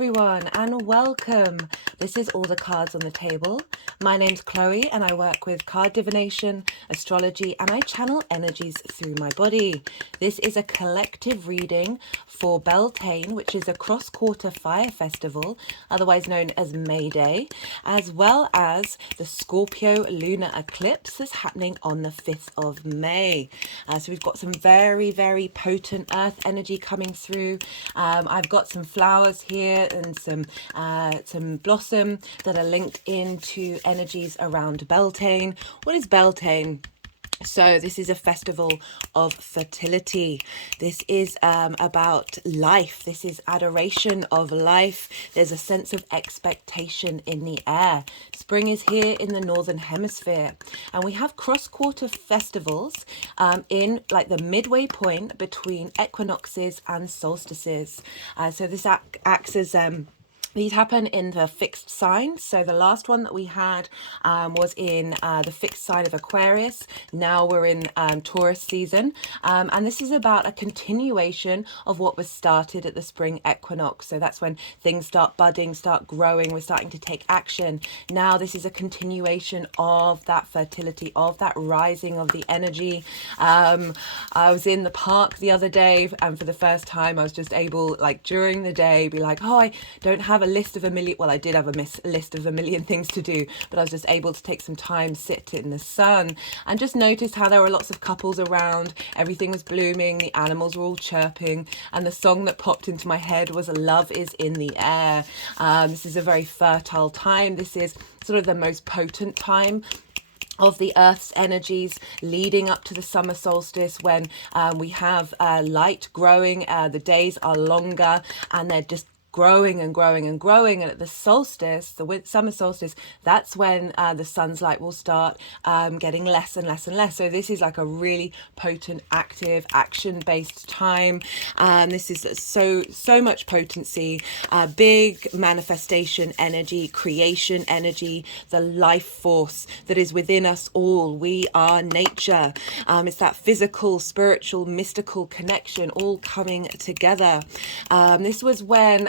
everyone, and welcome. This is All the Cards on the Table. My name's Chloe, and I work with card divination, astrology, and I channel energies through my body. This is a collective reading for Beltane, which is a cross-quarter fire festival, otherwise known as May Day, as well as the Scorpio lunar eclipse that's happening on the 5th of May. So we've got some very, very potent earth energy coming through. I've got some flowers here and some blossom that are linked into energies around Beltane. What is Beltane? So this is a festival of fertility. This is about life. This is adoration of life. There's a sense of expectation in the air. Spring is here in the Northern Hemisphere. And we have cross-quarter festivals in like the midway point between equinoxes and solstices. So this acts as... These happen in the fixed signs. So the last one that we had was in the fixed sign of Aquarius. Now we're in Taurus season. And this is about a continuation of what was started at the spring equinox. So that's when things start budding, start growing. We're starting to take action. Now this is a continuation of that fertility, of that rising of the energy. I was in the park the other day, and for the first time I was just able, like during the day, be like, oh, I don't have a list of a million, well, I did have a list of a million things to do, but I was just able to take some time, sit in the sun, and just notice how there were lots of couples around. Everything was blooming, the animals were all chirping, and the song that popped into my head was Love is in the Air. This is a very fertile time. This is sort of the most potent time of the Earth's energies leading up to the summer solstice, when we have light growing, the days are longer, and they're just growing and growing and growing. And at the solstice, the summer solstice, that's when the sun's light will start getting less and less and less. So this is like a really potent, active, action-based time. This is so much potency, big manifestation energy, creation energy, the life force that is within us all. We are nature. It's that physical, spiritual, mystical connection all coming together. This was when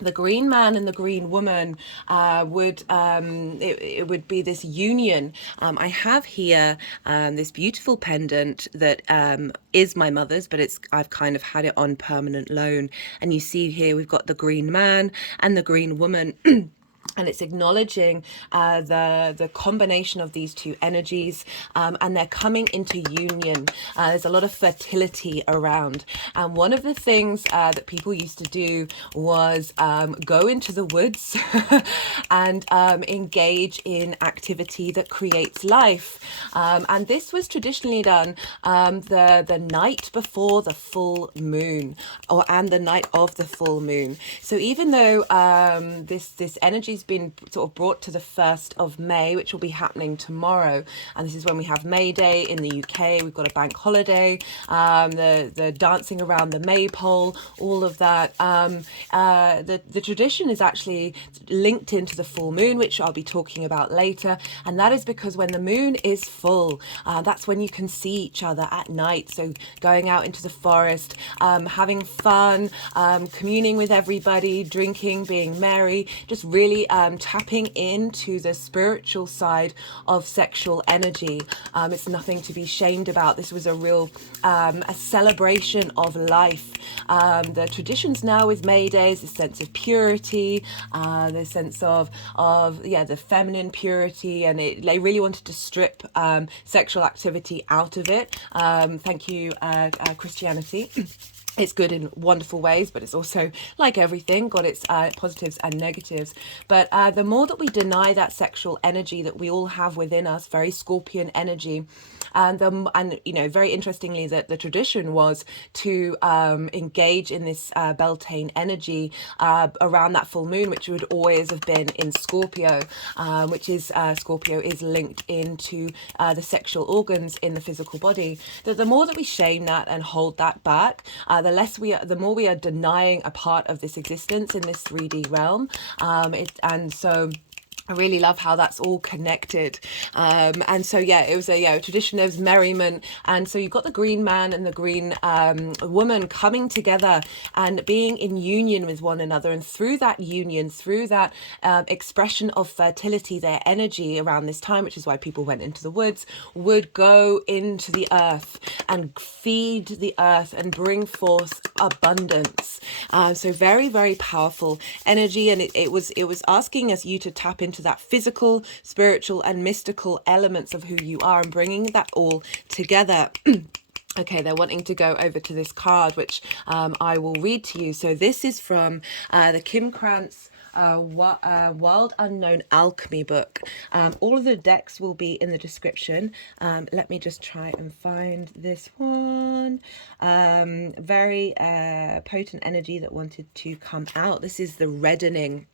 the green man and the green woman it would be this union. I have here this beautiful pendant that is my mother's, but I've kind of had it on permanent loan, and you see here we've got the green man and the green woman. And it's acknowledging the combination of these two energies, and they're coming into union. There's a lot of fertility around. And one of the things that people used to do was go into the woods and engage in activity that creates life. And this was traditionally done the night before the full moon, and the night of the full moon. So even though this energy's been sort of brought to the 1st of May, which will be happening tomorrow, and this is when we have May Day in the UK. We've got a bank holiday, the dancing around the maypole, all of that. The tradition is actually linked into the full moon, which I'll be talking about later, and that is because when the moon is full, that's when you can see each other at night. So going out into the forest, having fun, communing with everybody, drinking, being merry, just really tapping into the spiritual side of sexual energy. It's nothing to be shamed about. This was a real a celebration of life. The traditions now with May Day is a sense of purity, the sense of the feminine purity, and they really wanted to strip sexual activity out of it. Thank you, Christianity. It's good in wonderful ways, but it's also, like everything, got its positives and negatives. But the more that we deny that sexual energy that we all have within us, very Scorpion energy, and you know, very interestingly, that the tradition was to engage in this Beltane energy around that full moon, which would always have been in Scorpio, which is Scorpio is linked into the sexual organs in the physical body. That the more that we shame that and hold that back, the more we are denying a part of this existence in this 3D realm. I really love how that's all connected. And so, yeah, it was a tradition of merriment. And so you've got the green man and the green woman coming together and being in union with one another. And through that union, through that expression of fertility, their energy around this time, which is why people went into the woods, would go into the earth and feed the earth and bring forth abundance. So very, very powerful energy. And it was asking us you to tap into that physical, spiritual, and mystical elements of who you are and bringing that all together. Okay, they're wanting to go over to this card, which I will read to you. So this is from the Kim Krans Wild Unknown Alchemy book. All of the decks will be in the description. Let me just try and find this one. Very potent energy that wanted to come out. This is the reddening.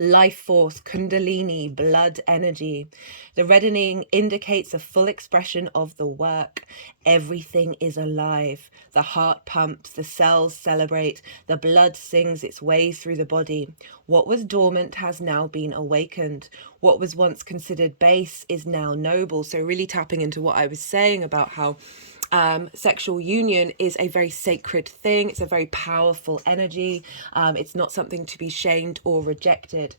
Life force, kundalini, blood energy. The reddening indicates a full expression of the work. Everything is alive. The heart pumps, the cells celebrate, the blood sings its way through the body. What was dormant has now been awakened. What was once considered base is now noble. So really tapping into what I was saying about how sexual union is a very sacred thing. It's a very powerful energy. It's not something to be shamed or rejected.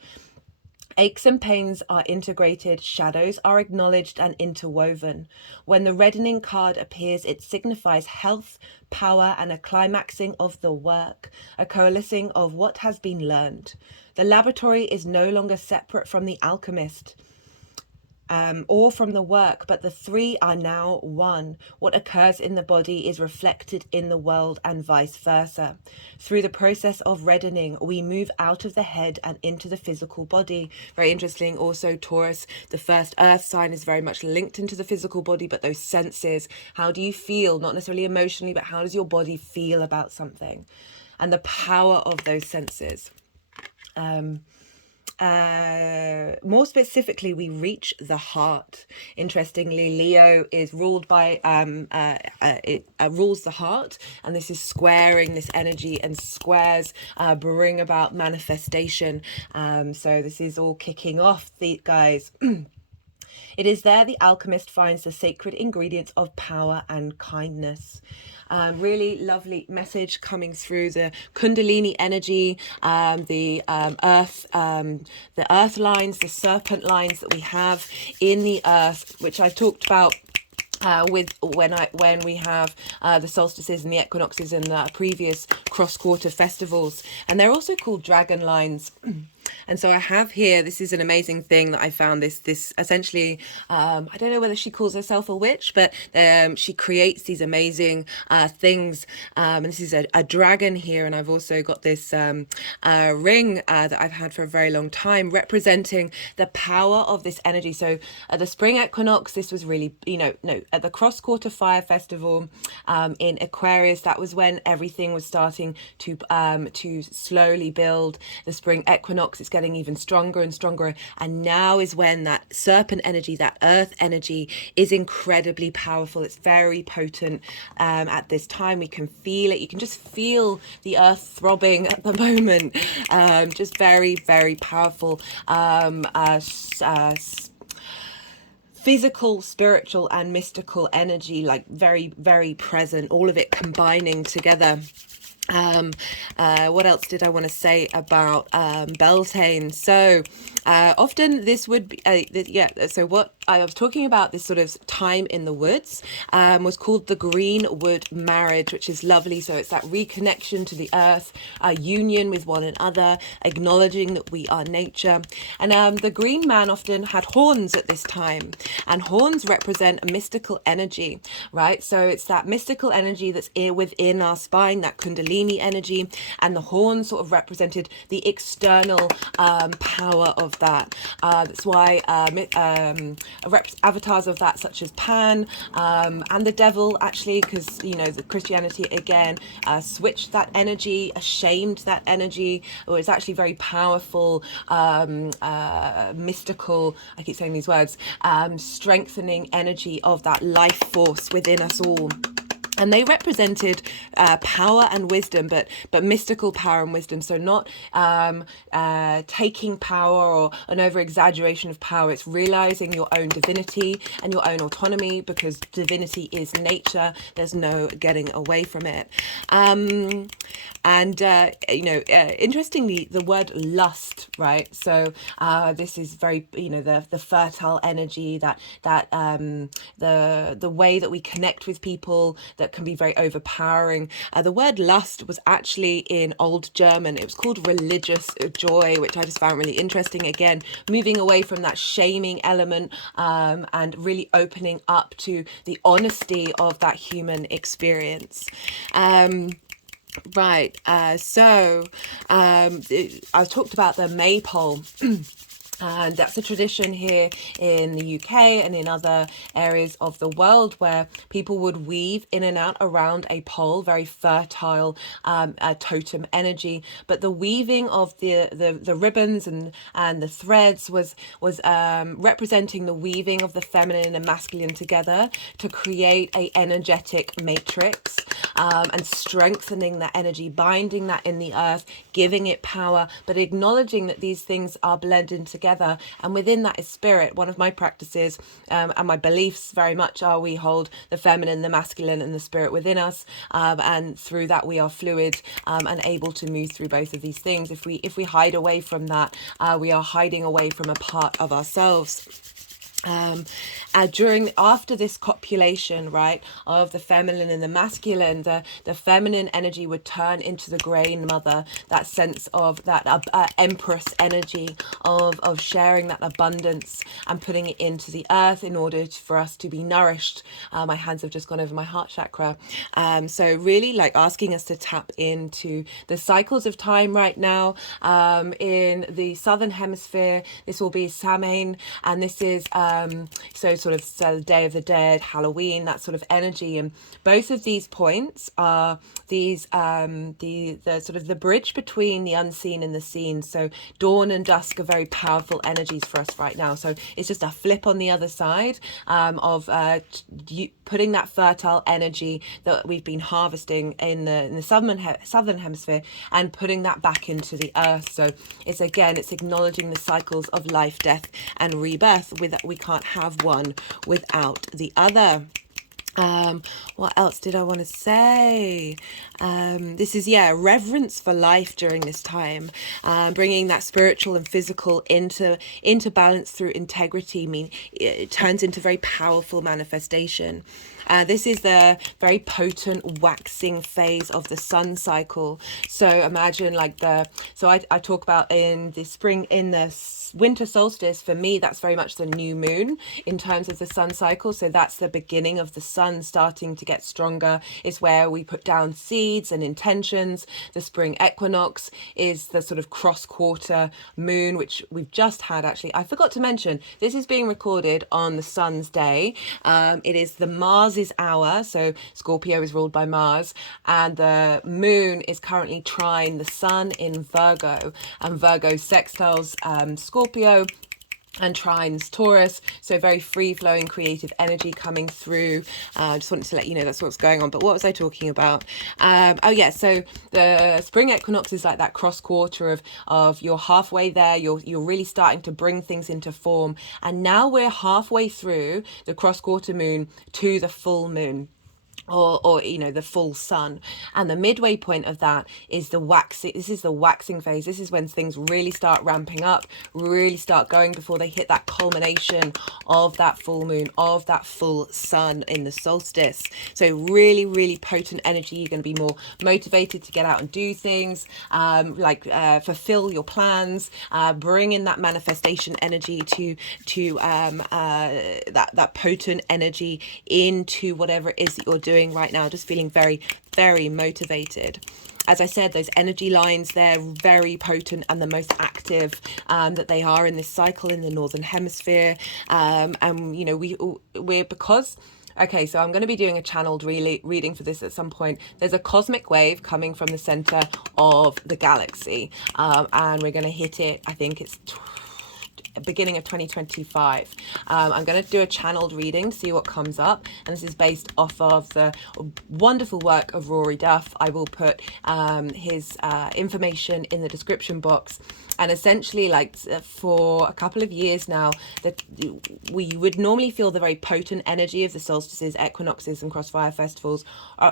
Aches and pains are integrated, shadows are acknowledged and interwoven. When the reddening card appears, it signifies health, power, and a climaxing of the work, a coalescing of what has been learned. The laboratory is no longer separate from the alchemist. Or from the work, but the three are now one. What occurs in the body is reflected in the world and vice versa. Through the process of reddening, we move out of the head and into the physical body. Very interesting. Also, Taurus, the first earth sign, is very much linked into the physical body, but those senses, how do you feel? Not necessarily emotionally, but how does your body feel about something? And the power of those senses. More specifically, we reach the heart. Interestingly, Leo is ruled by it rules the heart, and this is squaring this energy, and squares bring about manifestation. So this is all kicking off, the guys. It is there the alchemist finds the sacred ingredients of power and kindness. Really lovely message coming through the Kundalini energy, the earth lines, the serpent lines that we have in the earth, which I've talked about with when we have the solstices and the equinoxes and the previous cross-quarter festivals, and they're also called dragon lines. And so I have here, this is an amazing thing that I found, this essentially, I don't know whether she calls herself a witch, but she creates these amazing things. And this is a dragon here. And I've also got this ring that I've had for a very long time, representing the power of this energy. So at the spring equinox, this was really, at the cross quarter fire festival in Aquarius, that was when everything was starting to slowly build. The spring equinox, it's getting even stronger and stronger, and now is when that serpent energy, that earth energy, is incredibly powerful. It's very potent at this time. We can feel it. You can just feel the earth throbbing at the moment. Just very, very powerful. Physical, spiritual, and mystical energy, like very, very present, all of it combining together. What else did I want to say about Beltane? So often this would be so what I was talking about, this sort of time in the woods, was called the Greenwood marriage, which is lovely. So it's that reconnection to the earth, union with one another, acknowledging that we are nature. And the green man often had horns at this time, and horns represent a mystical energy, right? So it's that mystical energy that's within our spine, that kundalini energy, and the horn sort of represented the external power of that. That's why avatars of that, such as Pan and the devil, actually, because the Christianity again switched that energy, shamed that energy. Or it's actually very powerful, mystical, I keep saying these words, strengthening energy of that life force within us all. and they represented power and wisdom, but mystical power and wisdom. So not taking power or an over exaggeration of power. It's realizing your own divinity and your own autonomy, because divinity is nature. There's no getting away from it. Interestingly, the word lust, right? So this is very, the fertile energy, that the way that we connect with people, that can be very overpowering. The word lust was actually in Old German. It was called religious joy, which I just found really interesting. Again, moving away from that shaming element, and really opening up to the honesty of that human experience. Right. I talked about the maypole. And that's a tradition here in the UK and in other areas of the world, where people would weave in and out around a pole, very fertile totem energy. But the weaving of the ribbons and the threads was representing the weaving of the feminine and masculine together to create a energetic matrix, and strengthening that energy, binding that in the earth, giving it power, but acknowledging that these things are blended together. And within that is spirit. One of my practices and my beliefs very much are we hold the feminine, the masculine, and the spirit within us, and through that we are fluid, and able to move through both of these things. If we hide away from that, we are hiding away from a part of ourselves. After this copulation, right, of the feminine and the masculine, the feminine energy would turn into the grain mother, that sense of that empress energy of sharing that abundance and putting it into the earth in order for us to be nourished. My hands have just gone over my heart chakra. So really like asking us to tap into the cycles of time right now. In the southern hemisphere, this will be Samhain, and this is the Day of the Dead, Halloween, that sort of energy. And both of these points are these the sort of the bridge between the unseen and the seen. So dawn and dusk are very powerful energies for us right now. So it's just a flip on the other side of putting that fertile energy that we've been harvesting in the southern hemisphere and putting that back into the earth. So it's acknowledging the cycles of life, death, and rebirth. We can't have one without the other. What else did I want to say? This is reverence for life during this time, bringing that spiritual and physical into balance through integrity. It turns into very powerful manifestation. This is the very potent waxing phase of the sun cycle. So imagine I talk about in the spring, in the winter solstice. For me, that's very much the new moon in terms of the sun cycle. So that's the beginning of the sun starting to get stronger. It's where we put down seeds and intentions. The spring equinox is the sort of cross quarter moon, which we've just had. Actually, I forgot to mention, this is being recorded on the sun's day. It is the Mars's hour. So Scorpio is ruled by Mars, and the moon is currently trine the sun in Virgo, and Virgo sextiles Scorpio and trines Taurus. So very free-flowing creative energy coming through. Just wanted to let you know that's what's going on. But what was I talking about? So the spring equinox is like that cross quarter of you're halfway there, you're really starting to bring things into form, and now we're halfway through the cross quarter moon to the full moon, or the full sun. And the midway point of that is the waxing. This is the waxing phase. This is when things really start ramping up, really start going before they hit that culmination of that full moon, of that full sun in the solstice. So really, really potent energy. You're going to be more motivated to get out and do things, fulfill your plans, bring in that manifestation energy to that potent energy into whatever it is that you're doing right now. Just feeling very, very motivated. As I said, those energy lines, they're very potent and the most active that they are in this cycle in the northern hemisphere. Okay, so I'm going to be doing a channeled reading for this at some point. There's a cosmic wave coming from the center of the galaxy, and we're going to hit it. I think it's beginning of 2025. I'm going to do a channeled reading, see what comes up, and this is based off of the wonderful work of Rory Duff. I will put his information in the description box. And essentially, like, for a couple of years now, that we would normally feel the very potent energy of the solstices, equinoxes, and crossfire festivals,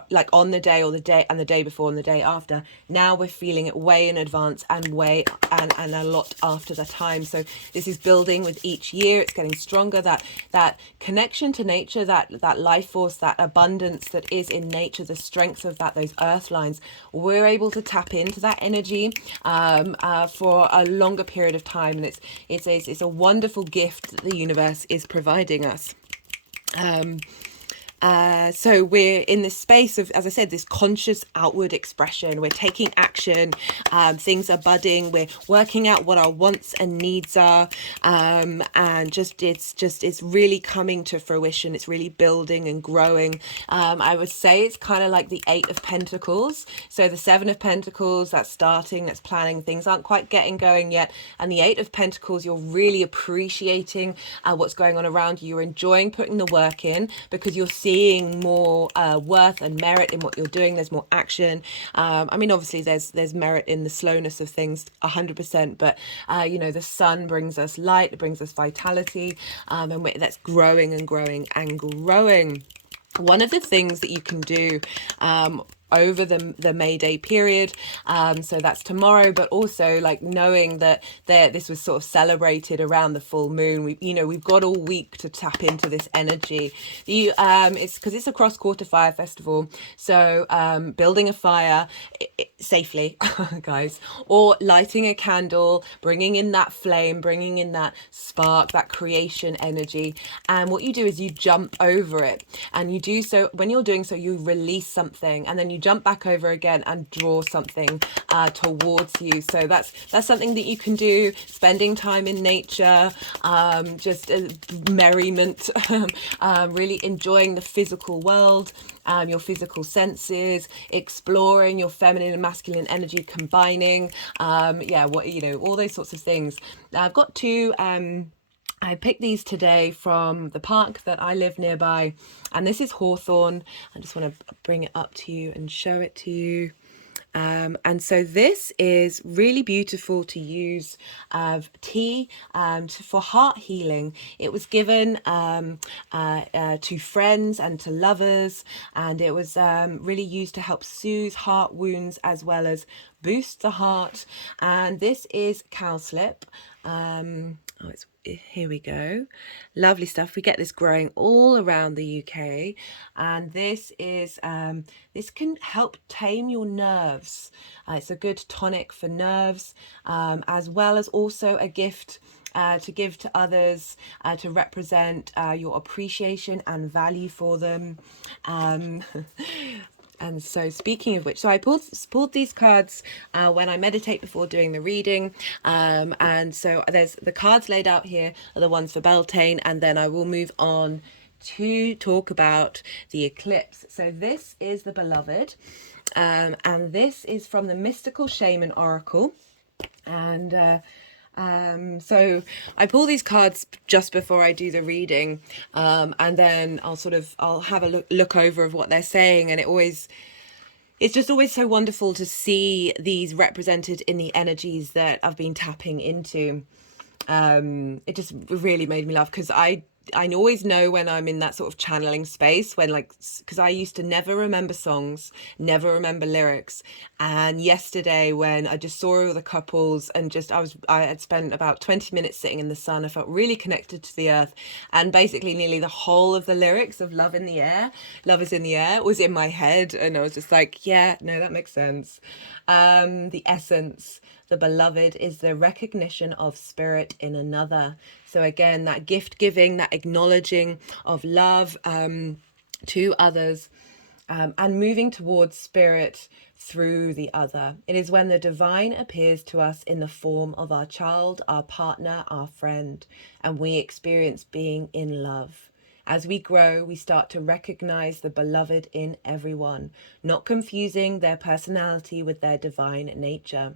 like on the day or the day and the day before and the day after. Now we're feeling it way in advance and way and a lot after the time. So this is building with each year. It's getting stronger. That connection to nature, that life force, that abundance that is in nature, the strength of that, those earth lines. We're able to tap into that energy for a longer period of time, and it's a wonderful gift that the universe is providing us. So we're in this space of, as I said, this conscious outward expression. We're taking action. Things are budding. We're working out what our wants and needs are, and it's really coming to fruition. It's really building and growing. I would say it's kind of like the Eight of Pentacles. So the Seven of Pentacles, that's starting, that's planning. Things aren't quite getting going yet, and the Eight of Pentacles, you're really appreciating what's going on around you. You're enjoying putting the work in because you're seeing more worth and merit in what you're doing. There's more action. I mean, obviously there's merit in the slowness of things 100%, but the sun brings us light, it brings us vitality, and that's growing and growing and growing. One of the things that you can do over the May Day period, so that's tomorrow, but also like knowing that this was sort of celebrated around the full moon. We've got all week to tap into this energy. It's because it's a cross-quarter fire festival, so building a fire safely, guys, or lighting a candle, bringing in that flame, bringing in that spark, that creation energy. And what you do is you jump over it, and you do so. When you're doing so, you release something, and then you jump back over again and draw something towards you. So that's something that you can do, spending time in nature, just merriment, really enjoying the physical world, your physical senses, exploring your feminine and masculine energy, combining, all those sorts of things. Now, I've got two I picked these today from the park that I live nearby, and this is hawthorn. I just want to bring it up to you and show it to you. And so this is really beautiful to use tea for heart healing. It was given to friends and to lovers, and it was really used to help soothe heart wounds as well as boost the heart. And this is cowslip. Here we go. Lovely stuff. We get this growing all around the UK, and this is this can help tame your nerves. It's a good tonic for nerves, as well as also a gift to give to others, to represent your appreciation and value for them. And so, speaking of which, so I pulled these cards when I meditate before doing the reading. And so there's the cards laid out here are the ones for Beltane, and then I will move on to talk about the eclipse. So this is the Beloved, and this is from the Mystical Shaman Oracle. And so I pull these cards just before I do the reading, and then I'll have a look over of what they're saying, and it's just always so wonderful to see these represented in the energies that I've been tapping into. It just really made me laugh because I always know when I'm in that sort of channeling space, because I used to never remember songs, never remember lyrics. And yesterday when I just saw all the couples and I had spent about 20 minutes sitting in the sun, I felt really connected to the earth. And basically nearly the whole of the lyrics of Love in the Air, Love is in the Air was in my head. And I was just like, yeah, no, that makes sense. The essence, the beloved, is the recognition of spirit in another. So again, that gift giving, that acknowledging of love to others, and moving towards spirit through the other. It is when the divine appears to us in the form of our child, our partner, our friend, and we experience being in love. As we grow, we start to recognize the beloved in everyone, not confusing their personality with their divine nature.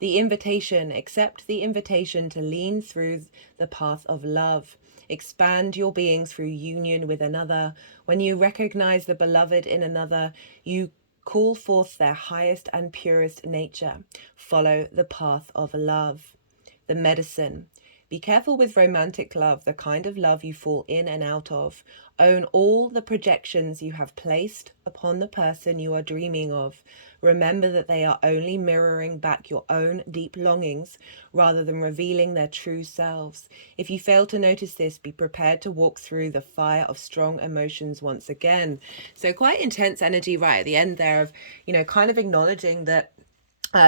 The invitation, accept the invitation to lean through the path of love. Expand your being through union with another. When you recognize the beloved in another, you call forth their highest and purest nature. Follow the path of love. The medicine. Be careful with romantic love, the kind of love you fall in and out of. Own all the projections you have placed upon the person you are dreaming of. Remember that they are only mirroring back your own deep longings rather than revealing their true selves. If you fail to notice this, be prepared to walk through the fire of strong emotions once again. So quite intense energy right at the end there of, kind of acknowledging that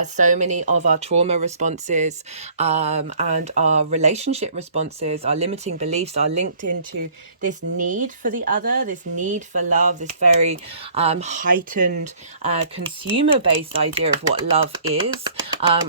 so many of our trauma responses and our relationship responses, our limiting beliefs are linked into this need for the other, this need for love, this very heightened consumer-based idea of what love is.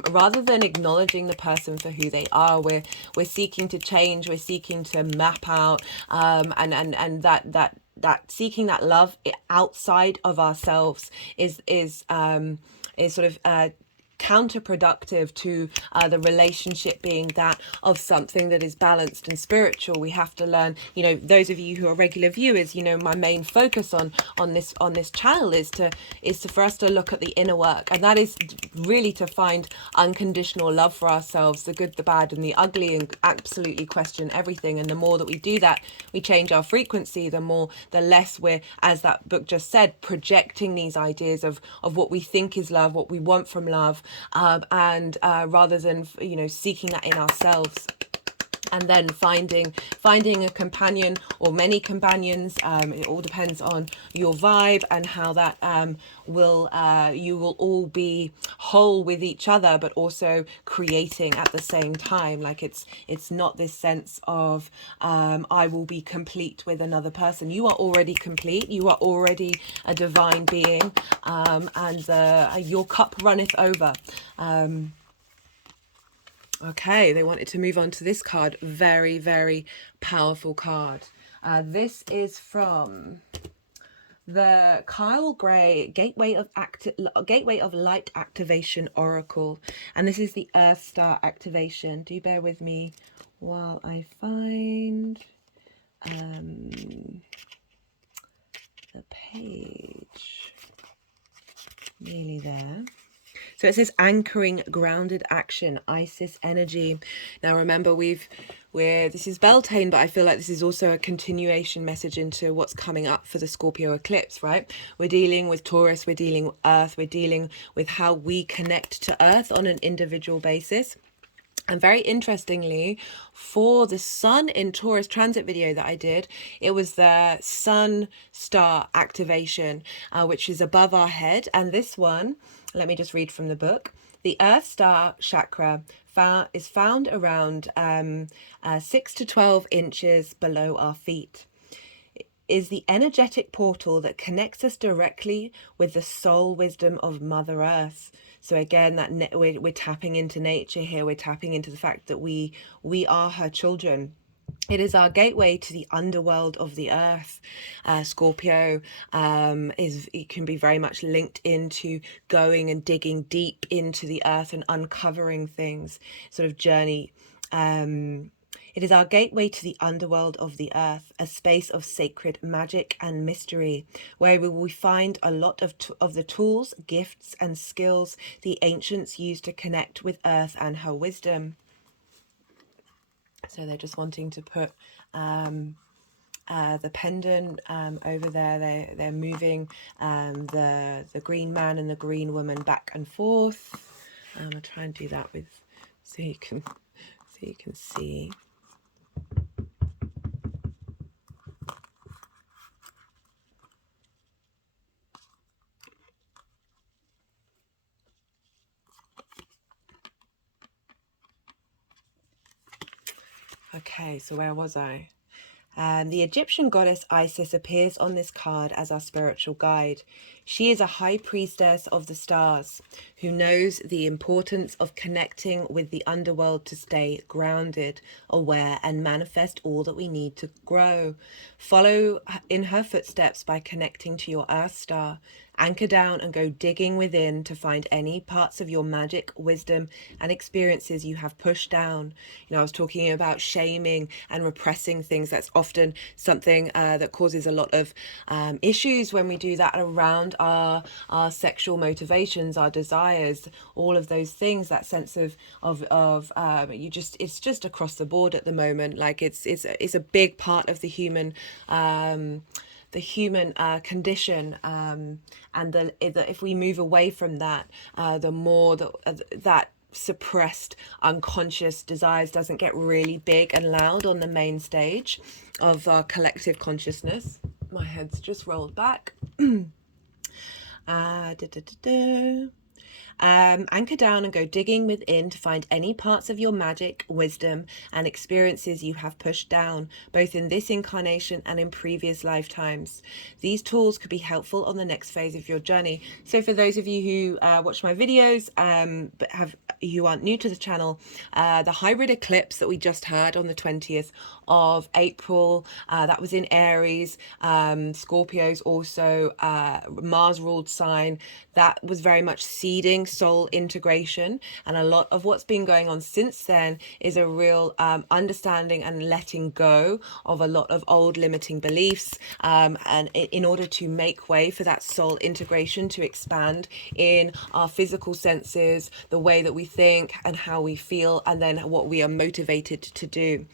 Rather than acknowledging the person for who they are, we're seeking to change, we're seeking to map out, and that seeking that love outside of ourselves is sort of counterproductive to the relationship being that of something that is balanced and spiritual. We have to learn, those of you who are regular viewers, my main focus on this channel is for us to look at the inner work, and that is really to find unconditional love for ourselves, the good, the bad and the ugly, and absolutely question everything. And the more that we do that, we change our frequency, the less we're, as that book just said, projecting these ideas of what we think is love, what we want from love, and rather than seeking that in ourselves, and then finding a companion or many companions. It all depends on your vibe and how that you will all be whole with each other, but also creating at the same time. Like it's not this sense of I will be complete with another person. You are already complete. You are already a divine being, and your cup runneth over. Okay, they wanted to move on to this card. Very, very powerful card. This is from the Kyle Gray Gateway of Light Activation Oracle, and this is the Earth Star activation. Do bear with me while I find the page. Nearly there. So it says anchoring grounded action, Isis energy. Now remember, this is Beltane, but I feel like this is also a continuation message into what's coming up for the Scorpio eclipse, right? We're dealing with Taurus, we're dealing with Earth, we're dealing with how we connect to Earth on an individual basis. And very interestingly, for the Sun in Taurus transit video that I did, it was the Sun star activation, which is above our head. And this one, let me just read from the book. The Earth Star chakra is found around 6 to 12 inches below our feet. Is the energetic portal that connects us directly with the soul wisdom of Mother Earth. So again, we're tapping into nature here. We're tapping into the fact that we are her children. It is our gateway to the underworld of the earth. Scorpio it can be very much linked into going and digging deep into the earth and uncovering things, sort of journey. It is our gateway to the underworld of the earth, a space of sacred magic and mystery, where we will find a lot of the tools, gifts and skills the ancients used to connect with earth and her wisdom. So they're just wanting to put the pendant over there. They're moving the green man and the green woman back and forth. I'll try and do that so you can see. Okay, so where was I? The Egyptian goddess Isis appears on this card as our spiritual guide. She is a high priestess of the stars who knows the importance of connecting with the underworld to stay grounded, aware, and manifest all that we need to grow. Follow in her footsteps by connecting to your Earth star. Anchor down and go digging within to find any parts of your magic, wisdom, and experiences you have pushed down. You know, I was talking about shaming and repressing things. That's often something that causes a lot of issues when we do that around our sexual motivations, our desires, all of those things. That sense of it's just across the board at the moment. Like it's a big part of the human condition, and if we move away from that, the more that suppressed unconscious desires doesn't get really big and loud on the main stage of our collective consciousness. My head's just rolled back. Anchor down and go digging within to find any parts of your magic, wisdom, and experiences you have pushed down, both in this incarnation and in previous lifetimes. These tools could be helpful on the next phase of your journey. So for those of you who watch my videos, but who aren't new to the channel, the hybrid eclipse that we just had on the 20th of April, that was in Aries. Scorpio's also Mars ruled sign. That was very much seeding soul integration, and a lot of what's been going on since then is a real understanding and letting go of a lot of old limiting beliefs, and in order to make way for that soul integration to expand in our physical senses, the way that we think and how we feel, and then what we are motivated to do.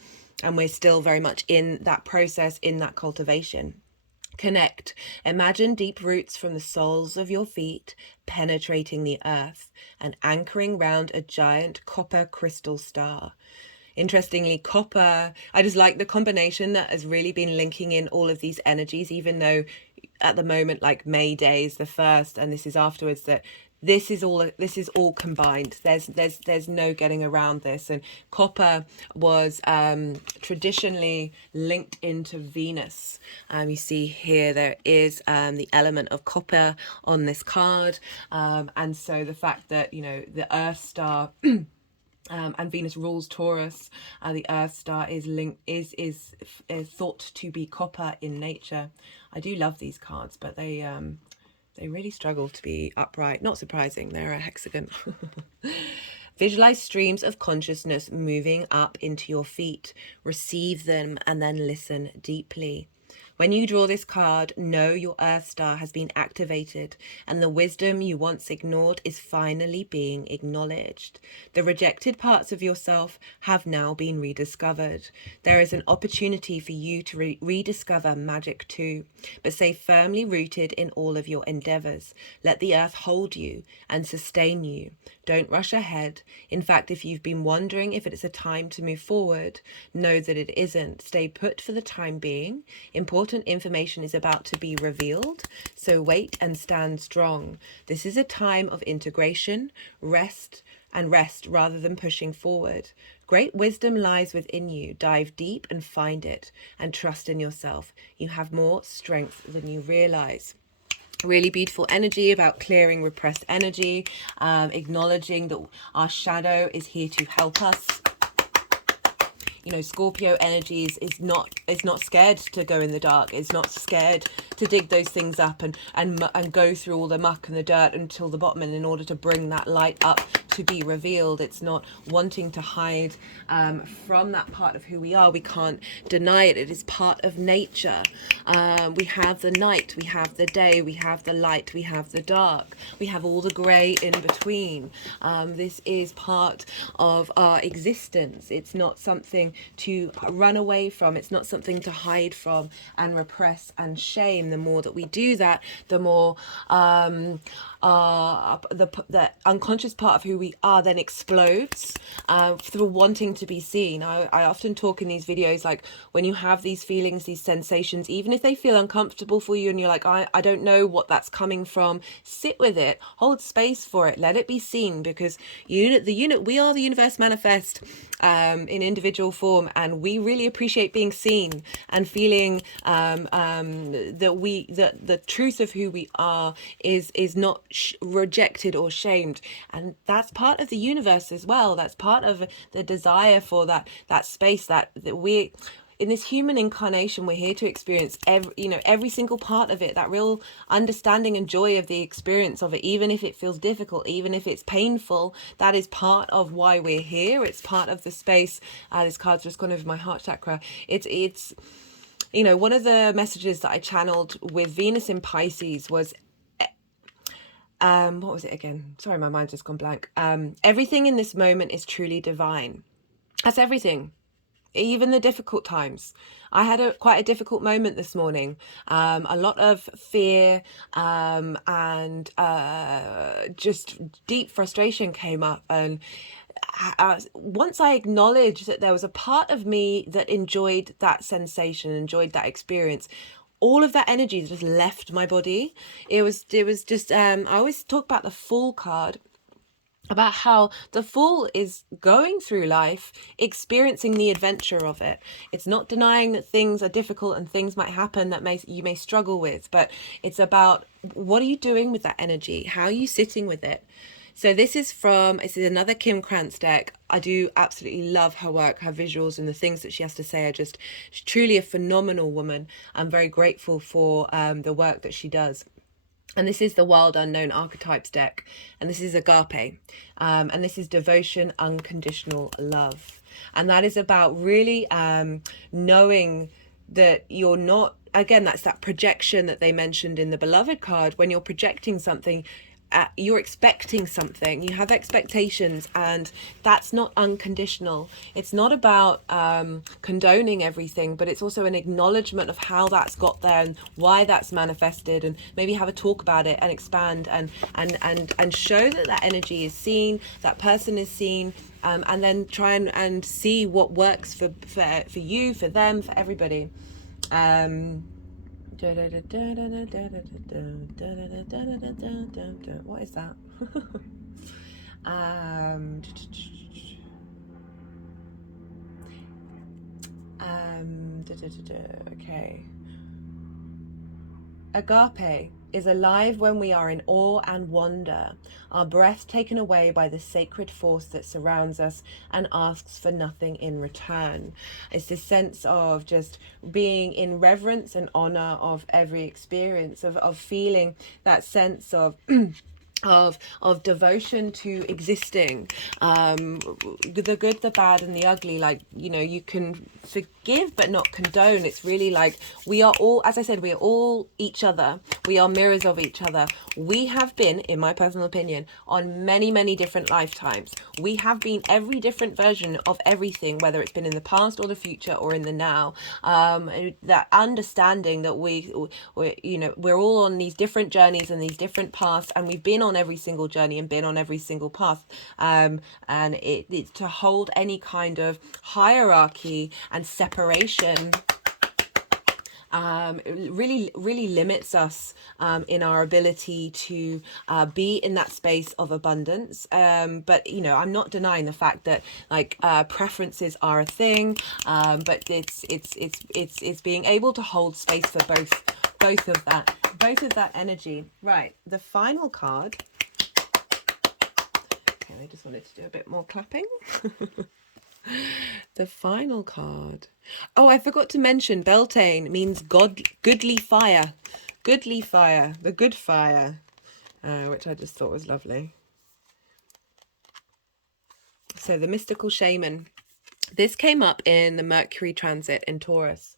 And we're still very much in that process, in that cultivation. Connect. Imagine deep roots from the soles of your feet penetrating the earth and anchoring round a giant copper crystal star. Interestingly, copper, I just like the combination that has really been linking in all of these energies, even though at the moment, like May Day is the first and this is afterwards, that this is all combined. There's no getting around this. And copper was traditionally linked into Venus. You see here there is the element of copper on this card, and so the fact that, you know, the Earth star and Venus rules Taurus, the Earth star is linked is thought to be copper in nature. I do love these cards, but they really struggle to be upright. Not surprising, they're a hexagon. Visualize streams of consciousness moving up into your feet. Receive them and then listen deeply. When you draw this card, know your Earth star has been activated and the wisdom you once ignored is finally being acknowledged. The rejected parts of yourself have now been rediscovered. There is an opportunity for you to rediscover magic too, but stay firmly rooted in all of your endeavors. Let the Earth hold you and sustain you. Don't rush ahead. In fact, if you've been wondering if it's a time to move forward, know that it isn't. Stay put for the time being. Important information is about to be revealed, so wait and stand strong. This is a time of integration, rest rather than pushing forward. Great wisdom lies within you. Dive deep and find it, and trust in yourself. You have more strength than you realize. Really beautiful energy about clearing repressed energy, acknowledging that our shadow is here to help us. You know, Scorpio energy is not scared to go in the dark. It's not scared to dig those things up and go through all the muck and the dirt until the bottom, and in order to bring that light up to be revealed. It's not wanting to hide from that part of who we are. We can't deny it. It is part of nature. We have the night, we have the day, we have the light, we have the dark, we have all the grey in between. This is part of our existence. It's not something to run away from. It's not something to hide from and repress and shame. The more that we do that, the more the unconscious part of who we are then explodes through wanting to be seen. I often talk in these videos, like when you have these feelings, these sensations, even if they feel uncomfortable for you and you're like, I don't know what that's coming from, sit with it, hold space for it, let it be seen, because we are the universe manifest in individual form, and we really appreciate being seen and feeling that the truth of who we are is not rejected or shamed. And that's part of the universe as well. That's part of the desire for that space, that we, in this human incarnation, we're here to experience every single part of it, that real understanding and joy of the experience of it, even if it feels difficult, even if it's painful. That is part of why we're here. It's part of the space. This card's just gone over my heart chakra. It's one of the messages that I channeled with Venus in Pisces was, what was it again? Sorry, my mind's just gone blank. Everything in this moment is truly divine. That's everything, even the difficult times. I had quite a difficult moment this morning. A lot of fear and just deep frustration came up. And once I acknowledged that there was a part of me that enjoyed that sensation, enjoyed that experience, all of that energy just left my body. It was just, I always talk about the Fool card, about how the Fool is going through life, experiencing the adventure of it. It's not denying that things are difficult and things might happen that you may struggle with, but it's about, what are you doing with that energy? How are you sitting with it? So this is another Kim Krans deck. I do absolutely love her work, her visuals, and the things that she has to say are just, she's truly a phenomenal woman. I'm very grateful for the work that she does. And this is the Wild Unknown Archetypes deck. And this is Agape. And this is Devotion, Unconditional Love. And that is about really knowing that you're not, again, that's that projection that they mentioned in the Beloved card. When you're projecting something, you're expecting something, you have expectations, and that's not unconditional. It's not about condoning everything, but it's also an acknowledgement of how that's got there and why that's manifested, and maybe have a talk about it and expand and show that energy is seen, that person is seen, and then try and see what works for you, for them, for everybody. What is that? Okay. Agape is alive when we are in awe and wonder, our breath taken away by the sacred force that surrounds us and asks for nothing in return. It's this sense of just being in reverence and honor of every experience, of feeling that sense of of devotion to existing, the good, the bad, and the ugly. Like, you can forgive but not condone. It's really like, we are all, as I said, we are all each other. We are mirrors of each other. We have been, in my personal opinion, on many different lifetimes. We have been every different version of everything, whether it's been in the past or the future or in the now. That understanding that we're all on these different journeys and these different paths, and we've been on every single journey and been on every single path, and it's to hold any kind of hierarchy and separation really limits us in our ability to be in that space of abundance. But I'm not denying the fact that preferences are a thing, but it's being able to hold space for both of that energy. Right, the final card. Okay, I just wanted to do a bit more clapping. The final card. Oh, I forgot to mention Beltane means goodly fire. Goodly fire. The good fire. Which I just thought was lovely. So the mystical shaman. This came up in the Mercury transit in Taurus.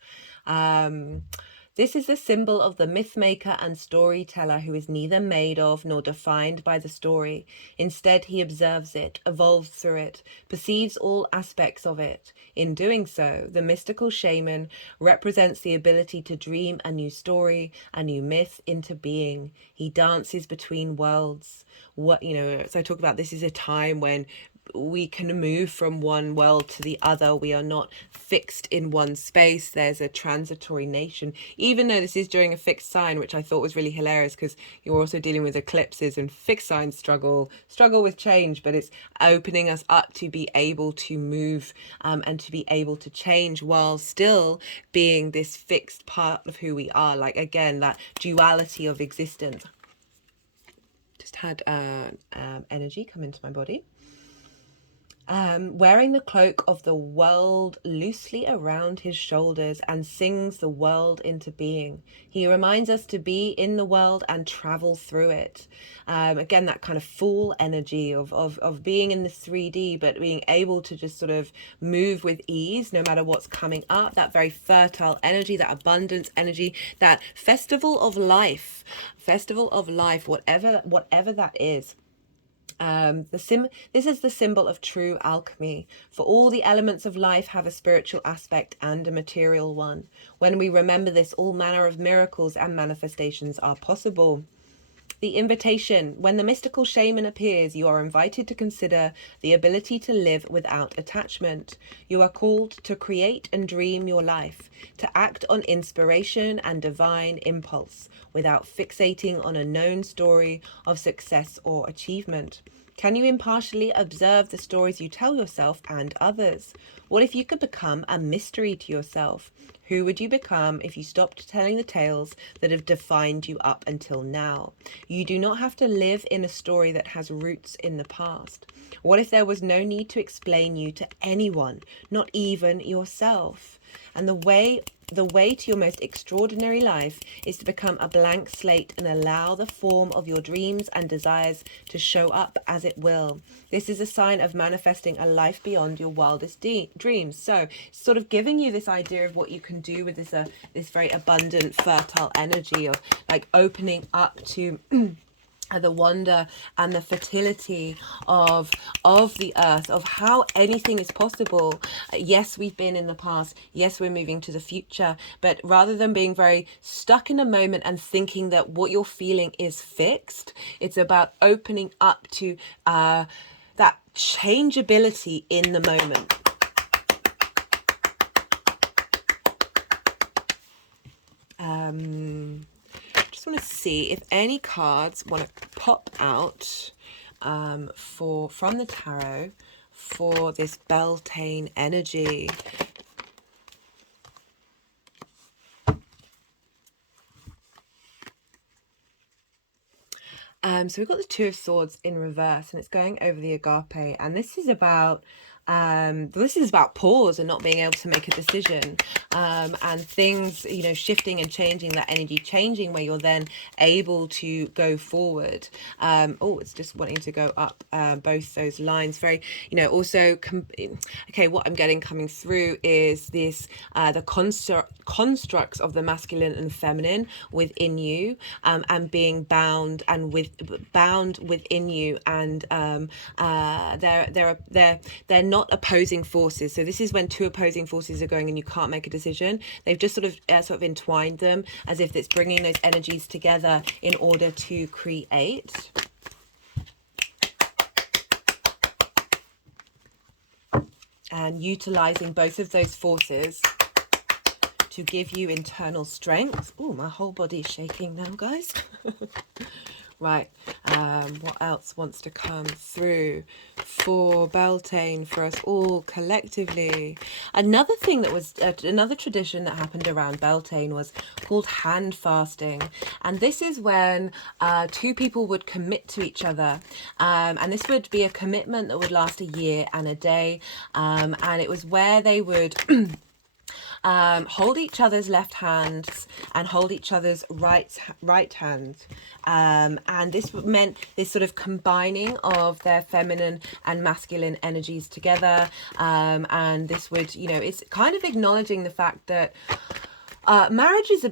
This is the symbol of the mythmaker and storyteller who is neither made of nor defined by the story. Instead, he observes it, evolves through it, perceives all aspects of it. In doing so, the mystical shaman represents the ability to dream a new story, a new myth into being. He dances between worlds. So I talk about, this is a time when we can move from one world to the other. We are not fixed in one space. There's a transitory nation, even though this is during a fixed sign, which I thought was really hilarious, because you're also dealing with eclipses, and fixed signs struggle with change, but it's opening us up to be able to move and to be able to change while still being this fixed part of who we are. Like, again, that duality of existence. Just had energy come into my body. wearing the cloak of the world loosely around his shoulders and sings the world into being. He reminds us to be in the world and travel through it. Again, that kind of full energy of being in the 3D, but being able to just sort of move with ease no matter what's coming up. That very fertile energy, that abundance energy, that festival of life, whatever that is. This is the symbol of true alchemy, for all the elements of life have a spiritual aspect and a material one. When we remember this, all manner of miracles and manifestations are possible. The invitation. When the mystical shaman appears, you are invited to consider the ability to live without attachment. You are called to create and dream your life, to act on inspiration and divine impulse, without fixating on a known story of success or achievement. Can you impartially observe the stories you tell yourself and others? What if you could become a mystery to yourself? Who would you become if you stopped telling the tales that have defined you up until now? You do not have to live in a story that has roots in the past. What if there was no need to explain you to anyone, not even yourself? And the way to your most extraordinary life is to become a blank slate and allow the form of your dreams and desires to show up as it will. This is a sign of manifesting a life beyond your wildest dreams. So sort of giving you this idea of what you can do with this very abundant, fertile energy of like opening up to the wonder and the fertility of the earth, of how anything is possible. Yes, we've been in the past. Yes, we're moving to the future. But rather than being very stuck in a moment and thinking that what you're feeling is fixed, it's about opening up to that changeability in the moment. Just want to see if any cards want to pop out from the tarot for this Beltane energy. So we've got the Two of Swords in reverse, and it's going over the agape, and this is about pause and not being able to make a decision, and things, you know, shifting and changing, that energy changing, where you're then able to go forward. It's just wanting to go up both those lines. Very, you know, also, okay, what I'm getting coming through is this, the constructs of the masculine and feminine within you, and being bound within you, and they're not opposing forces. So this is when two opposing forces are going and you can't make a decision. They've just sort of entwined them, as if it's bringing those energies together in order to create. And utilizing both of those forces to give you internal strength. Oh, my whole body is shaking now, guys. Right, what else wants to come through for Beltane, for us all collectively? Another thing that was, another tradition that happened around Beltane was called hand fasting. And this is when two people would commit to each other. And this would be a commitment that would last a year and a day. And it was where they would hold each other's left hands and hold each other's right hand, and this meant this sort of combining of their feminine and masculine energies together, and this would, you know, it's kind of acknowledging the fact that marriage is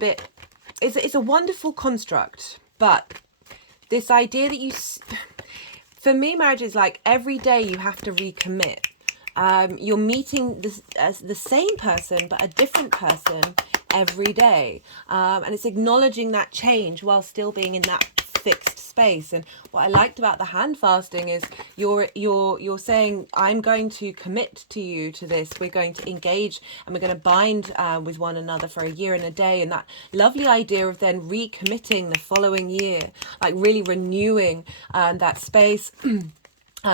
it's a wonderful construct, but this idea that for me, marriage is like every day you have to recommit. You're meeting the same person, but a different person every day. And it's acknowledging that change while still being in that fixed space. And what I liked about the hand fasting is you're saying, I'm going to commit to you to this. We're going to engage and we're going to bind with one another for a year and a day. And that lovely idea of then recommitting the following year, like really renewing that space.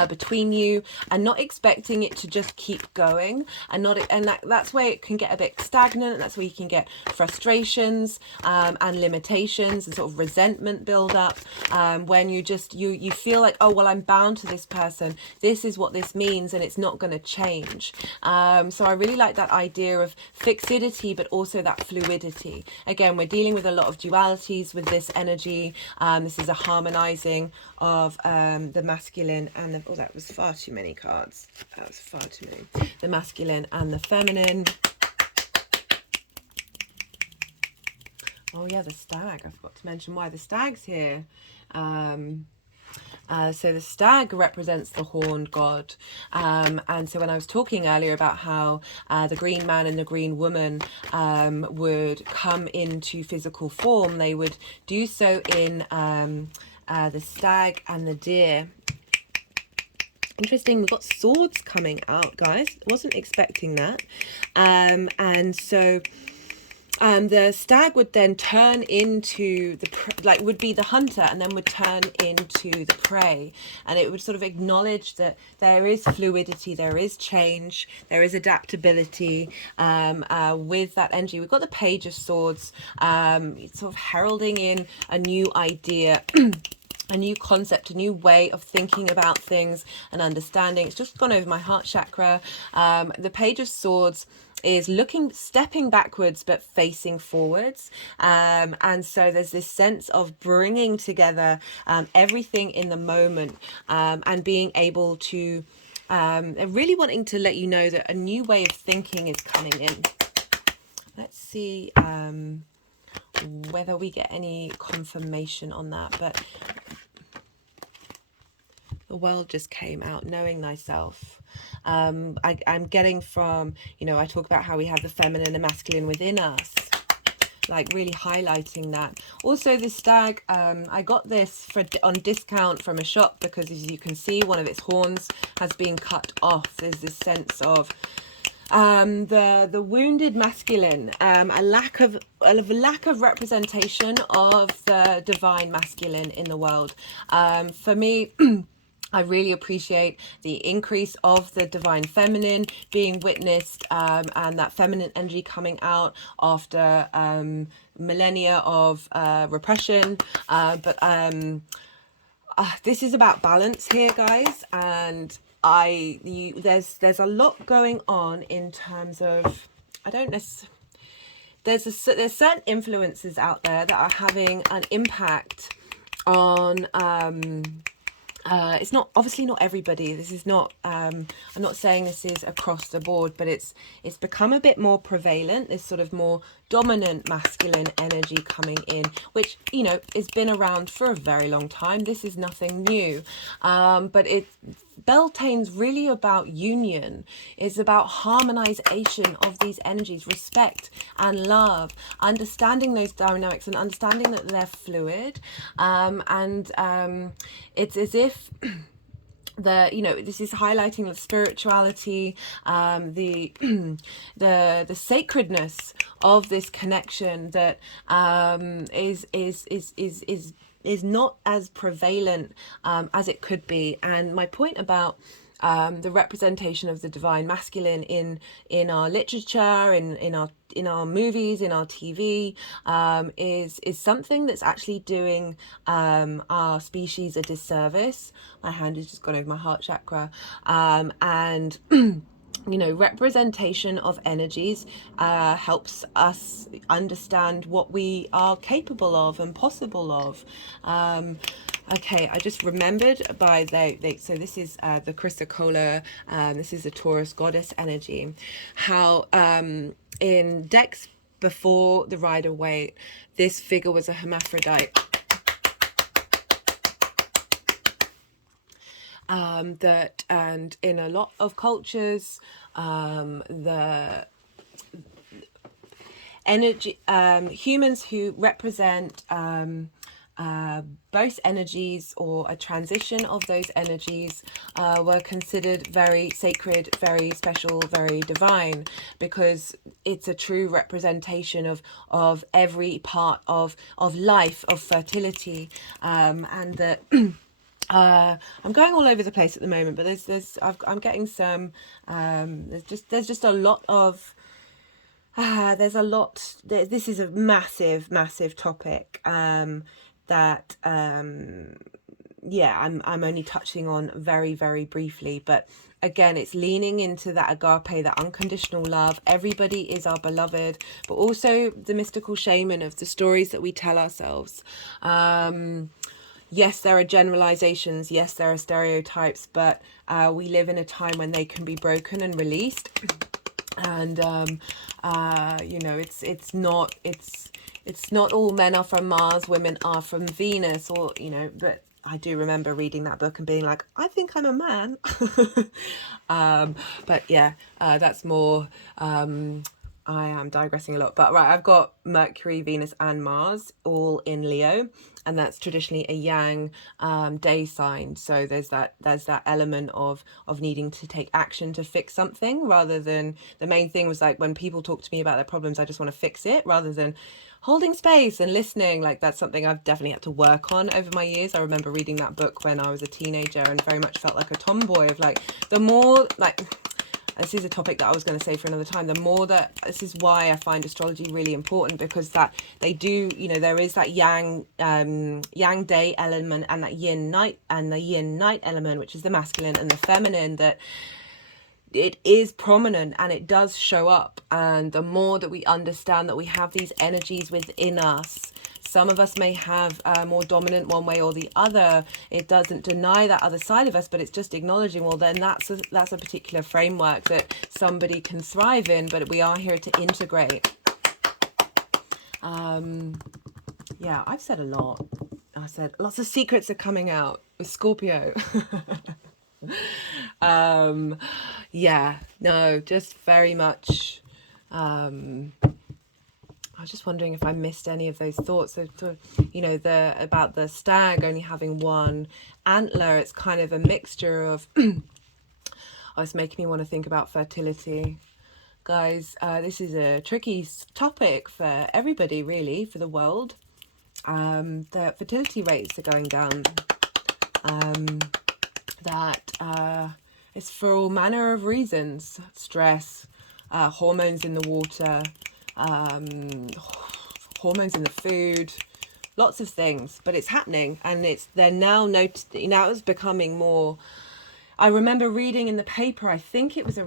between you, and not expecting it to just keep going, and that's where it can get a bit stagnant. That's where you can get frustrations and limitations and sort of resentment build up when you feel like, oh well, I'm bound to this person, this is what this means, and it's not going to change. So I really like that idea of fixity but also that fluidity. Again, we're dealing with a lot of dualities with this energy. This is a harmonizing of the masculine and the, oh, that was far too many cards. That was far too many. The masculine and the feminine. Oh yeah, the stag. I forgot to mention why the stag's here. So the stag represents the horned god. And so when I was talking earlier about how the green man and the green woman would come into physical form, they would do so in the stag and the deer. Interesting, we've got swords coming out, guys. Wasn't expecting that. And so the stag would then turn into would be the hunter, and then would turn into the prey, and it would sort of acknowledge that there is fluidity, there is change, there is adaptability with that energy. We've got the Page of Swords, sort of heralding in a new idea. A new concept, a new way of thinking about things and understanding. It's just gone over my heart chakra. The Page of Swords is stepping backwards but facing forwards, and so there's this sense of bringing together everything in the moment, and being able to really wanting to let you know that a new way of thinking is coming in. Let's see whether we get any confirmation on that, but the world just came out, knowing thyself. I'm getting from, I talk about how we have the feminine and masculine within us, like really highlighting that. Also the stag, I got this on discount from a shop because, as you can see, one of its horns has been cut off. There's this sense of the wounded masculine, a lack of representation of the divine masculine in the world. For me, I really appreciate the increase of the divine feminine being witnessed, and that feminine energy coming out after millennia of repression. But this is about balance here, guys, and there's a lot going on in terms of, I don't necessarily, there's certain influences out there that are having an impact on it's not, obviously not everybody. This is not I'm not saying this is across the board, but it's become a bit more prevalent, this sort of more dominant masculine energy coming in, which has been around for a very long time. This is nothing new, but Beltane's really about union. It's about harmonization of these energies, respect and love, understanding those dynamics and understanding that they're fluid, and it's as if this is highlighting the spirituality, the sacredness of this connection that is not as prevalent as it could be. And my point about the representation of the divine masculine in our literature, in our movies, in our TV, is something that's actually doing our species a disservice. My hand has just gone over my heart chakra, and representation of energies helps us understand what we are capable of and possible of. Okay, I just remembered so this is the Chrysocolla, this is the Taurus goddess energy, how in decks before the Rider Waite, this figure was a hermaphrodite. And in a lot of cultures, the energy, humans who represent both energies or a transition of those energies were considered very sacred, very special, very divine, because it's a true representation of every part of life, of fertility, and that I'm going all over the place at the moment, but I'm getting some. There's just a lot of. There's a lot. This is a massive topic. That yeah, I'm only touching on very briefly, but again, it's leaning into that agape, that unconditional love. Everybody is our beloved, but also the mystical shaman of the stories that we tell ourselves. Yes, there are generalizations. Yes, there are stereotypes, but we live in a time when they can be broken and released. And you know, it's not all men are from Mars, women are from Venus, or you know. But I do remember reading that book and being like, I think I'm a man. But yeah, that's more. I am digressing a lot, but right, I've got Mercury, Venus, and Mars all in Leo, and that's traditionally a yang day sign. So there's that element of needing to take action to fix something, rather than the main thing was like when people talk to me about their problems, I just want to fix it, rather than holding space and listening. Like that's something I've definitely had to work on over my years. I remember reading that book when I was a teenager and very much felt like a tomboy of like, the more like, this is a topic that I was going to say for another time. The more that, this is why I find astrology really important, because that they do, you know, there is that yang day element and that yin night element, which is the masculine and the feminine, that it is prominent and it does show up. And the more that we understand that we have these energies within us, some of us may have more dominant one way or the other. It doesn't deny that other side of us, but it's just acknowledging, well, then that's a particular framework that somebody can thrive in, but we are here to integrate. Yeah, I've said a lot. I said lots of secrets are coming out with Scorpio. Yeah, no, just very much. I was just wondering if I missed any of those thoughts. So, you know, about the stag only having one antler. It's kind of a mixture of. Oh, it's making me want to think about fertility, guys. This is a tricky topic for everybody, really, for the world. The fertility rates are going down. It's for all manner of reasons: stress, hormones in the water. Hormones in the food, lots of things, but it's happening, and they're now now it's becoming more. I remember reading in the paper, I think it was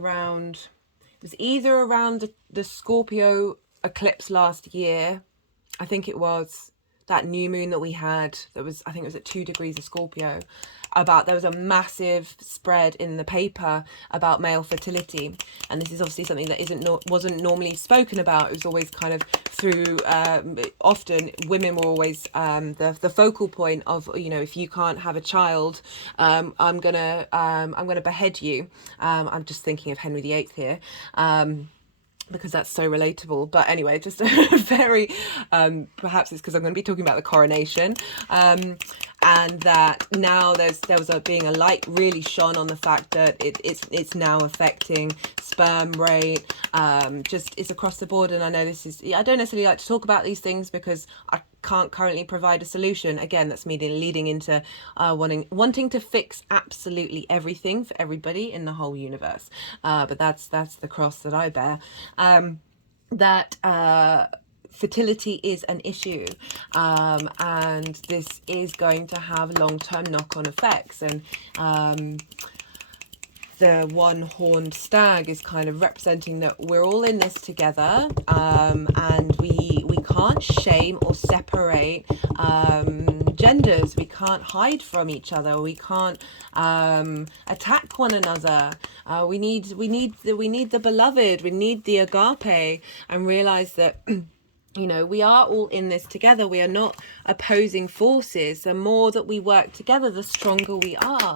either around the Scorpio eclipse last year. I think it was that new moon that we had, I think it was at 2 degrees of Scorpio, there was a massive spread in the paper about male fertility. And this is obviously something that wasn't normally spoken about. It was always kind of through, often women were always the focal point of, you know, if you can't have a child, I'm gonna behead you. I'm just thinking of Henry VIII here. Because that's so relatable. But anyway, just a very, perhaps it's because I'm going to be talking about the coronation, and that now being a light really shone on the fact that it's now affecting sperm rate, just it's across the board. And I know I don't necessarily like to talk about these things because I can't currently provide a solution. Again, that's me leading into wanting to fix absolutely everything for everybody in the whole universe. But that's the cross that I bear. Fertility is an issue, and this is going to have long-term knock-on effects. And the one-horned stag is kind of representing that we're all in this together, and we can't shame or separate genders. We can't hide from each other. We can't attack one another. We need the beloved. We need the agape, and realize that. You know, we are all in this together. We are not opposing forces. The more that we work together, the stronger we are.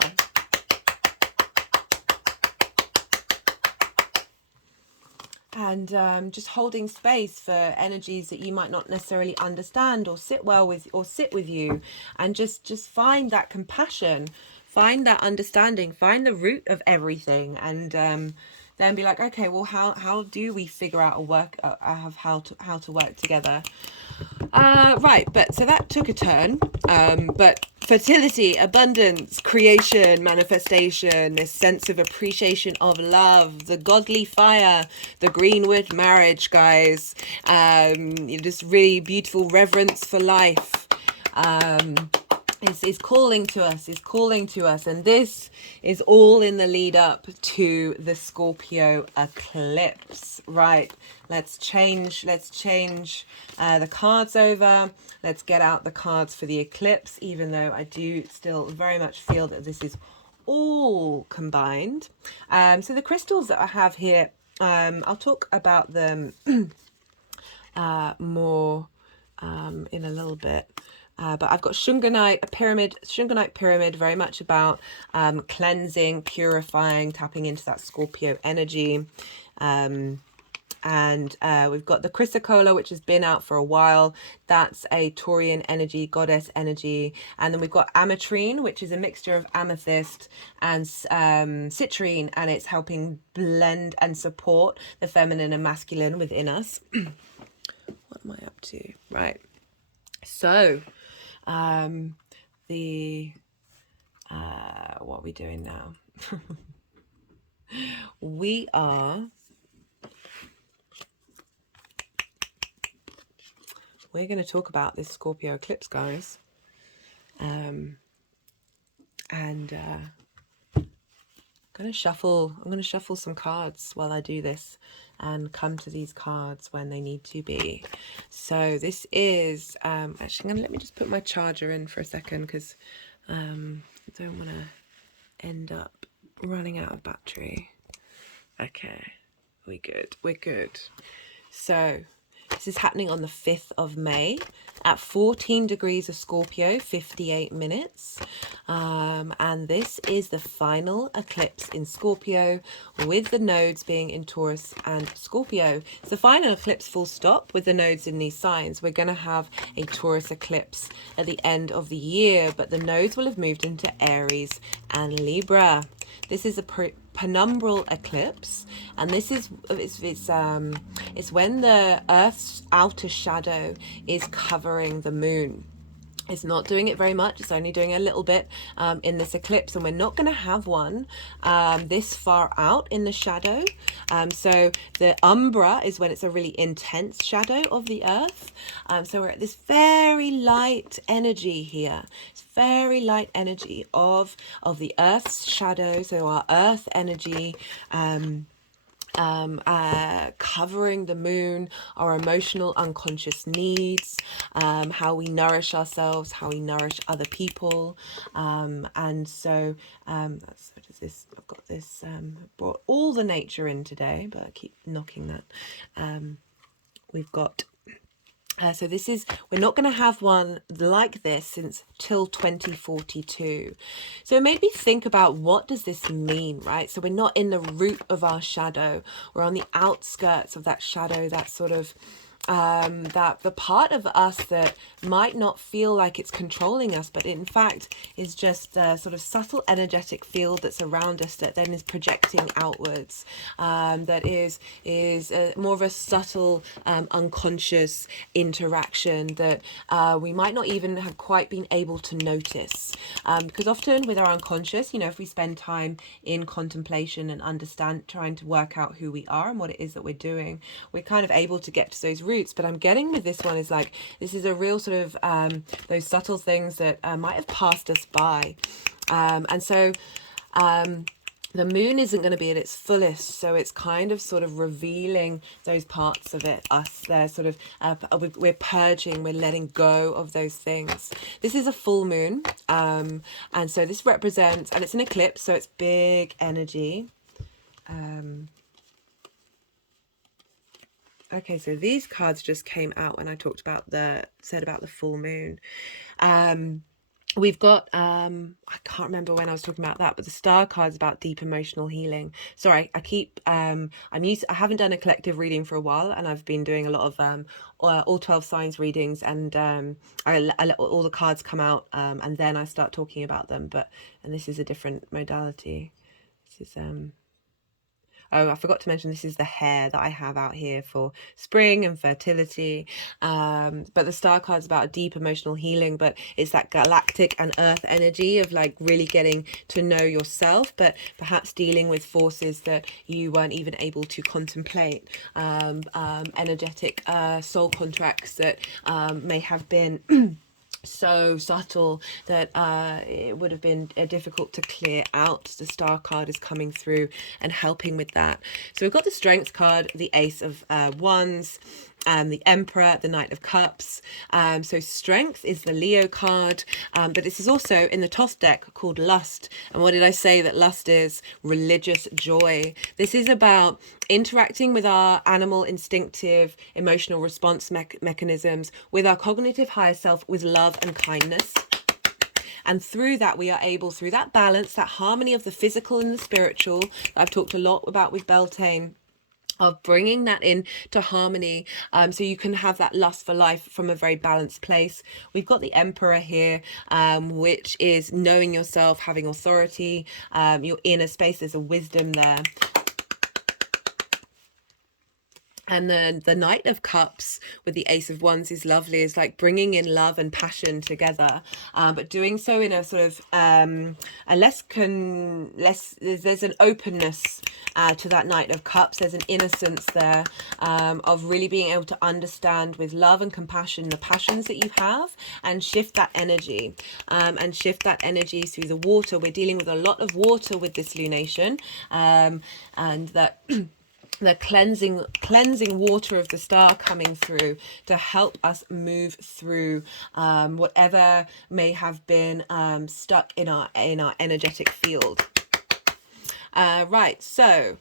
And just holding space for energies that you might not necessarily understand or sit well with, or sit with you, and just find that compassion, find that understanding, find the root of everything, and then be like, okay, well, how do we figure out how to work together? Right, but so that took a turn. But fertility, abundance, creation, manifestation, this sense of appreciation of love, the godly fire, the greenwood marriage, guys. Just really beautiful reverence for life. Is calling to us, and this is all in the lead up to the Scorpio eclipse. Right, let's change the cards over. Let's get out the cards for the eclipse, even though I do still very much feel that this is all combined. So the crystals that I have here, I'll talk about them more in a little bit. But I've got Shunganite pyramid, very much about cleansing, purifying, tapping into that Scorpio energy. And we've got the Chrysocolla, which has been out for a while. That's a Taurian energy, goddess energy. And then we've got Ametrine, which is a mixture of amethyst and citrine, and it's helping blend and support the feminine and masculine within us. What am I up to? Right. So, what are we doing now? We're going to talk about this Scorpio eclipse, guys. And I'm going to shuffle some cards while I do this and come to these cards when they need to be. So this is actually, let me just put my charger in for a second, because I don't want to end up running out of battery. Okay, we're good. So this is happening on the 5th of May at 14 degrees of Scorpio, 58 minutes. And this is the final eclipse in Scorpio, with the nodes being in Taurus and Scorpio. It's the final eclipse, full stop, with the nodes in these signs. We're going to have a Taurus eclipse at the end of the year, but the nodes will have moved into Aries and Libra. This is a penumbral eclipse, and this is it's when the Earth's outer shadow is covering the moon. It's not doing it very much. It's only doing a little bit in this eclipse, and we're not going to have one this far out in the shadow. So the umbra is when it's a really intense shadow of the Earth. So we're at this very light energy here. It's very light energy of the Earth's shadow. So our Earth energy. Covering the moon, our emotional unconscious needs, how we nourish ourselves, how we nourish other people, and so that's what is this. I've got this brought all the nature in today, but I keep knocking that. We've got so this is, we're not going to have one like this since till 2042. So it made me think about, what does this mean, right? So we're not in the root of our shadow. We're on the outskirts of that shadow, that sort of that the part of us that might not feel like it's controlling us, but in fact is just a sort of subtle energetic field that's around us that then is projecting outwards, that is more of a subtle unconscious interaction that we might not even have quite been able to notice, because often with our unconscious, if we spend time in contemplation and trying to work out who we are and what it is that we're doing, we're kind of able to get to those roots. But I'm getting with this one is like, this is a real sort of those subtle things that might have passed us by, and so the moon isn't going to be at its fullest, so it's kind of sort of revealing those parts of us. They're sort of we're purging, we're letting go of those things. This is a full moon, and so this represents, and it's an eclipse, so it's big energy. Okay, so these cards just came out when I talked about said about the full moon. We've got, I can't remember when I was talking about that, but the star card's about deep emotional healing. Sorry, I haven't done a collective reading for a while, and I've been doing a lot of all 12 signs readings, and I let all the cards come out, and then I start talking about them. And this is a different modality. This is, Oh, I forgot to mention this is the hair that I have out here for spring and fertility. But the star card is about deep emotional healing, but it's that galactic and earth energy of like really getting to know yourself, but perhaps dealing with forces that you weren't even able to contemplate. Energetic soul contracts that may have been so subtle that it would have been difficult to clear out. The star card is coming through and helping with that. So we've got the strength card, the ace of wands, the Emperor, the Knight of Cups. So strength is the Leo card, but this is also in the toss deck called lust. And what did I say that lust is? Religious joy. This is about interacting with our animal instinctive emotional response mechanisms, with our cognitive higher self, with love and kindness. And through that, we are able, through that balance, that harmony of the physical and the spiritual, that I've talked a lot about with Beltane, of bringing that in to harmony, so you can have that lust for life from a very balanced place. We've got the Emperor here, which is knowing yourself, having authority. You're in a space, there's a wisdom there. And then the Knight of Cups with the Ace of Wands is lovely. It's like bringing in love and passion together, but doing so in a sort of there's an openness to that Knight of Cups. There's an innocence there, of really being able to understand with love and compassion the passions that you have, and shift that energy, through the water. We're dealing with a lot of water with this lunation, and that the cleansing water of the star coming through to help us move through whatever may have been stuck in our energetic field. Right, so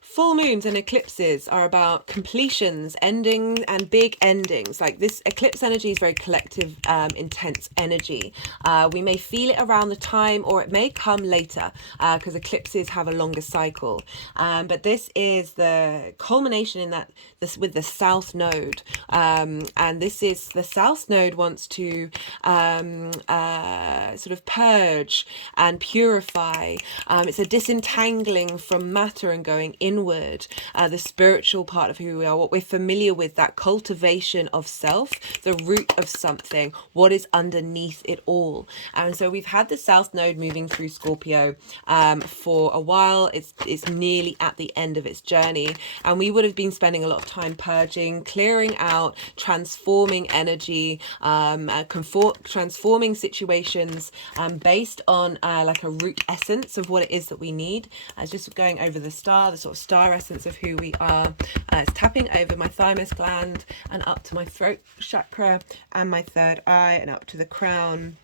full moons and eclipses are about completions, endings, and big endings. Like this eclipse energy is very collective, intense energy. We may feel it around the time, or it may come later, because eclipses have a longer cycle. But this is the culmination in that, this with the South Node. And this is, the South Node wants to sort of purge and purify. It's a disentangling from matter and going inward. The spiritual part of who we are, what we're familiar with, that cultivation of self, the root of something, what is underneath it all. And so we've had the South Node moving through Scorpio for a while. It's nearly at the end of its journey, and we would have been spending a lot of time purging, clearing out, transforming energy, transforming situations based on like a root essence of what it is that we need. Just going over the star, the sort of star essence of who we are. It's tapping over my thymus gland and up to my throat chakra and my third eye, and up to the crown,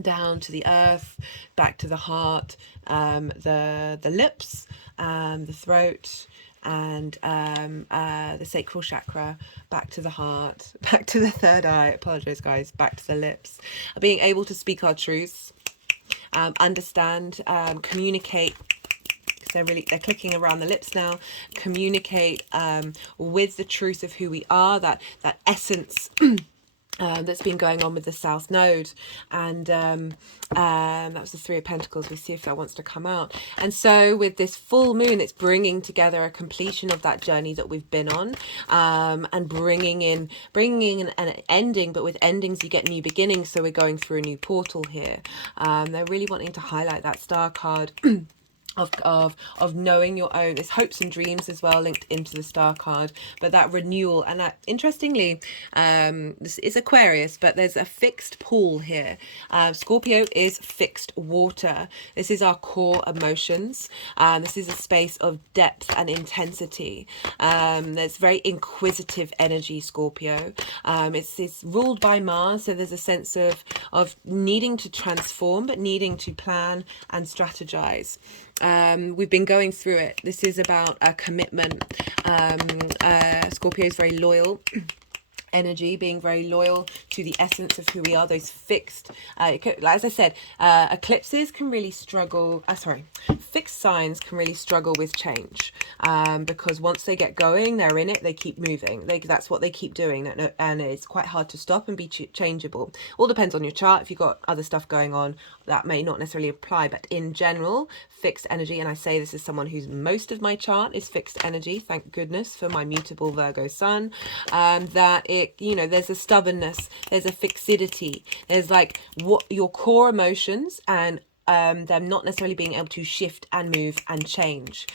down to the earth, back to the heart, the lips, the throat, and the sacral chakra, back to the heart, back to the third eye, apologize guys, back to the lips. Being able to speak our truths, understand, communicate. They're clicking around the lips now. Communicate with the truth of who we are, that essence that's been going on with the South Node. And that was the Three of Pentacles. We see if that wants to come out. And so with this full moon, it's bringing together a completion of that journey that we've been on, and bringing in an ending. But with endings you get new beginnings, so we're going through a new portal here. They're really wanting to highlight that star card of knowing your own. There's hopes and dreams as well linked into the star card, but that renewal. And that, interestingly, this is Aquarius, but there's a fixed pool here. Scorpio is fixed water. This is our core emotions. This is a space of depth and intensity. There's very inquisitive energy, Scorpio. It's ruled by Mars, so there's a sense of needing to transform, but needing to plan and strategize. We've been going through it. This is about a commitment. Scorpio is very loyal. energy, being very loyal to the essence of who we are, those fixed, as I said, eclipses can really struggle, fixed signs can really struggle with change, because once they get going, they're in it, they keep moving, that's what they keep doing, and it's quite hard to stop and be changeable. All depends on your chart. If you've got other stuff going on, that may not necessarily apply, but in general, fixed energy, and I say this is someone whose most of my chart is fixed energy, thank goodness for my mutable Virgo sun, that it, there's a stubbornness, there's a fixity, there's like what your core emotions, and them not necessarily being able to shift and move and change.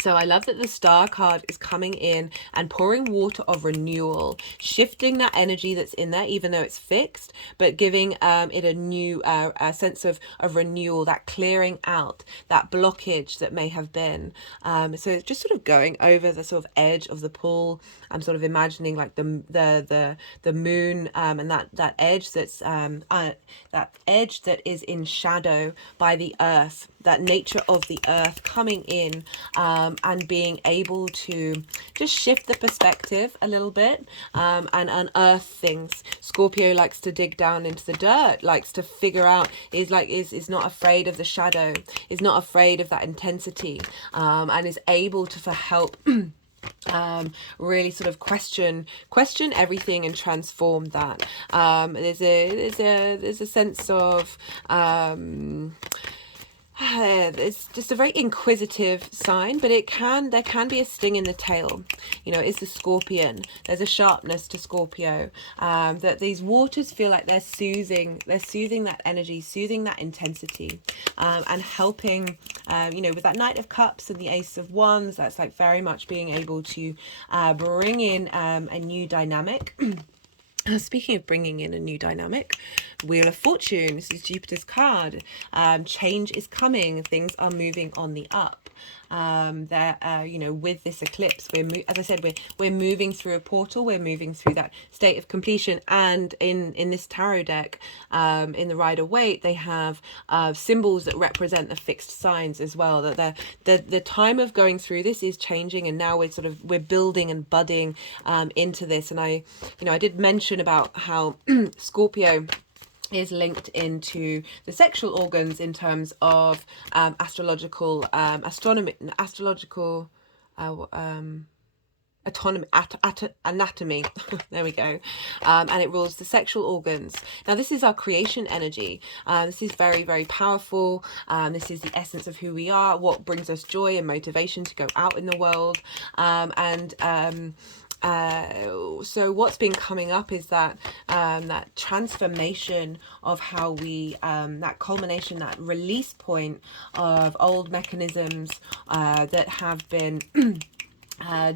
So I love that the star card is coming in and pouring water of renewal, shifting that energy that's in there, even though it's fixed, but giving it a new a sense of renewal, that clearing out, that blockage that may have been. So it's just sort of going over the sort of edge of the pool. I'm sort of imagining like the moon, and that edge that's that edge that is in shadow by the earth, that nature of the earth coming in, and being able to just shift the perspective a little bit, and unearth things. Scorpio likes to dig down into the dirt, likes to figure out, is not afraid of the shadow, is not afraid of that intensity, and is able to, for help, really sort of question everything and transform that. There's a sense of it's just a very inquisitive sign, but there can be a sting in the tail. It's the scorpion. There's a sharpness to Scorpio, that these waters feel like they're soothing that energy, soothing that intensity, and helping, with that Knight of Cups and the Ace of Wands, that's like very much being able to bring in a new dynamic. Speaking of bringing in a new dynamic, Wheel of Fortune, this is Jupiter's card. Change is coming, things are moving on the up. With this eclipse, as I said, we're moving through a portal, we're moving through that state of completion. And in this tarot deck, in the Rider-Waite, they have symbols that represent the fixed signs as well, that the time of going through this is changing, and now we're building and budding into this. And I did mention about how Scorpio is linked into the sexual organs in terms of astrological anatomy. There we go. And it rules the sexual organs. Now this is our creation energy. This is very, very powerful. This is the essence of who we are, what brings us joy and motivation to go out in the world. So what's been coming up is that that transformation of how we, that culmination, that release point of old mechanisms that have been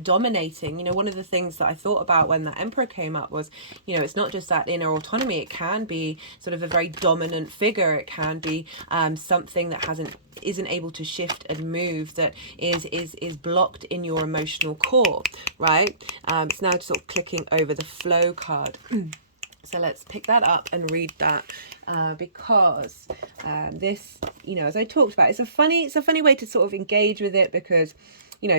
dominating. One of the things that I thought about when the Emperor came up was, it's not just that inner autonomy, it can be sort of a very dominant figure, it can be something that isn't able to shift and move, that is blocked in your emotional core, right? It's now sort of clicking over the flow card. So let's pick that up and read that, because this, as I talked about, it's a funny way to sort of engage with it, because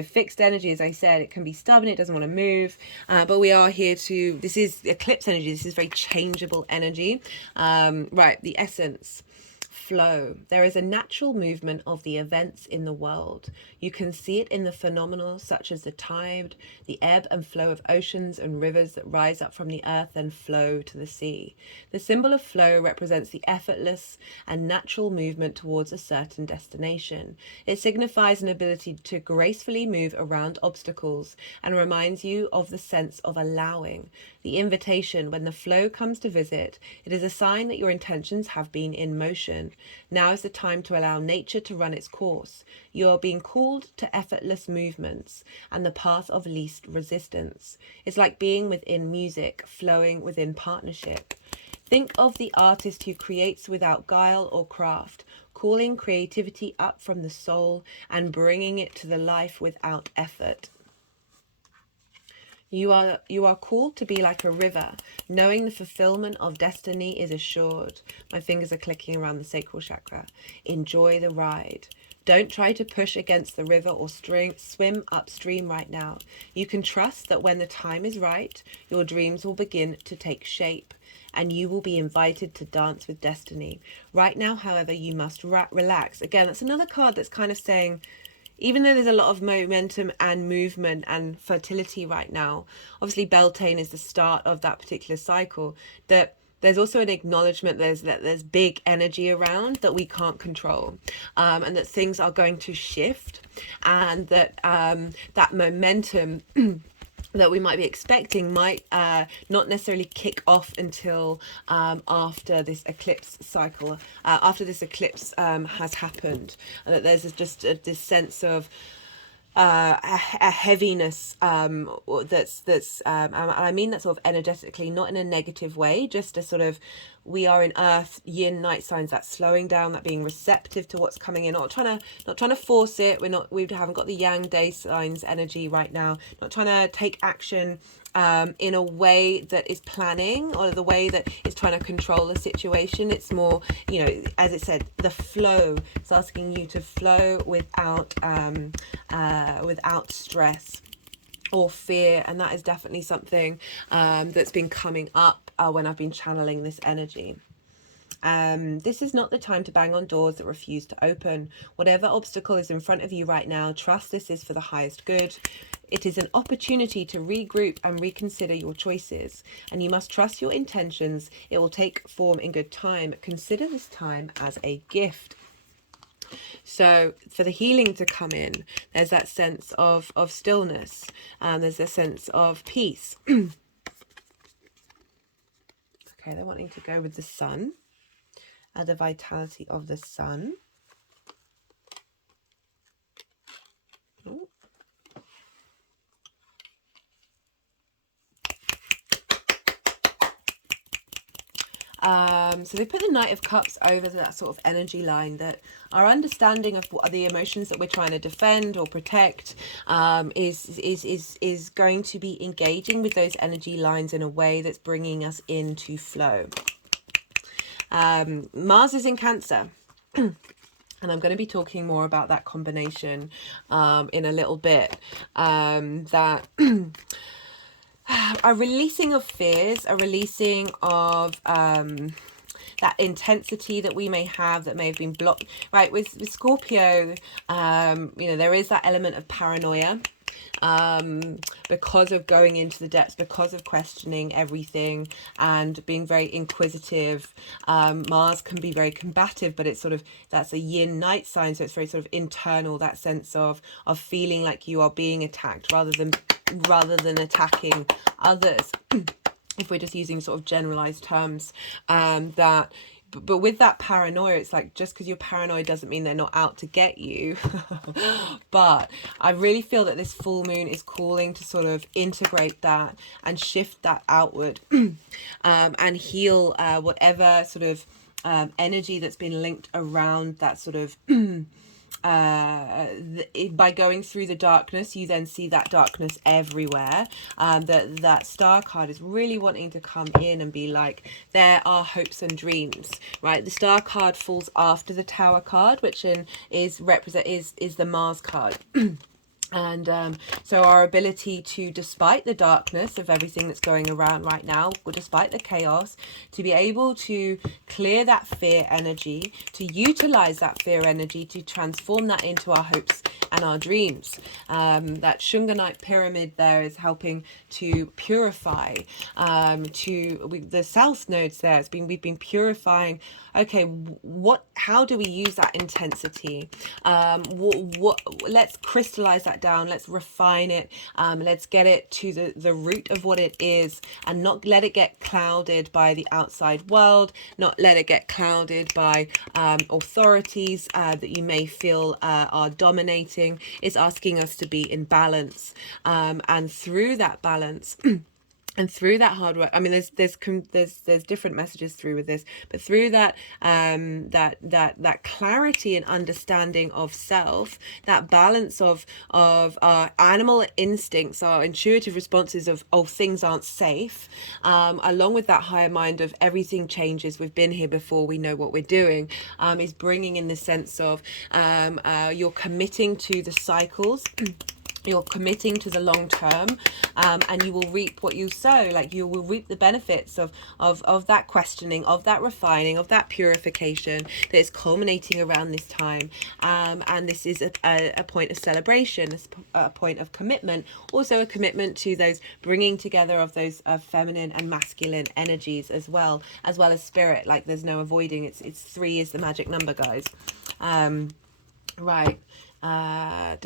fixed energy, as I said, it can be stubborn, it doesn't want to move, but we are here to, this is eclipse energy, this is very changeable energy. Right, the essence. Flow. There is a natural movement of the events in the world. You can see it in the phenomena such as the tide, the ebb and flow of oceans and rivers that rise up from the earth and flow to the sea. The symbol of flow represents the effortless and natural movement towards a certain destination. It signifies an ability to gracefully move around obstacles and reminds you of the sense of allowing. The invitation, when the flow comes to visit, it is a sign that your intentions have been in motion. Now is the time to allow nature to run its course. You are being called to effortless movements and the path of least resistance. It's like being within music, flowing within partnership. Think of the artist who creates without guile or craft, calling creativity up from the soul and bringing it to the life without effort. You are called to be like a river, knowing the fulfillment of destiny is assured. My fingers are clicking around the sacral chakra. Enjoy the ride. Don't try to push against the river or swim upstream right now. You can trust that when the time is right, your dreams will begin to take shape and you will be invited to dance with destiny. Right now, however, you must relax. Again, that's another card that's kind of saying, even though there's a lot of momentum and movement and fertility right now, obviously Beltane is the start of that particular cycle, that there's also an acknowledgement there's big energy around that we can't control, and that things are going to shift, and that that momentum that we might be expecting might not necessarily kick off until after this eclipse cycle, after this eclipse has happened, and that there's just this sense of a heaviness that's and I mean that sort of energetically, not in a negative way, just a sort of, we are in earth yin night signs, that slowing down, that being receptive to what's coming in, not trying to force it. We haven't got the yang day signs energy right now, not trying to take action in a way that is planning, or the way that is trying to control the situation. It's more, you know, as it said, the flow. It's asking you to flow without stress or fear, and that is definitely something that's been coming up when I've been channeling this energy. This is not the time to bang on doors that refuse to open. Whatever obstacle is in front of you right now, trust this is for the highest good. It is an opportunity to regroup and reconsider your choices, and you must trust your intentions. It will take form in good time. Consider this time as a gift. So for the healing to come in, there's that sense of stillness, there's a sense of peace. Okay, they're wanting to go with the sun, the vitality of the sun. Oh. So they put the Knight of Cups over that sort of energy line, that our understanding of what the emotions that we're trying to defend or protect is going to be engaging with those energy lines in a way that's bringing us into flow. Mars is in Cancer. And I'm going to be talking more about that combination in a little bit. That a releasing of fears, a releasing of that intensity that we may have, that may have been blocked. Right, with Scorpio, you know, there is that element of paranoia. Because of going into the depths, because of questioning everything and being very inquisitive. Mars can be very combative, but it's sort of, that's a yin night sign, so it's very sort of internal, that sense of feeling like you are being attacked rather than attacking others. If we're just using sort of generalized terms, but with that paranoia, it's like, just because you're paranoid doesn't mean they're not out to get you. But I really feel that this full moon is calling to sort of integrate that and shift that outward, and heal whatever sort of energy that's been linked around that sort of by going through the darkness, you then see that darkness everywhere. That star card is really wanting to come in and be like, there are hopes and dreams, right? The star card falls after the tower card, which is the Mars card. And so our ability to, despite the darkness of everything that's going around right now, or despite the chaos, to be able to clear that fear energy, to utilize that fear energy, to transform that into our hopes and our dreams. That Shunganite pyramid there is helping to purify, the south nodes there, we've been purifying. Okay, how do we use that intensity? Let's crystallize that down, let's refine it, let's get it to the root of what it is, and not let it get clouded by the outside world, not let it get clouded by authorities that you may feel are dominating. It's asking us to be in balance, and through that balance And through that hard work, I mean, there's different messages through with this, but through that that clarity and understanding of self, that balance of our animal instincts, our intuitive responses of, oh, things aren't safe, along with that higher mind of everything changes, we've been here before, we know what we're doing, is bringing in the sense of you're committing to the cycles. You're committing to the long term, and you will reap what you sow. Like, you will reap the benefits of that questioning, of that refining, of that purification that is culminating around this time. And this is a point of celebration, a point of commitment, also a commitment to those bringing together of those feminine and masculine energies as well as spirit. Like, there's no avoiding. It's 3 is the magic number, guys. Right. They're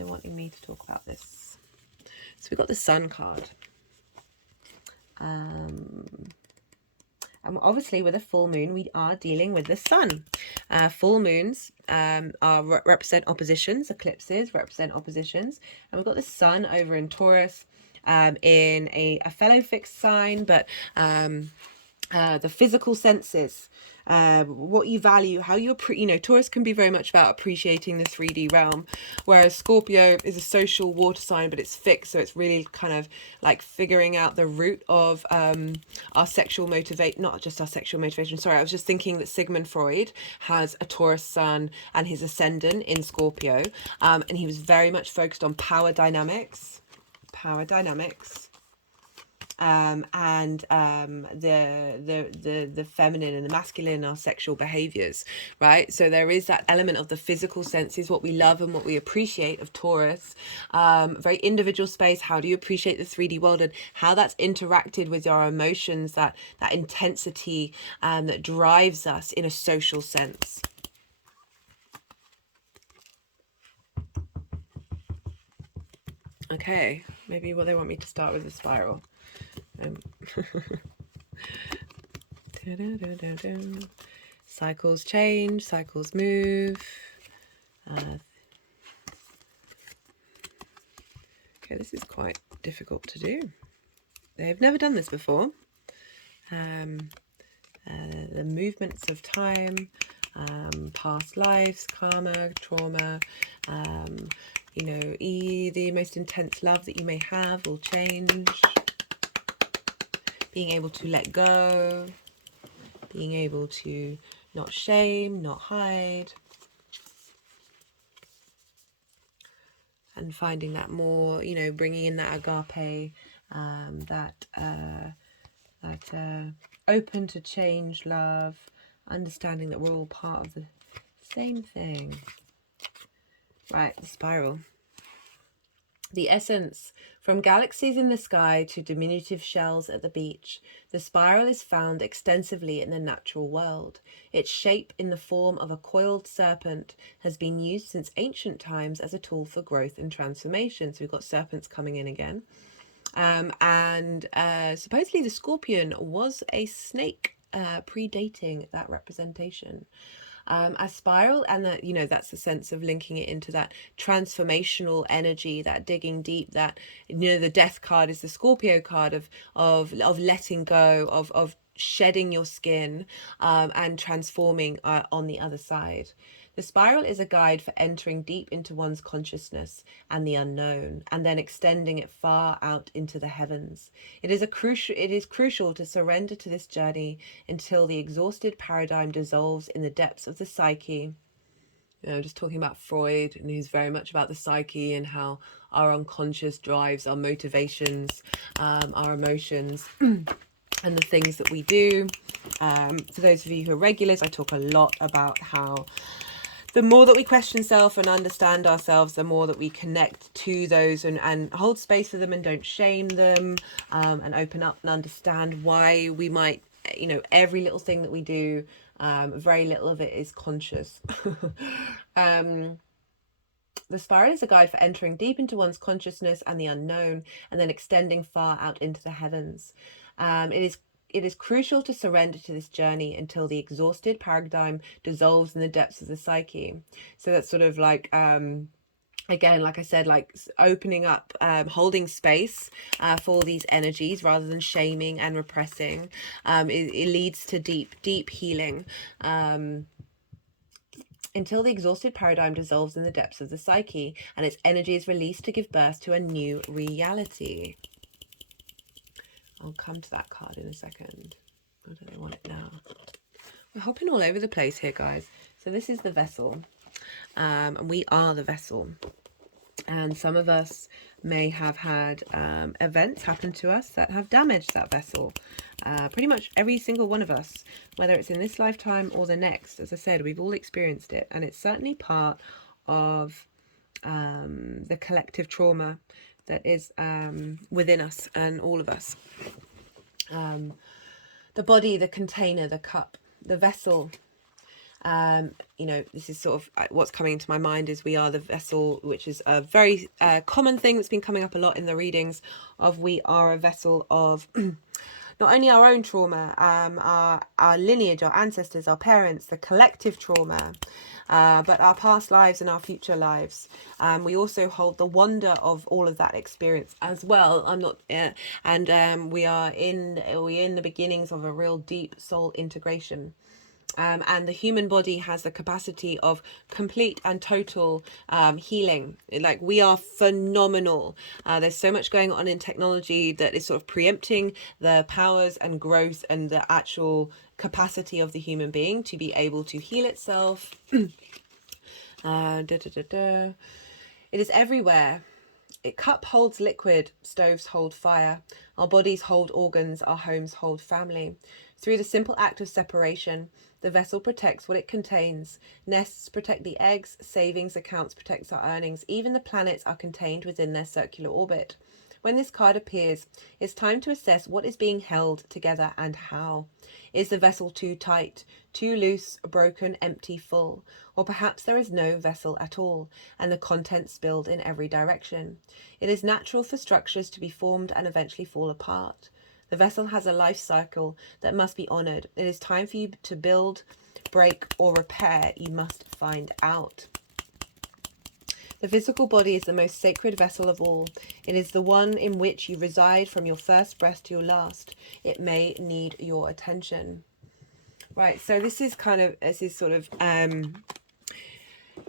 wanting me to talk about this. So we've got the Sun card. And obviously with a full moon, we are dealing with the Sun. Full moons represent oppositions. Eclipses represent oppositions. And we've got the Sun over in Taurus, in a fellow fixed sign, but the physical senses, what you value, how you Taurus can be very much about appreciating the 3D realm, whereas Scorpio is a social water sign, but it's fixed, so it's really kind of like figuring out the root of our sexual not just our sexual motivation. Sorry, I was just thinking that Sigmund Freud has a Taurus sun and his ascendant in Scorpio, and he was very much focused on power dynamics, and the feminine and the masculine in our sexual behaviors, right? So there is that element of the physical senses, what we love and what we appreciate of Taurus, very individual space. How do you appreciate the 3D world and how that's interacted with our emotions, that intensity that drives us in a social sense. Okay, maybe they want me to start with the spiral. Cycles change, cycles move. Okay, this is quite difficult to do. They've never done this before. The movements of time, past lives, karma, trauma, the most intense love that you may have will change. Being able to let go, being able to not shame, not hide, and finding that more, bringing in that agape, that open to change love, understanding that we're all part of the same thing. Right, the spiral. The essence. From galaxies in the sky to diminutive shells at the beach, the spiral is found extensively in the natural world. Its shape in the form of a coiled serpent has been used since ancient times as a tool for growth and transformation. So we've got serpents coming in again. And supposedly the scorpion was a snake, predating that representation. A spiral, and that that's the sense of linking it into that transformational energy, that digging deep, that the death card is the Scorpio card of letting go, of shedding your skin, and transforming on the other side. The spiral is a guide for entering deep into one's consciousness and the unknown, and then extending it far out into the heavens. It is crucial to surrender to this journey until the exhausted paradigm dissolves in the depths of the psyche. Just talking about Freud, and he's very much about the psyche and how our unconscious drives our motivations, our emotions, and the things that we do. For those of you who are regulars, I talk a lot about how the more that we question self and understand ourselves, the more that we connect to those and hold space for them and don't shame them, and open up and understand why we might, every little thing that we do, very little of it is conscious. The spiral is a guide for entering deep into one's consciousness and the unknown, and then extending far out into the heavens. It is crucial to surrender to this journey until the exhausted paradigm dissolves in the depths of the psyche. So that's sort of like again, like I said, like opening up, holding space for these energies rather than shaming and repressing. It leads to deep healing. Until the exhausted paradigm dissolves in the depths of the psyche and its energy is released to give birth to a new reality. I'll come to that card in a second. Or do they want it now? We're hopping all over the place here, guys. So this is the vessel. And we are the vessel. And some of us may have had events happen to us that have damaged that vessel. Pretty much every single one of us, whether it's in this lifetime or the next. As I said, we've all experienced it, and it's certainly part of the collective trauma that is within us and all of us. The body, the container, the cup, the vessel. You know, this is sort of what's coming to my mind is we are the vessel, which is a very common thing that's been coming up a lot in the readings of we are a vessel of not only our own trauma, our lineage, our ancestors, our parents, the collective trauma, but our past lives and our future lives. We also hold the wonder of all of that experience as well. We are in the beginnings of a real deep soul integration. And the human body has the capacity of complete and total healing. Like, we are phenomenal. There's so much going on in technology that is sort of preempting the powers and growth and the actual capacity of the human being to be able to heal itself. It is everywhere. Cup holds liquid, stoves hold fire. Our bodies hold organs, our homes hold family. Through the simple act of separation, the vessel protects what it contains. Nests protect the eggs, savings accounts protects our earnings. Even the planets are contained within their circular orbit. When this card appears, it's time to assess what is being held together and how. Is the vessel too tight, too loose, broken, empty, full? Or perhaps there is no vessel at all, and the contents spilled in every direction. It is natural for structures to be formed and eventually fall apart. The vessel has a life cycle that must be honoured. It is time for you to build, break, or repair. You must find out. The physical body is the most sacred vessel of all. It is the one in which you reside from your first breath to your last. It may need your attention. Right, so this is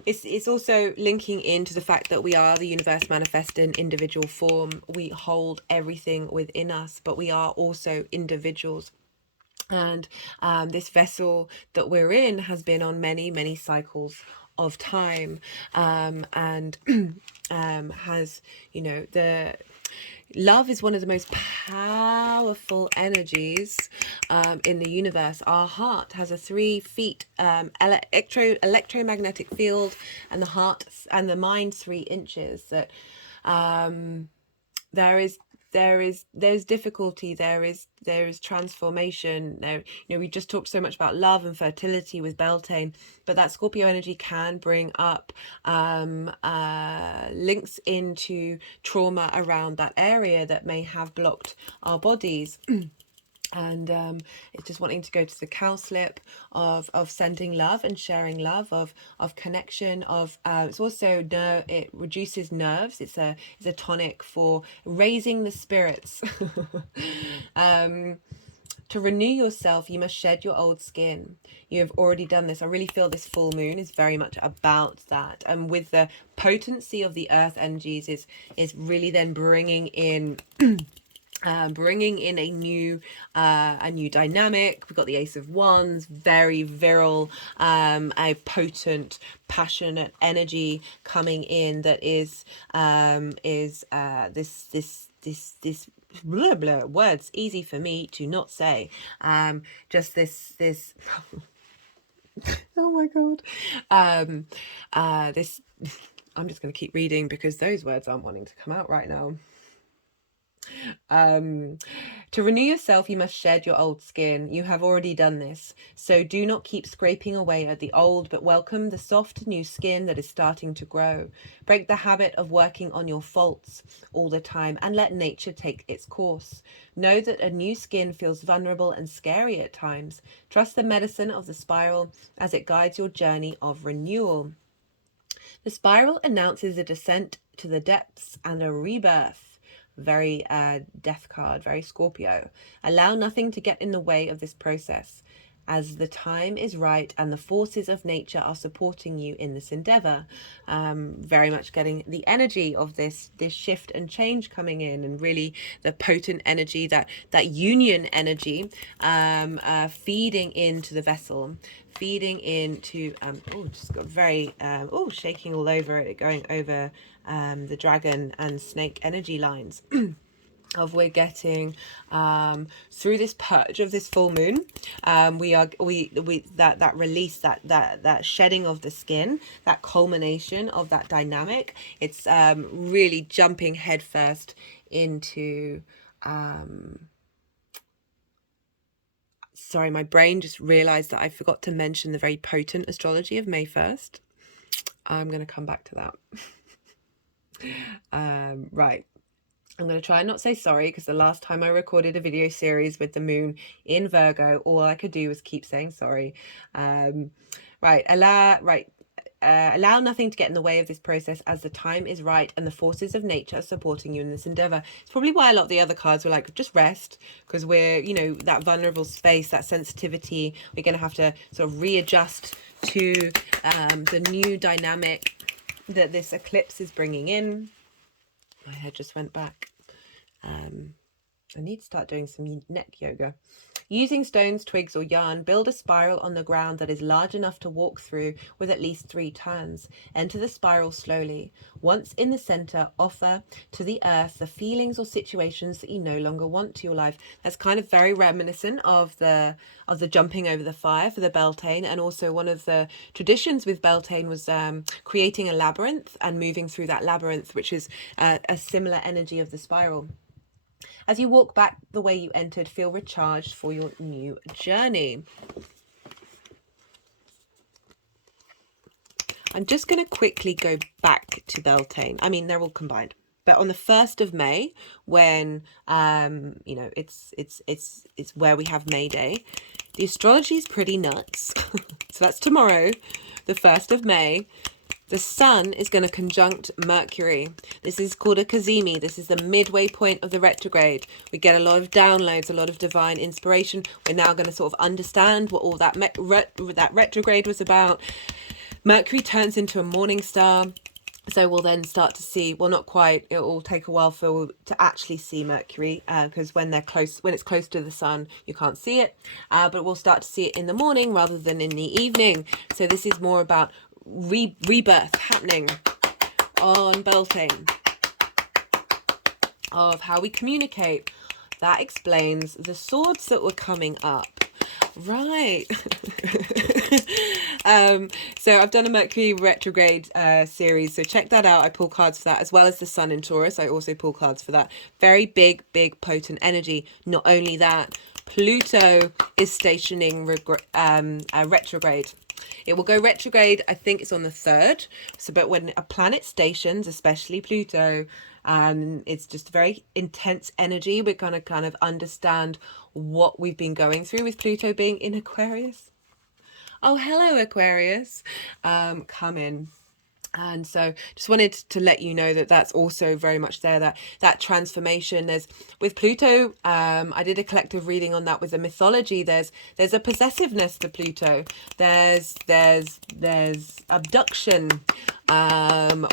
it's also linking into the fact that we are the universe manifest in individual form. We hold everything within us, but we are also individuals. And this vessel that we're in has been on many cycles of time, and has, you know, the love is one of the most powerful energies in the universe. Our heart has a 3 feet electromagnetic field, and the heart and the mind 3 inches. That there's difficulty, there is transformation there. You know, we just talked so much about love and fertility with Beltane, but that Scorpio energy can bring up links into trauma around that area that may have blocked our bodies. And it's just wanting to go to the cow slip of sending love and sharing love, of connection, of it's also it reduces nerves. It's a tonic for raising the spirits. To renew yourself, you must shed your old skin. You have already done this. I really feel this full moon is very much about that. And with the potency of the earth energies is really then bringing in a new dynamic. We've got the Ace of Wands, very virile, a potent, passionate energy coming in that is this blah blah words easy for me to not say. Just this oh my god. This I'm just going to keep reading because those words aren't wanting to come out right now. To renew yourself, you must shed your old skin. You have already done this. So do not keep scraping away at the old, but welcome the soft new skin that is starting to grow. Break the habit of working on your faults all the time and let nature take its course. Know that a new skin feels vulnerable and scary at times. Trust the medicine of the spiral as it guides your journey of renewal. The spiral announces a descent to the depths and a rebirth. Very death card, very Scorpio. Allow nothing to get in the way of this process, as the time is right and the forces of nature are supporting you in this endeavor. Very much getting the energy of this shift and change coming in, and really the potent energy, that union energy, feeding into the vessel, feeding into just got very shaking all over it, going over the dragon and snake energy lines. Of we're getting through this purge of this full moon, that release, that shedding of the skin, that culmination of that dynamic. It's really jumping headfirst into sorry, my brain just realized that I forgot to mention the very potent astrology of May 1st. I'm going to come back to that. Right. I'm going to try and not say sorry, because the last time I recorded a video series with the moon in Virgo, all I could do was keep saying sorry. Allow nothing to get in the way of this process, as the time is right and the forces of nature are supporting you in this endeavor. It's probably why a lot of the other cards were like, just rest, because we're, that vulnerable space, that sensitivity, we're going to have to sort of readjust to the new dynamic that this eclipse is bringing in. My head just went back. I need to start doing some neck yoga. Using stones, twigs, or yarn, build a spiral on the ground that is large enough to walk through with at least 3 turns. Enter the spiral slowly. Once in the center, offer to the earth the feelings or situations that you no longer want to your life. That's kind of very reminiscent of the jumping over the fire for the Beltane, and also one of the traditions with Beltane was creating a labyrinth and moving through that labyrinth, which is a similar energy of the spiral. As you walk back the way you entered, feel recharged for your new journey. I'm just going to quickly go back to Beltane. I mean, they're all combined. But on the 1st of May, when it's where we have May Day, the astrology is pretty nuts. So that's tomorrow, the 1st of May. The sun is going to conjunct Mercury. This is called a cazimi. This is the midway point of the retrograde. We get a lot of downloads, a lot of divine inspiration. We're now going to sort of understand what all that retrograde was about. Mercury turns into a morning star. So we'll then start to see, well, not quite, it will take a while to actually see Mercury, because when it's close to the sun, you can't see it. But we'll start to see it in the morning rather than in the evening. So this is more about rebirth happening on Beltane, of how we communicate. That explains the swords that were coming up. Right. So I've done a Mercury retrograde series, so check that out. I pull cards for that, as well as the sun in Taurus. I also pull cards for that. Very big potent energy. Not only that, Pluto is stationing retrograde. It will go retrograde, I think it's on the 3rd. So, but when a planet stations, especially Pluto, it's just very intense energy. We're going to kind of understand what we've been going through with Pluto being in Aquarius. Oh, hello, Aquarius. Come in. And so just wanted to let you know that that's also very much there, that transformation. There's with Pluto, I did a collective reading on that with the mythology. There's a possessiveness to Pluto. There's abduction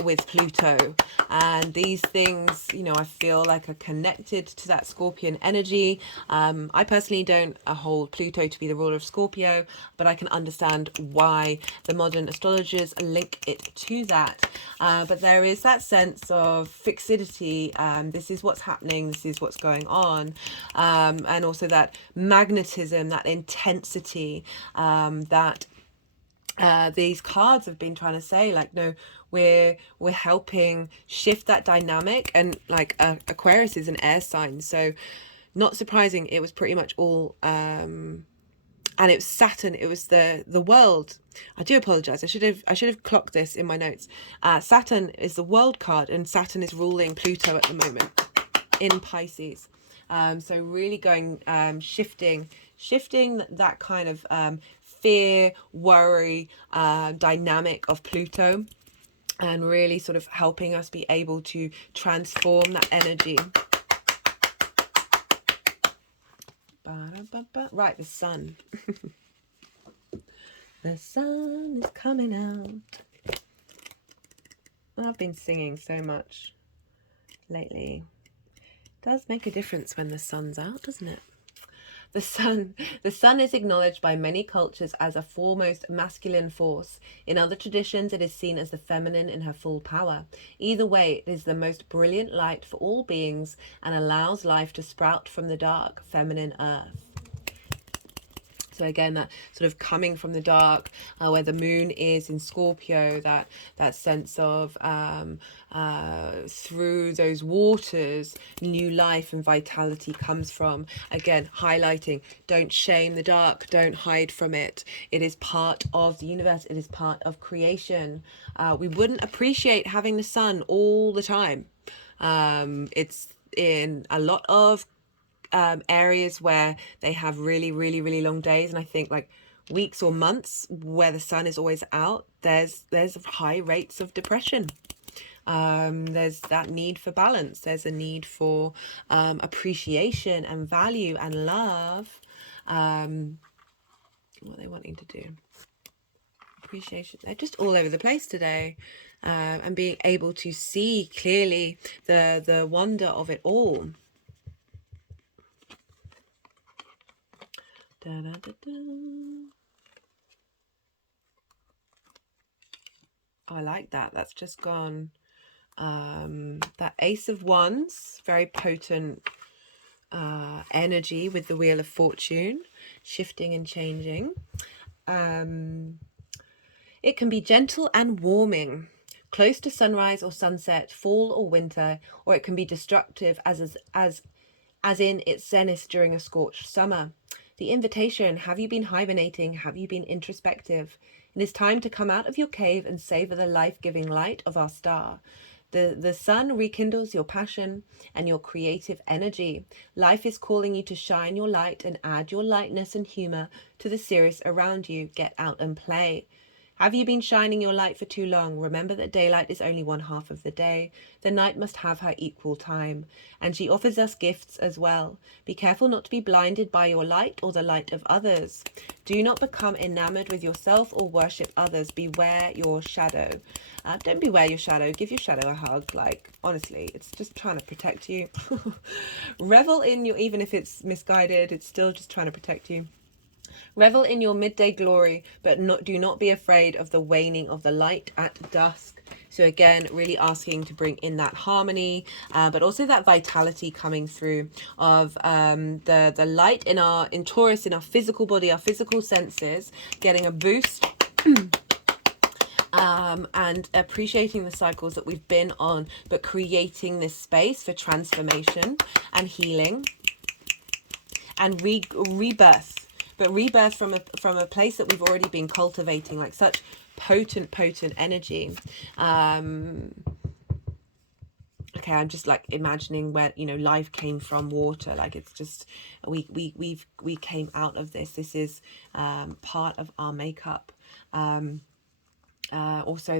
with Pluto, and these things, I feel like are connected to that Scorpion energy. I personally don't hold Pluto to be the ruler of Scorpio, but I can understand why the modern astrologers link it to that. But there is that sense of fixity. This is what's happening. This is what's going on. And also that magnetism, that intensity, that these cards have been trying to say, like, no, we're helping shift that dynamic. And like Aquarius is an air sign, so not surprising, it was pretty much all and it was Saturn, it was the world. I do apologize, I should have clocked this in my notes. Saturn is the world card, and Saturn is ruling Pluto at the moment in Pisces. So really going shifting that kind of fear, worry, dynamic of Pluto. and really sort of helping us be able to transform that energy. Right, the sun. The sun is coming out. I've been singing so much lately. It does make a difference when the sun's out, doesn't it? The sun is acknowledged by many cultures as a foremost masculine force. In other traditions, it is seen as the feminine in her full power. Either way, it is the most brilliant light for all beings and allows life to sprout from the dark, feminine earth. So again, that sort of coming from the dark, where the moon is in Scorpio, that sense of through those waters, new life and vitality comes from. Again, highlighting, don't shame the dark, don't hide from it. It is part of the universe. It is part of creation. We wouldn't appreciate having the sun all the time. It's in a lot of areas where they have really long days, and I think like weeks or months where the sun is always out, there's high rates of depression. There's that need for balance. There's a need for appreciation and value and love. What are they wanting to do? Appreciation. They're just all over the place today, and being able to see clearly the wonder of it all. Da, da, da, da. I like that. That's just gone. That Ace of Wands, very potent energy with the Wheel of Fortune, shifting and changing. It can be gentle and warming, close to sunrise or sunset, fall or winter, or it can be destructive as in its zenith during a scorched summer. The invitation: have you been hibernating? Have you been introspective? It is time to come out of your cave and savor the life-giving light of our star. The sun rekindles your passion and your creative energy. Life is calling you to shine your light and add your lightness and humor to the serious around you. Get out and play. Have you been shining your light for too long? Remember that daylight is only one half of the day. The night must have her equal time. And she offers us gifts as well. Be careful not to be blinded by your light or the light of others. Do not become enamored with yourself or worship others. Beware your shadow. Don't beware your shadow. Give your shadow a hug. Like, honestly, it's just trying to protect you. Revel in your, even if it's misguided, it's still just trying to protect you. Revel in your midday glory, but do not be afraid of the waning of the light at dusk. So again, really asking to bring in that harmony, but also that vitality coming through of the light in Taurus, in our physical body, our physical senses, getting a boost. And appreciating the cycles that we've been on, but creating this space for transformation and healing and rebirth. But rebirth from a place that we've already been cultivating, like such potent energy. Okay, I'm just like imagining where, you know, life came from water. Like, it's just we came out of this. This is part of our makeup. Also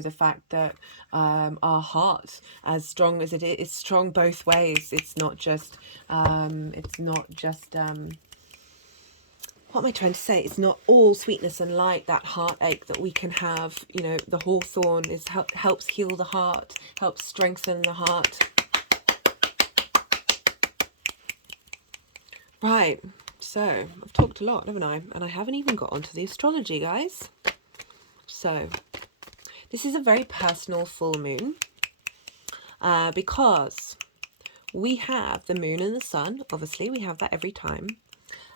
the fact that our heart, as strong as it is strong both ways. It's not just what am I trying to say? It's not all sweetness and light. That heartache that we can have, you know, the hawthorn is helps heal the heart, helps strengthen the heart. Right, so I've talked a lot, haven't I? And I haven't even got onto the astrology, guys. So this is a very personal full moon, because we have the moon and the sun. Obviously, we have that every time.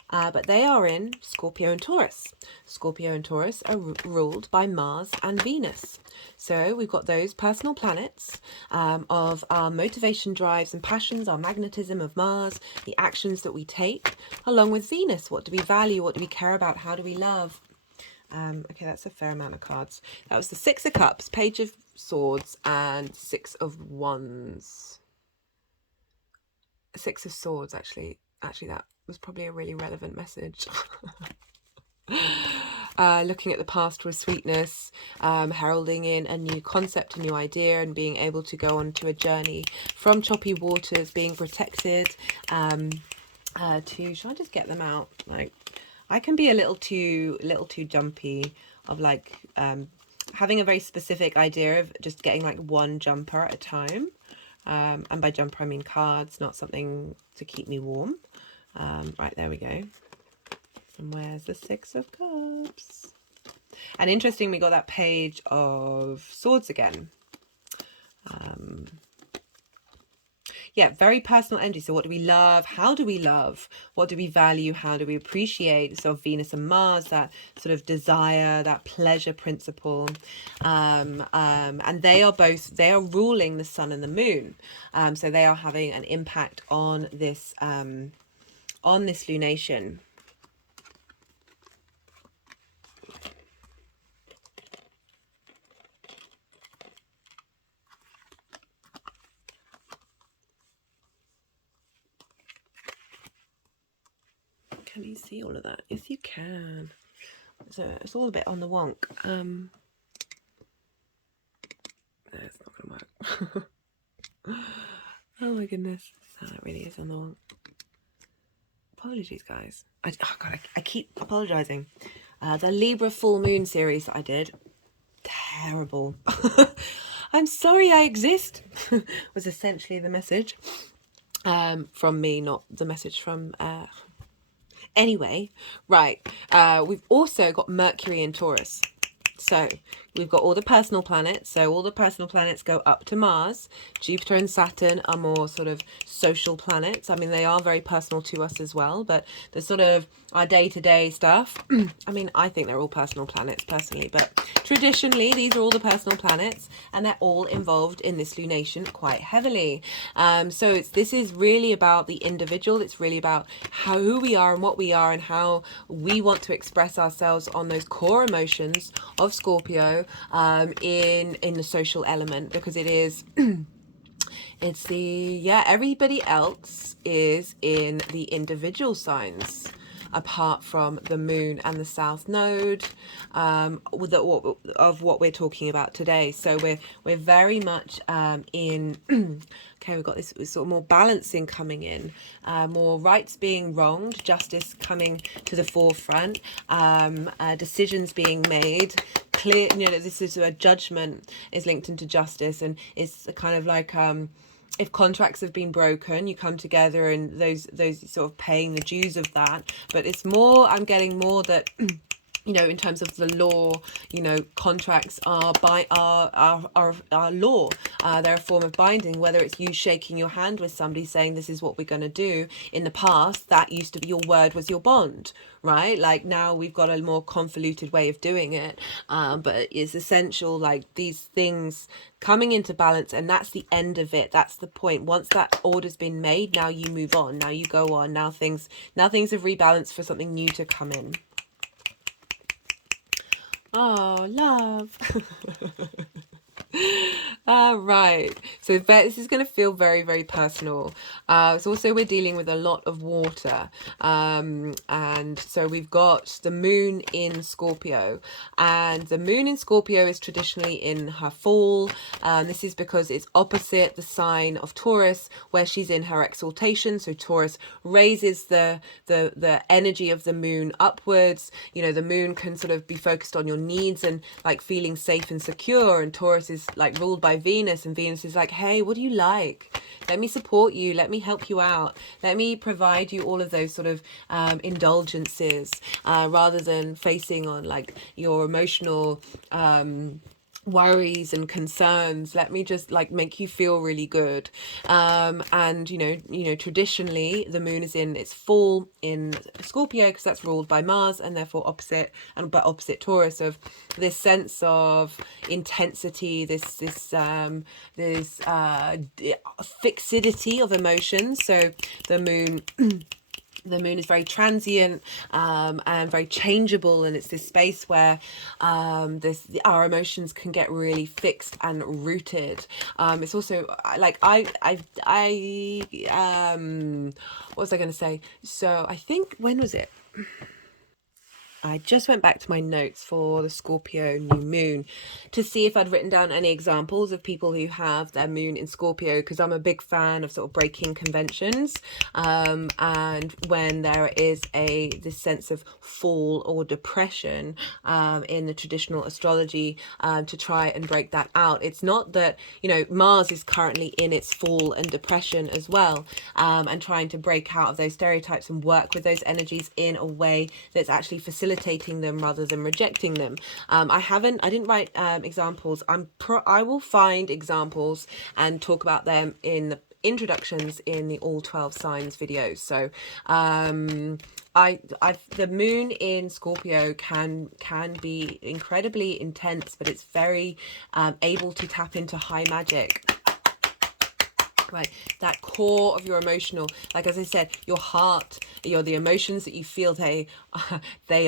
But they are in Scorpio and Taurus. Scorpio and Taurus are ruled by Mars and Venus. So we've got those personal planets of our motivation, drives and passions, our magnetism of Mars, the actions that we take, along with Venus. What do we value? What do we care about? How do we love? Okay, that's a fair amount of cards. That was the Six of Cups, Page of Swords, and Six of Wands. Six of Swords, actually that was probably a really relevant message. looking at the past with sweetness, heralding in a new concept, a new idea, and being able to go on to a journey from choppy waters, being protected. Should I just get them out? Like, I can be a little too jumpy of like having a very specific idea of just getting like one jumper at a time. And by jumper, I mean cards, not something to keep me warm. Right, there we go. And where's the Six of Cups? And interesting, we got that Page of Swords again. Yeah, very personal energy. So what do we love? How do we love? What do we value? How do we appreciate? So Venus and Mars, that sort of desire, that pleasure principle. And they are ruling the sun and the moon. So they are having an impact on this lunation. Can you see all of that? Yes, you can. So it's all a bit on the wonk. No, it's not going to work. Oh my goodness. Oh, that really is on the wonk. Apologies, guys. I keep apologizing. The Libra full moon series that I did, terrible. I'm sorry I exist was essentially the message from me, not the message from anyway. Right, we've also got Mercury in Taurus. So we've got all the personal planets. So all the personal planets go up to Mars. Jupiter and Saturn are more sort of social planets. I mean, they are very personal to us as well, but the sort of our day-to-day stuff, I mean, I think they're all personal planets personally, but traditionally these are all the personal planets, and they're all involved in this lunation quite heavily. So this is really about the individual. It's really about who we are and what we are and how we want to express ourselves on those core emotions of Scorpio in the social element, because it is it's the everybody else is in the individual signs apart from the moon and the south node of what we're talking about today. So we're very much in okay, we've got this sort of more balancing coming in, more rights being wronged, justice coming to the forefront, decisions being made clear. You know, this is a judgment is linked into justice, and it's kind of like if contracts have been broken, you come together and those sort of paying the dues of that. But it's more, I'm getting more that you know, in terms of the law, you know, contracts are law. They're a form of binding, whether it's you shaking your hand with somebody saying this is what we're going to do. In the past, that used to be your word was your bond, right? Like now we've got a more convoluted way of doing it. But it's essential, like these things coming into balance, and that's the end of it. That's the point. Once that order's been made, now you move on. Now you go on. Now things have rebalanced for something new to come in. Oh, love. Right, so this is going to feel very, very personal. So also we're dealing with a lot of water, and so we've got the moon in Scorpio, and the moon in Scorpio is traditionally in her fall. This is because it's opposite the sign of Taurus, where she's in her exaltation. So Taurus raises the energy of the moon upwards. You know, the moon can sort of be focused on your needs and like feeling safe and secure, and Taurus is like ruled by Venus, and Venus is like, hey, what do you like? Let me support you, let me help you out, let me provide you all of those sort of indulgences, rather than facing on like your emotional worries and concerns. Let me just like make you feel really good. And you know traditionally the moon is in its fall in Scorpio because that's ruled by Mars, and therefore opposite Taurus, of this sense of intensity, this fixity of emotions. So the moon the moon is very transient and very changeable, and it's this space where our emotions can get really fixed and rooted. It's also like what was I going to say? So I think, when was it? I just went back to my notes for the Scorpio new moon to see if I'd written down any examples of people who have their moon in Scorpio, because I'm a big fan of sort of breaking conventions, and when there is this sense of fall or depression in the traditional astrology, to try and break that out. It's not that, you know, Mars is currently in its fall and depression as well, and trying to break out of those stereotypes and work with those energies in a way that's actually facilitating them rather than rejecting them. I didn't write examples. I will find examples and talk about them in the introductions in the all 12 signs videos. So the moon in Scorpio can be incredibly intense, but it's very able to tap into high magic. Right, that core of your emotional, like as I said, your heart, the emotions that you feel, they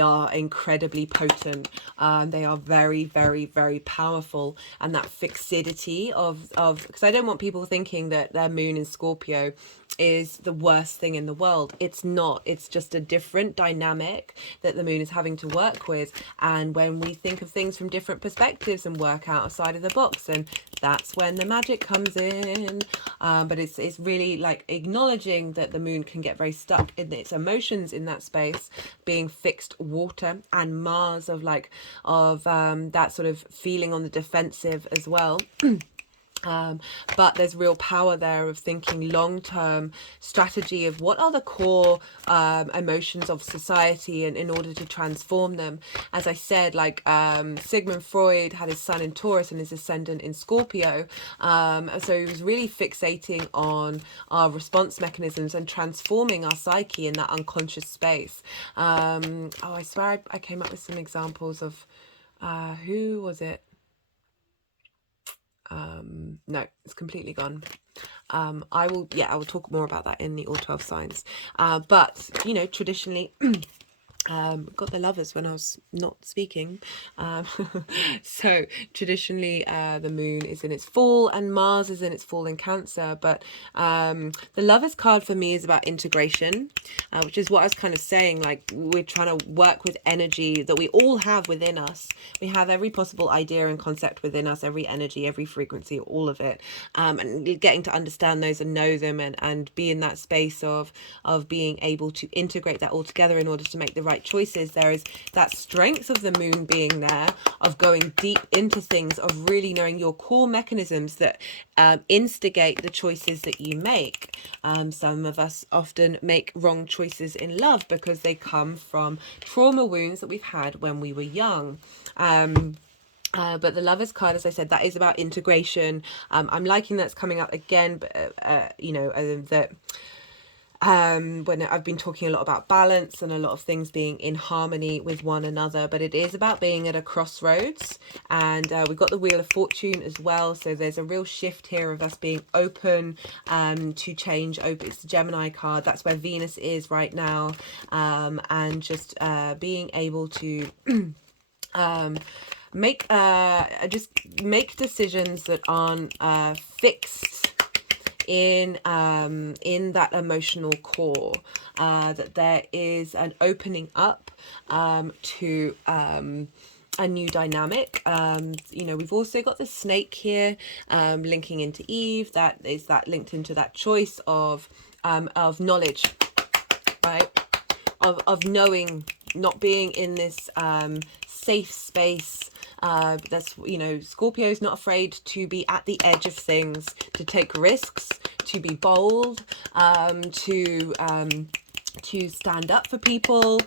are incredibly potent. They are very, very, very powerful. And that fixidity of because I don't want people thinking that their moon in Scorpio is the worst thing in the world. It's not. It's just a different dynamic that the moon is having to work with. And when we think of things from different perspectives and work outside of the box, and that's when the magic comes in. But it's really like acknowledging that the moon can get very stuck in its emotions in that space, being fixed water, and Mars of that sort of feeling on the defensive as well. But there's real power there of thinking long-term strategy of what are the core emotions of society, and in order to transform them. As I said, Sigmund Freud had his sun in Taurus and his ascendant in Scorpio, so he was really fixating on our response mechanisms and transforming our psyche in that unconscious space. I swear I came up with some examples of who was it? No, it's completely gone. I will talk more about that in the all 12 signs. But you know, traditionally got the lovers when I was not speaking. So traditionally the moon is in its fall and Mars is in its fall in Cancer, but the lovers card for me is about integration, which is what I was kind of saying, like we're trying to work with energy that we all have within us. We have every possible idea and concept within us, every energy, every frequency, all of it, and getting to understand those and know them, and be in that space of being able to integrate that all together in order to make the right choices. There is that strength of the moon being there, of going deep into things, of really knowing your core mechanisms that instigate the choices that you make. Some of us often make wrong choices in love because they come from trauma wounds that we've had when we were young. But the lovers card, as I said, that is about integration. I'm liking that's coming up again, but you know, that when I've been talking a lot about balance and a lot of things being in harmony with one another, but it is about being at a crossroads. And we've got the Wheel of Fortune as well, so there's a real shift here of us being open to change. It's the Gemini card, that's where Venus is right now, and just being able to make decisions that aren't fixed in that emotional core, that there is an opening up to a new dynamic. You know, we've also got the snake here, linking into Eve. That is linked into that choice of knowledge, right? Of knowing, not being in this safe space. That's, you know, Scorpio is not afraid to be at the edge of things, to take risks, to be bold, to stand up for people,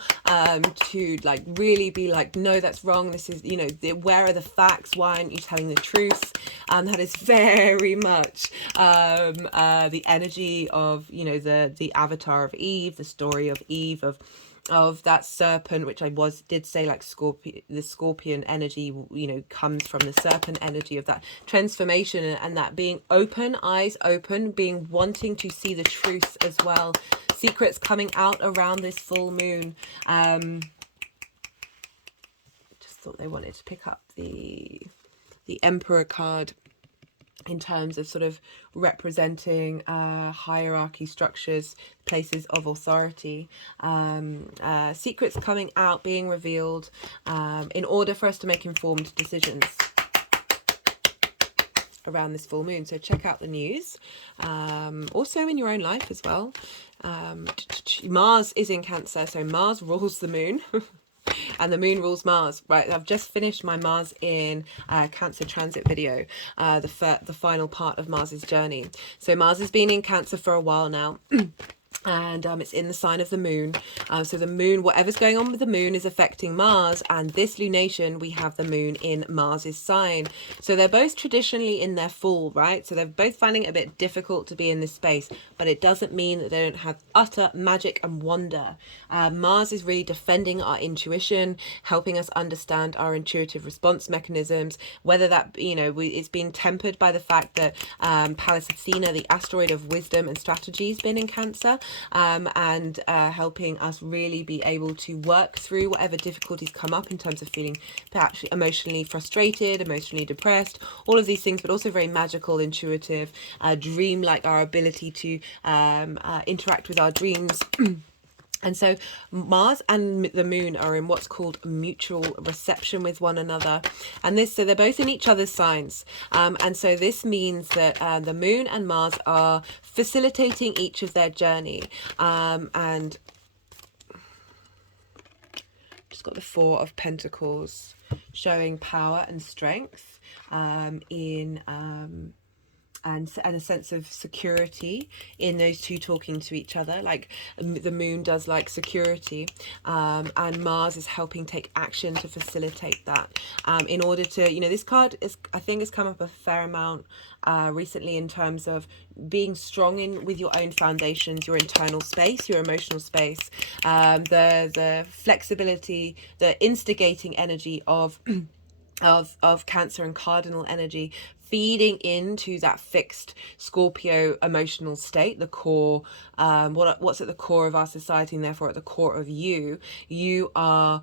to like really be like, no, that's wrong, this is, you know, where are the facts, why aren't you telling the truth? That is very much the energy of, you know, the avatar of Eve, the story of Eve, of that serpent, which did say like the scorpion energy, you know, comes from the serpent energy of that transformation, and that being open, eyes open, being wanting to see the truth as well. Secrets coming out around this full moon. Just thought they wanted to pick up the Emperor card. in terms of sort of representing hierarchy structures, places of authority, secrets coming out, being revealed, in order for us to make informed decisions around this full moon. So check out the news, also in your own life as well. Mars is in Cancer, so Mars rules the moon. And the moon rules Mars. Right, I've just finished my Mars in Cancer transit video, the final part of Mars's journey. So Mars has been in Cancer for a while now. And it's in the sign of the moon. So the moon, whatever's going on with the moon is affecting Mars, and this lunation we have the moon in Mars's sign. So they're both traditionally in their full, right? So they're both finding it a bit difficult to be in this space, but it doesn't mean that they don't have utter magic and wonder. Mars is really defending our intuition, helping us understand our intuitive response mechanisms, whether that, you know, it's been tempered by the fact that Pallas Athena, the asteroid of wisdom and strategy, has been in Cancer. And helping us really be able to work through whatever difficulties come up in terms of feeling perhaps emotionally frustrated, emotionally depressed, all of these things, but also very magical, intuitive, dream-like, our ability to interact with our dreams. And so Mars and the moon are in what's called mutual reception with one another. And so they're both in each other's signs. And so this means that the moon and Mars are facilitating each of their journey. And just got the Four of Pentacles showing power and strength and a sense of security in those two talking to each other. Like the moon does like security, and Mars is helping take action to facilitate that, in order to, you know, this card is, I think, has come up a fair amount recently in terms of being strong with your own foundations, your internal space, your emotional space, the flexibility, the instigating energy of Cancer and cardinal energy, feeding into that fixed Scorpio emotional state, the core, what's at the core of our society, and therefore at the core of you. You are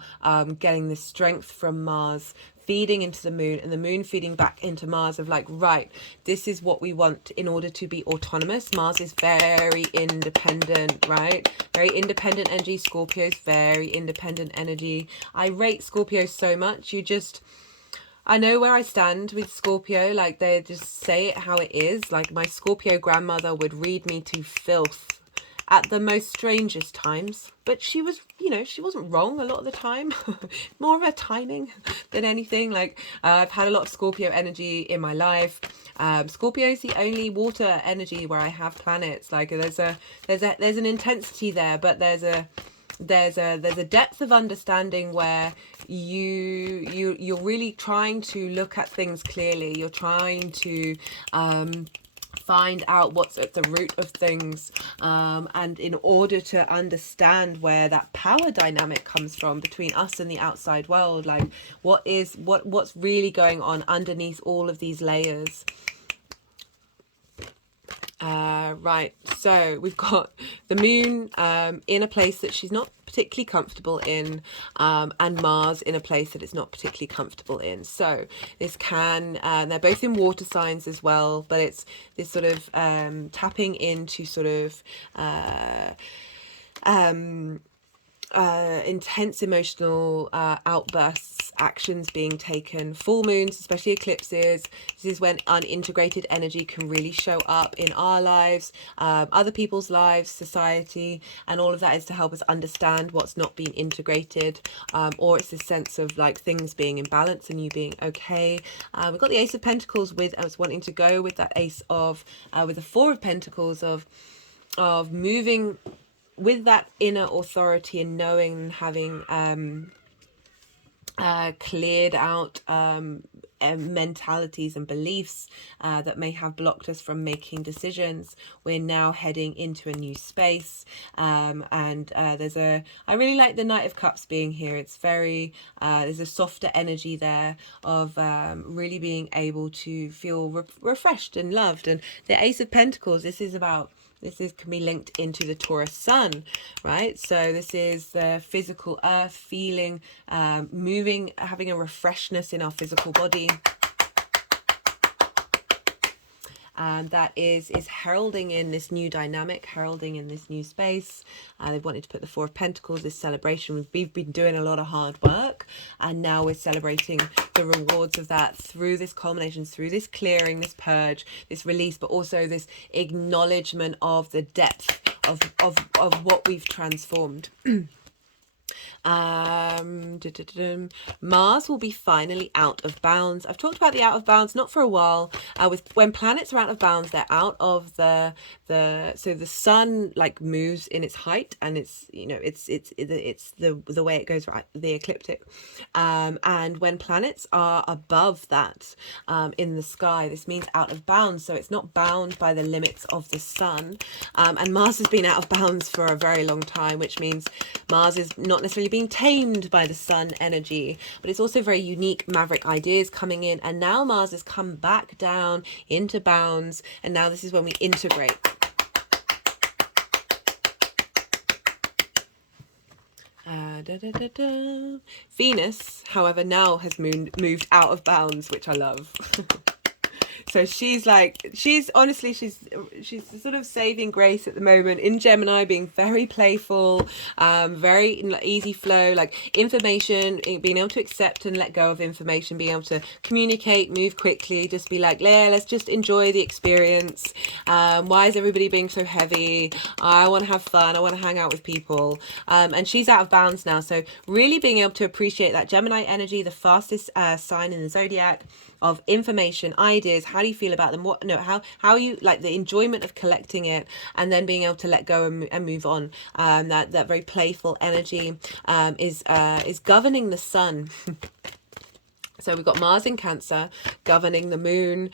getting this strength from Mars feeding into the moon, and the moon feeding back into Mars, of like, right, this is what we want in order to be autonomous. Mars is very independent, right? Very independent energy. Scorpio's very independent energy. I rate Scorpio so much. I know where I stand with Scorpio. Like, they just say it how it is. Like, my Scorpio grandmother would read me to filth at the most strangest times. But she was, you know, she wasn't wrong a lot of the time. More of her timing than anything. Like, I've had a lot of Scorpio energy in my life. Scorpio is the only water energy where I have planets. Like, there's an intensity there, but there's a depth of understanding where you're really trying to look at things clearly. You're trying to find out what's at the root of things, and in order to understand where that power dynamic comes from between us and the outside world, like what's really going on underneath all of these layers. Right, so we've got the moon in a place that she's not particularly comfortable in, and Mars in a place that it's not particularly comfortable in. So this can, they're both in water signs as well, but it's this sort of tapping into sort of intense emotional outbursts, actions being taken, full moons, especially eclipses. This is when unintegrated energy can really show up in our lives, other people's lives, society, and all of that is to help us understand what's not being integrated, or it's this sense of like things being in balance and you being okay. We've got the Ace of Pentacles I was wanting to go with that Ace of, with the Four of Pentacles of moving with that inner authority and knowing and having cleared out mentalities and beliefs that may have blocked us from making decisions. We're now heading into a new space, and I really like the Knight of Cups being here. It's very there's a softer energy there of really being able to feel refreshed and loved. And the Ace of Pentacles, can be linked into the Taurus sun, right? So this is the physical earth, feeling, moving, having a refreshness in our physical body. that is heralding in this new dynamic, heralding in this new space. They've wanted to put the Four of Pentacles, this celebration. We've been doing a lot of hard work, and now we're celebrating the rewards of that through this culmination, through this clearing, this purge, this release, but also this acknowledgement of the depth of what we've transformed. Mars will be finally out of bounds. I've talked about the out of bounds not for a while. With when planets are out of bounds, they're out of the so the sun like moves in its height, and it's, you know, it's the way it goes, right, the ecliptic, and when planets are above that in the sky, this means out of bounds. So it's not bound by the limits of the sun, and Mars has been out of bounds for a very long time, which means Mars is not necessarily being tamed by the sun energy, but it's also very unique maverick ideas coming in. And now Mars has come back down into bounds, and now this is when we integrate. Venus, however, now has moved out of bounds, which I love. So she's honestly sort of saving grace at the moment in Gemini, being very playful, very easy flow, like information, being able to accept and let go of information, being able to communicate, move quickly, just be like, yeah, let's just enjoy the experience. Why is everybody being so heavy? I want to have fun. I want to hang out with people. And she's out of bounds now. So really being able to appreciate that Gemini energy, the fastest sign in the zodiac, of information, ideas. How do you feel about them? How you like the enjoyment of collecting it, and then being able to let go and move on. That very playful energy is governing the sun. So we've got Mars in Cancer governing the moon,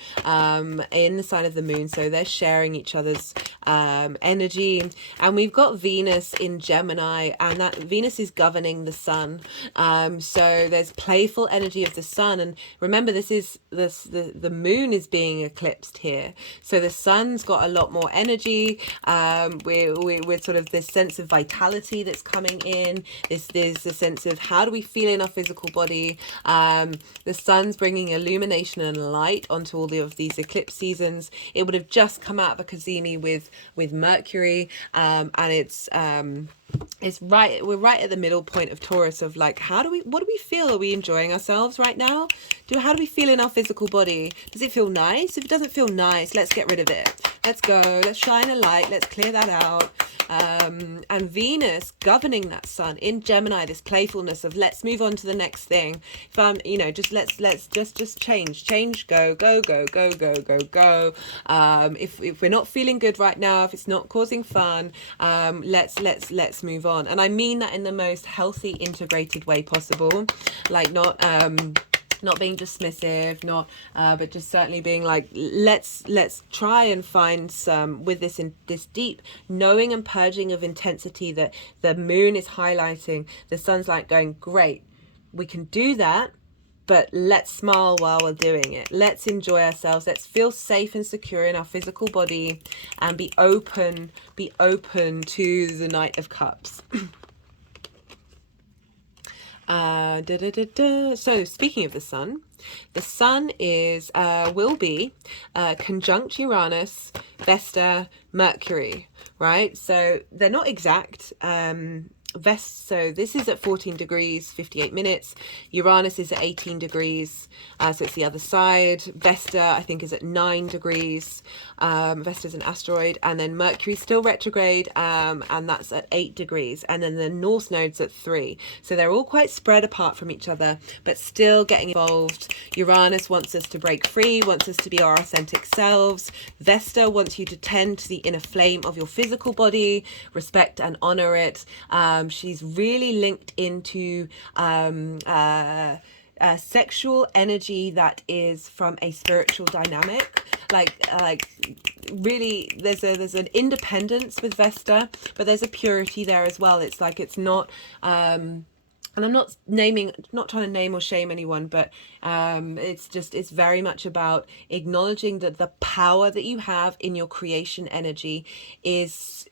in the sign of the moon. So they're sharing each other's energy. And we've got Venus in Gemini, and that Venus is governing the sun. So there's playful energy of the sun. And remember, this is the moon is being eclipsed here. So the sun's got a lot more energy. We're sort of this sense of vitality that's coming in. There's a sense of how do we feel in our physical body. The sun's bringing illumination and light onto all of these eclipse seasons. It would have just come out of a cazimi with Mercury, and it's right. We're right at the middle point of Taurus of like, what do we feel? Are we enjoying ourselves right now? How do we feel in our physical body? Does it feel nice? If it doesn't feel nice, let's get rid of it. Let's go. Let's shine a light. Let's clear that out. And Venus governing that sun in Gemini, this playfulness of let's move on to the next thing. If I'm, just let's just change, go. If we're not feeling good right now, if it's not causing fun, let's move on. And I mean that in the most healthy, integrated way possible. Like not being dismissive, but just certainly being like, let's try and find some with this deep knowing and purging of intensity that the moon is highlighting. The sun's like going, great, we can do that, but let's smile while we're doing it. Let's enjoy ourselves. Let's feel safe and secure in our physical body, and be open to the Knight of Cups. So speaking of the sun is will be conjunct Uranus, Vesta, Mercury, right? So they're not exact. So this is at 14 degrees 58 minutes. Uranus is at 18 degrees, so it's the other side. Vesta I think is at 9 degrees. Vesta's an asteroid, and then Mercury's still retrograde, and that's at 8 degrees, and then the North Node's at 3. So they're all quite spread apart from each other, but still getting involved. Uranus wants us to break free, wants us to be our authentic selves. Vesta wants you to tend to the inner flame of your physical body, respect and honor it. She's really linked into sexual energy that is from a spiritual dynamic. Like really, there's an independence with Vesta, but there's a purity there as well. It's like it's not. And I'm not trying to name or shame anyone, but it's very much about acknowledging that the power that you have in your creation energy is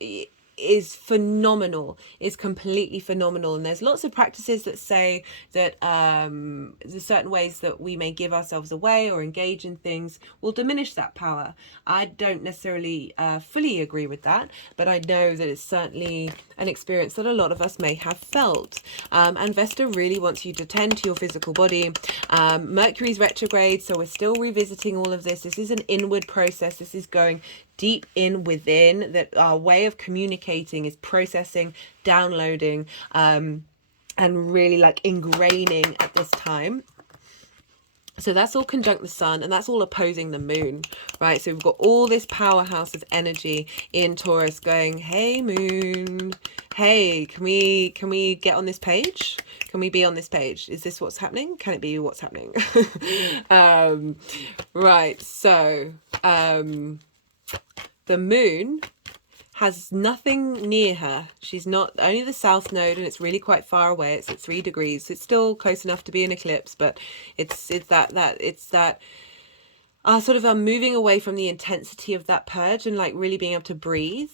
is phenomenal, is completely phenomenal. And there's lots of practices that say that there's certain ways that we may give ourselves away or engage in things will diminish that power. I don't necessarily fully agree with that, but I know that it's certainly an experience that a lot of us may have felt. And Vesta really wants you to tend to your physical body. Mercury's retrograde, so we're still revisiting all of this. This is an inward process. This is going deep in within, that our way of communicating is processing, downloading, and really like ingraining at this time. So that's all conjunct the sun, and that's all opposing the moon, right? So we've got all this powerhouse of energy in Taurus going, hey moon, hey, can we get on this page? Can we be on this page? Is this what's happening? Can it be what's happening? Right, so the moon has nothing near her. She's not, only the south node, and it's really quite far away. It's at 3 degrees. It's still close enough to be an eclipse, but it's that sort of moving away from the intensity of that purge and like really being able to breathe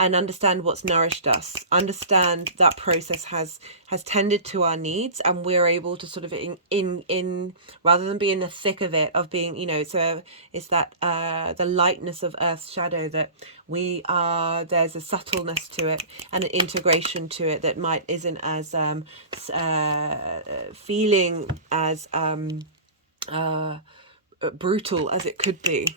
and understand what's nourished us, understand that process has tended to our needs, and we're able to sort of in rather than be in the thick of it, of being, you know, it's that the lightness of Earth's shadow, that we are, there's a subtleness to it and an integration to it that isn't as feeling as brutal as it could be.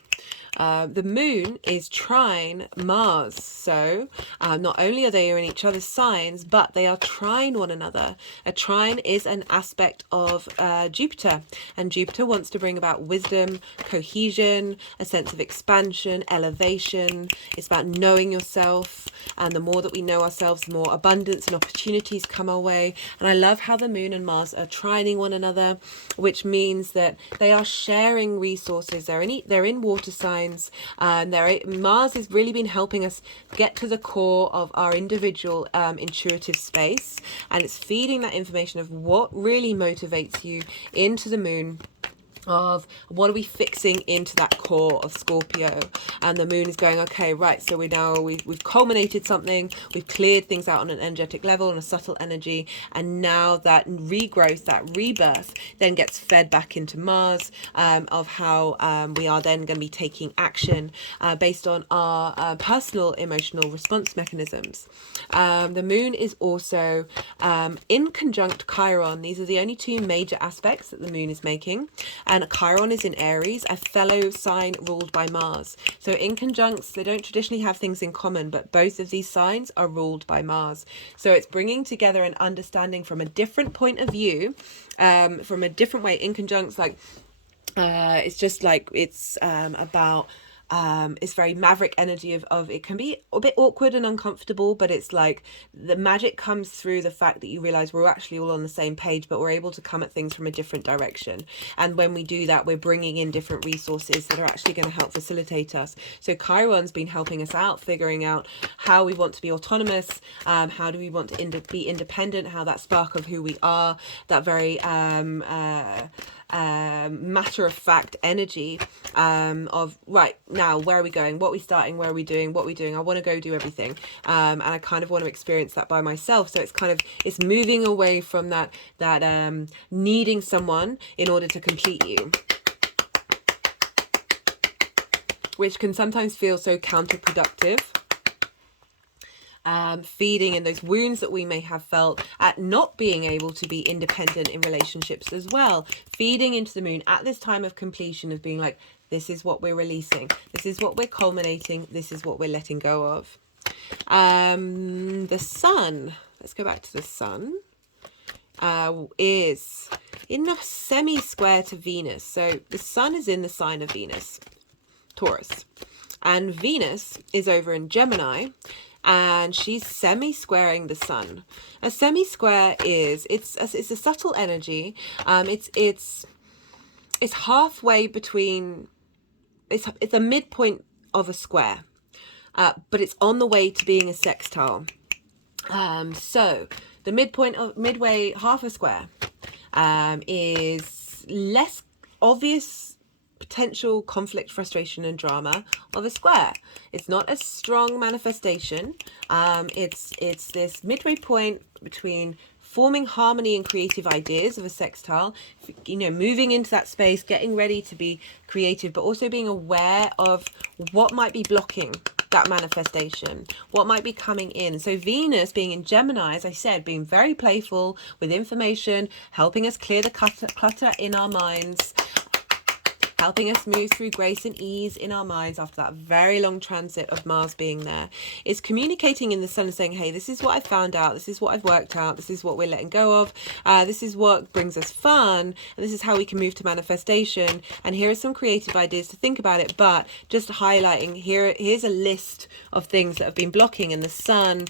The moon is trine Mars, so not only are they in each other's signs, but they are trine one another. A trine is an aspect of Jupiter, and Jupiter wants to bring about wisdom, cohesion, a sense of expansion, elevation. It's about knowing yourself, and the more that we know ourselves, the more abundance and opportunities come our way. And I love how the moon and Mars are trining one another, which means that they are sharing resources. They're in water signs. Mars has really been helping us get to the core of our individual intuitive space, and it's feeding that information of what really motivates you into the moon, of what are we fixing into that core of Scorpio. And the moon is going, okay, right, so we've culminated something, we've cleared things out on an energetic level, on a subtle energy, and now that regrowth, that rebirth then gets fed back into Mars, of how we are then going to be taking action based on our personal emotional response mechanisms. The moon is also in conjunct Chiron. These are the only 2 major aspects that the moon is making. And Chiron is in Aries, a fellow sign ruled by Mars. So in conjuncts, they don't traditionally have things in common, but both of these signs are ruled by Mars. So it's bringing together an understanding from a different point of view, from a different way. In conjuncts, like it's just like it's about it's very maverick energy of it can be a bit awkward and uncomfortable, but it's like the magic comes through the fact that you realize we're actually all on the same page, but we're able to come at things from a different direction. And when we do that, we're bringing in different resources that are actually going to help facilitate us. So Chiron's been helping us out, figuring out how we want to be autonomous, how do we want to be independent, how that spark of who we are, that very matter of fact energy of right now, where are we going, what are we starting, where are we doing, what are we doing, I want to go do everything, and I kind of want to experience that by myself. So it's moving away from that needing someone in order to complete you, which can sometimes feel so counterproductive. Feeding in those wounds that we may have felt at not being able to be independent in relationships as well. Feeding into the moon at this time of completion, of being like, this is what we're releasing, this is what we're culminating, this is what we're letting go of. The sun, let's go back to the sun, is in a semi-square to Venus. So the sun is in the sign of Venus, Taurus, and Venus is over in Gemini, and she's semi-squaring the sun. A semi-square is it's a subtle energy. It's halfway between, it's a midpoint of a square, but it's on the way to being a sextile. So the midway half a square is less obvious potential conflict, frustration, and drama of a square. It's not a strong manifestation. It's this midway point between forming harmony and creative ideas of a sextile, you know, moving into that space, getting ready to be creative, but also being aware of what might be blocking that manifestation, what might be coming in. So Venus being in Gemini, as I said, being very playful with information, helping us clear the clutter in our minds, helping us move through grace and ease in our minds after that very long transit of Mars being there, is communicating in the sun and saying, hey, this is what I found out, this is what I've worked out, this is what we're letting go of, this is what brings us fun, and this is how we can move to manifestation, and here are some creative ideas to think about it, but just highlighting, here's a list of things that have been blocking, and the sun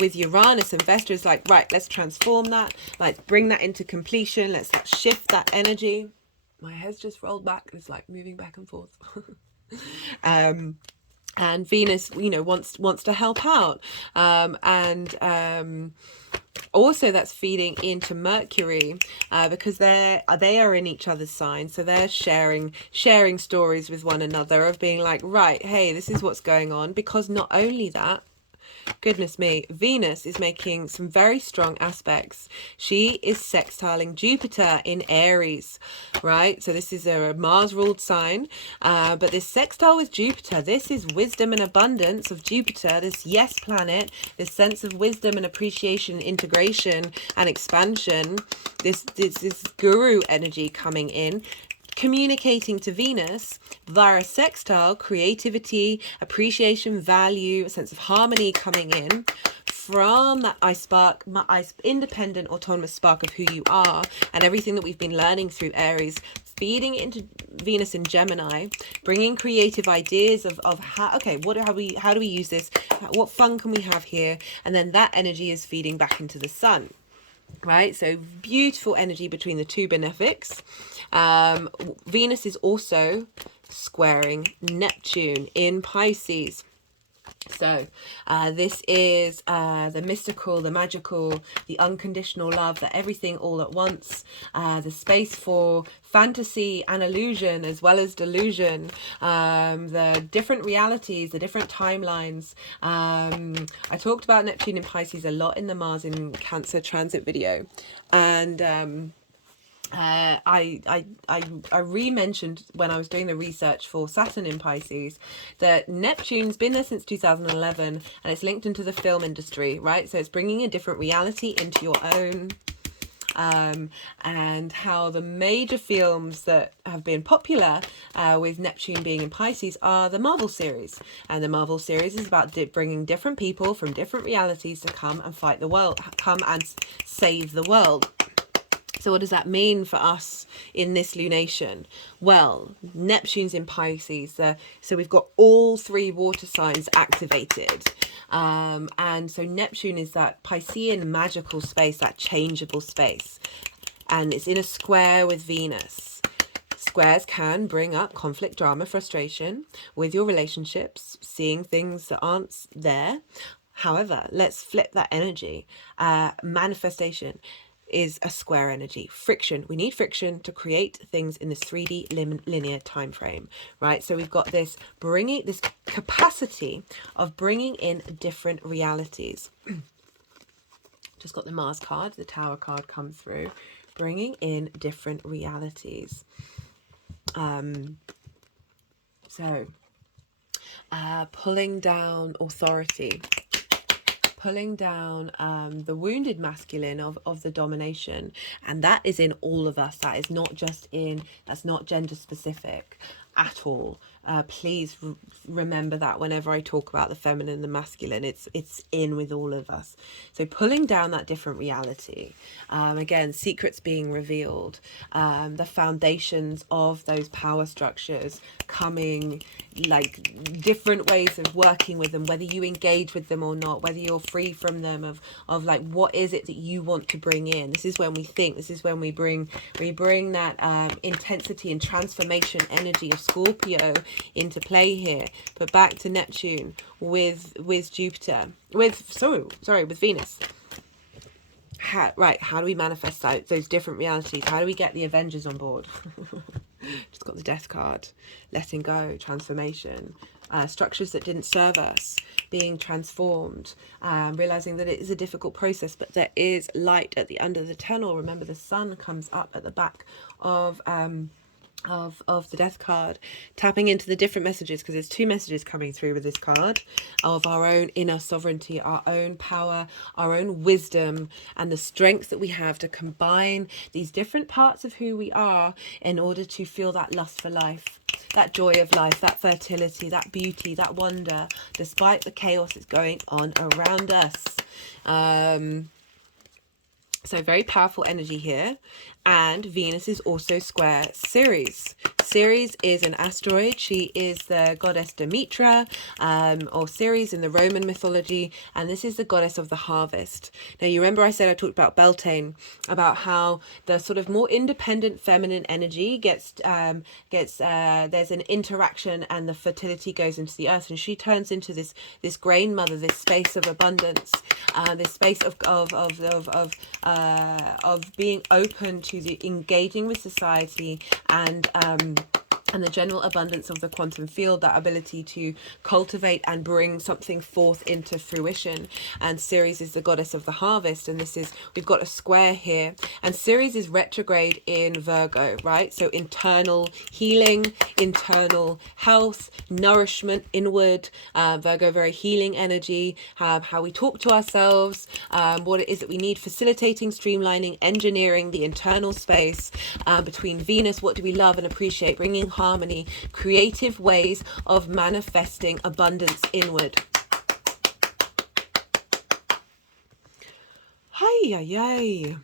with Uranus and Vesta is like, right, let's transform that, let's bring that into completion, let's shift that energy. My head's just rolled back. It's like moving back and forth. And Venus, you know, wants to help out. Also that's feeding into Mercury, because they are in each other's signs. So they're sharing stories with one another of being like, right, hey, this is what's going on. Because not only that, goodness me, Venus is making some very strong aspects. She is sextiling Jupiter in Aries, right? So this is a Mars-ruled sign, but this sextile with Jupiter, this is wisdom and abundance of Jupiter, this yes planet, this sense of wisdom and appreciation, integration and expansion, this guru energy coming in, communicating to Venus via sextile, creativity, appreciation, value, a sense of harmony coming in from that I spark, independent, autonomous spark of who you are, and everything that we've been learning through Aries, feeding into Venus in Gemini, bringing creative ideas of how, okay, how do we use this? What fun can we have here? And then that energy is feeding back into the sun. Right, so beautiful energy between the two benefics. Venus is also squaring Neptune in Pisces. So this is the mystical, the magical, the unconditional love, the everything all at once, the space for fantasy and illusion as well as delusion, the different realities, the different timelines. I talked about Neptune in Pisces a lot in the Mars in Cancer transit video, and I re-mentioned when I was doing the research for Saturn in Pisces that Neptune's been there since 2011, and it's linked into the film industry, right? So it's bringing a different reality into your own, and how the major films that have been popular with Neptune being in Pisces are the Marvel series, and the Marvel series is about bringing different people from different realities to come and fight the world, come and save the world. So what does that mean for us in this lunation? Well, Neptune's in Pisces, so we've got all three water signs activated. And so Neptune is that Piscean magical space, that changeable space. And it's in a square with Venus. Squares can bring up conflict, drama, frustration with your relationships, seeing things that aren't there. However, let's flip that energy. Manifestation is a square energy. Friction. We need friction to create things in this 3D linear time frame, right? So we've got this capacity of bringing in different realities. Just got the Mars card, the Tower card come through, bringing in different realities. Pulling down authority, pulling down the wounded masculine of the domination, and that is in all of us. That is not just that's not gender specific at all. Please remember that whenever I talk about the feminine and the masculine, it's in with all of us. So pulling down that different reality, again, secrets being revealed, the foundations of those power structures coming, like different ways of working with them, whether you engage with them or not, whether you're free from them, of like, what is it that you want to bring in? This is when we think, this is when we bring that intensity and transformation energy of Scorpio into play here. But back to Neptune with Jupiter, with Venus. How do we manifest those different realities? How do we get the Avengers on board? Just got the death card. Letting go, transformation. Structures that didn't serve us being transformed, realizing that it is a difficult process, but there is light at the end of the tunnel. Remember, the sun comes up at the back of the death card, tapping into the different messages, because there's two messages coming through with this card, of our own inner sovereignty, our own power, our own wisdom, and the strength that we have to combine these different parts of who we are in order to feel that lust for life, that joy of life, that fertility, that beauty, that wonder, despite the chaos that's going on around us. So very powerful energy here. And Venus is also square Ceres. Ceres is an asteroid. She is the goddess Demetra, or Ceres in the Roman mythology, and this is the goddess of the harvest. Now, you remember I said I talked about Beltane, about how the sort of more independent feminine energy gets there's an interaction, and the fertility goes into the earth, and she turns into this grain mother, this space of abundance, this space of being open to the engaging with society, and the general abundance of the quantum field, that ability to cultivate and bring something forth into fruition. And Ceres is the goddess of the harvest, and we've got a square here, and Ceres is retrograde in Virgo, right? So internal healing, internal health, nourishment inward. Virgo, very healing energy, how we talk to ourselves, what it is that we need, facilitating, streamlining, engineering the internal space. Between Venus, what do we love and appreciate, bringing harmony, creative ways of manifesting abundance inward. Hi.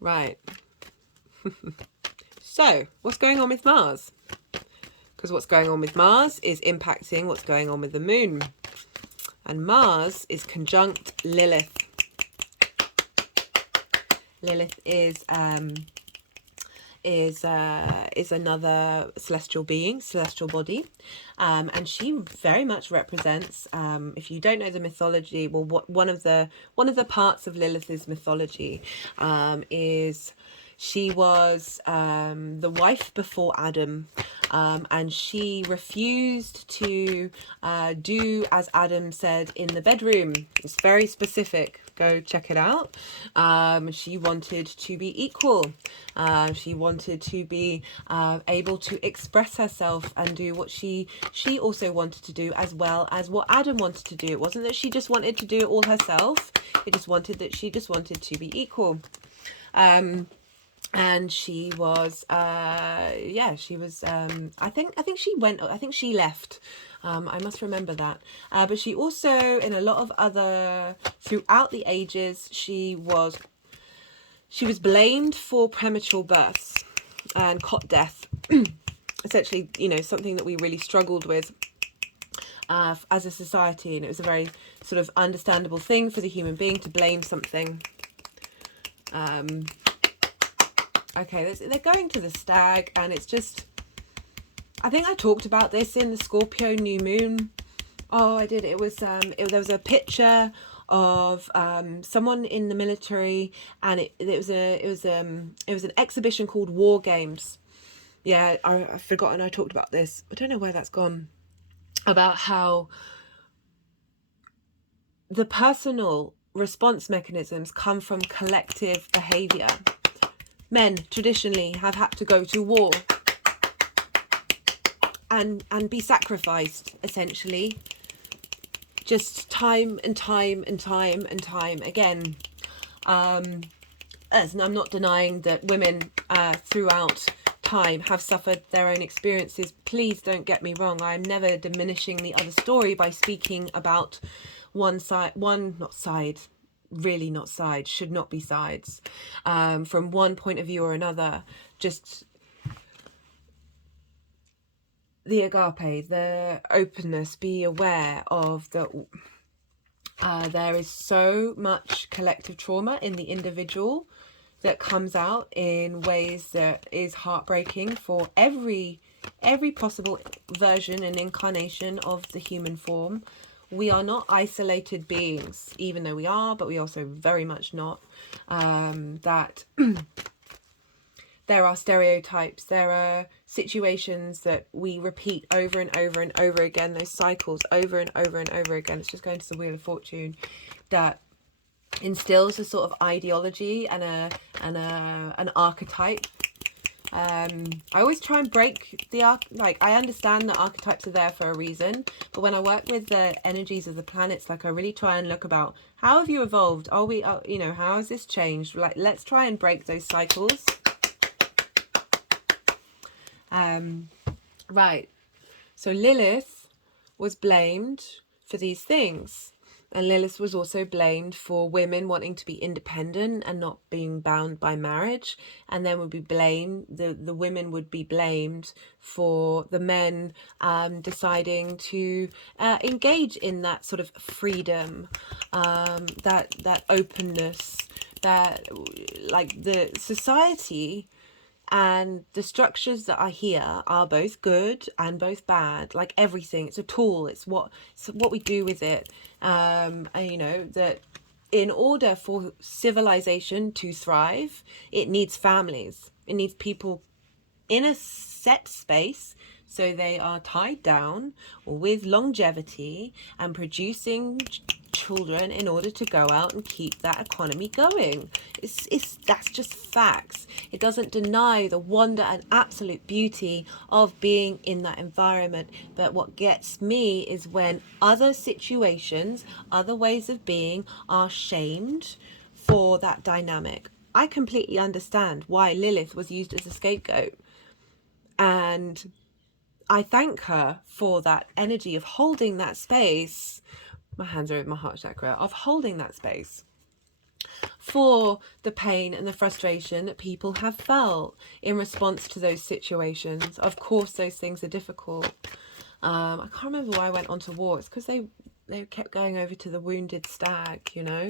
Right. So, what's going on with Mars? Because what's going on with Mars is impacting what's going on with the moon. And Mars is conjunct Lilith. Lilith is another celestial being, celestial body, and she very much represents, if you don't know the mythology, well, one of the parts of Lilith's mythology is she was the wife before Adam, and she refused to do as Adam said in the bedroom. It's very specific. Go check it out. She wanted to be equal. She wanted to be able to express herself and do what she also wanted to do, as well as what Adam wanted to do. It wasn't that she just wanted to do it all herself. She just wanted to be equal. And she was I think she left. I must remember that. But she also, in a lot of other, throughout the ages, she was blamed for premature births and cot death. Essentially, something that we really struggled with as a society, and it was a very sort of understandable thing for the human being to blame something. Okay, they're going to the stag, and it's just, I think I talked about this in the Scorpio new moon. Oh, I did. It was there was a picture of someone in the military, and it was an exhibition called War Games. Yeah, I've forgotten I talked about this. I don't know where that's gone. About how the personal response mechanisms come from collective behavior. Men traditionally have had to go to war and be sacrificed, essentially, just time and time again. As I'm not denying that women throughout time have suffered their own experiences. Please don't get me wrong. I'm never diminishing the other story by speaking about should not be sides, from one point of view or another. Just the agape, the openness, be aware of the there is so much collective trauma in the individual that comes out in ways that is heartbreaking for every possible version and incarnation of the human form. We are not isolated beings, even though we are, but we also very much not. That there are stereotypes, there are situations that we repeat over and over and over again, those cycles over and over and over again. It's just going to the Wheel of Fortune that instills a sort of ideology and an archetype. I always try and break the I understand that archetypes are there for a reason, but when I work with the energies of the planets, like I really try and look about how have you evolved? Are we, you know, how has this changed? Like, let's try and break those cycles. Right. So Lilith was blamed for these things. And Lilith was also blamed for women wanting to be independent and not being bound by marriage. And then would be blamed, the women would be blamed for the men deciding to engage in that sort of freedom, that openness, that like the society and the structures that are here are both good and both bad. Like everything, it's a tool. It's what we do with it. And you know that in order for civilization to thrive, it needs families. It needs people in a set space, so they are tied down with longevity and producing children in order to go out and keep that economy going. That's just facts. It doesn't deny the wonder and absolute beauty of being in that environment. But what gets me is when other situations, other ways of being are shamed for that dynamic. I completely understand why Lilith was used as a scapegoat. And I thank her for that energy of holding that space. My hands are over my heart chakra, of holding that space for the pain and the frustration that people have felt in response to those situations. Of course, those things are difficult. I can't remember why I went onto war. It's because they kept going over to the wounded stag, you know.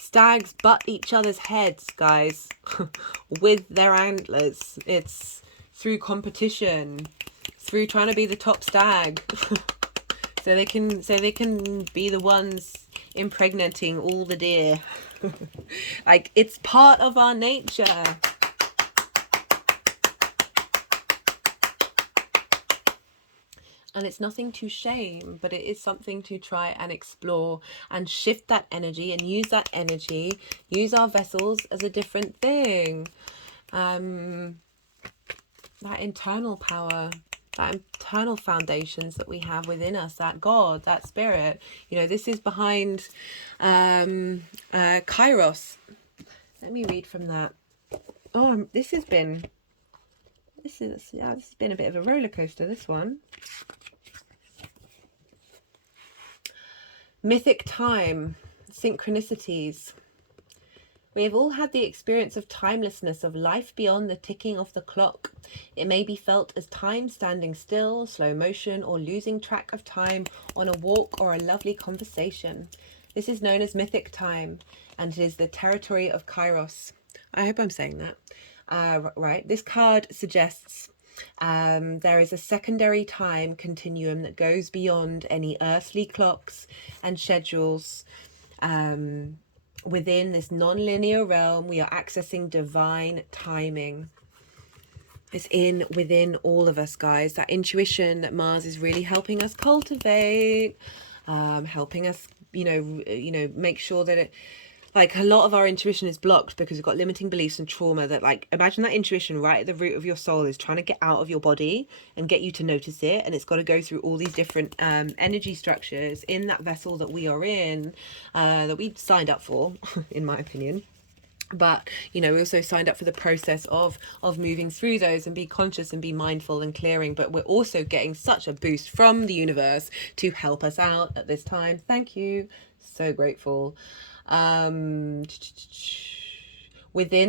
Stags butt each other's heads, guys, with their antlers. It's through competition, through trying to be the top stag. So they can be the ones impregnating all the deer. Like, it's part of our nature. And it's nothing to shame, but it is something to try and explore and shift that energy and use that energy, use our vessels as a different thing. That internal power, that internal foundations that we have within us, that God, that spirit, you know, this is behind Kairos. Let me read from that. Oh, this has been a bit of a roller coaster, this one. Mythic time, synchronicities. We have all had the experience of timelessness, of life beyond the ticking of the clock. It may be felt as time standing still, slow motion, or losing track of time on a walk or a lovely conversation. This is known as mythic time, and it is the territory of Kairos. I hope I'm saying that right. This card suggests there is a secondary time continuum that goes beyond any earthly clocks and schedules. Within this non-linear realm, we are accessing divine timing. It's within all of us, guys. That intuition that Mars is really helping us cultivate, helping us, you know, make sure that it, like, a lot of our intuition is blocked because we've got limiting beliefs and trauma that, like, imagine that intuition right at the root of your soul is trying to get out of your body and get you to notice it. And it's got to go through all these different energy structures in that vessel that we are in, that we signed up for, in my opinion. But, you know, we also signed up for the process of moving through those and be conscious and be mindful and clearing. But we're also getting such a boost from the universe to help us out at this time. Thank you. So grateful. Within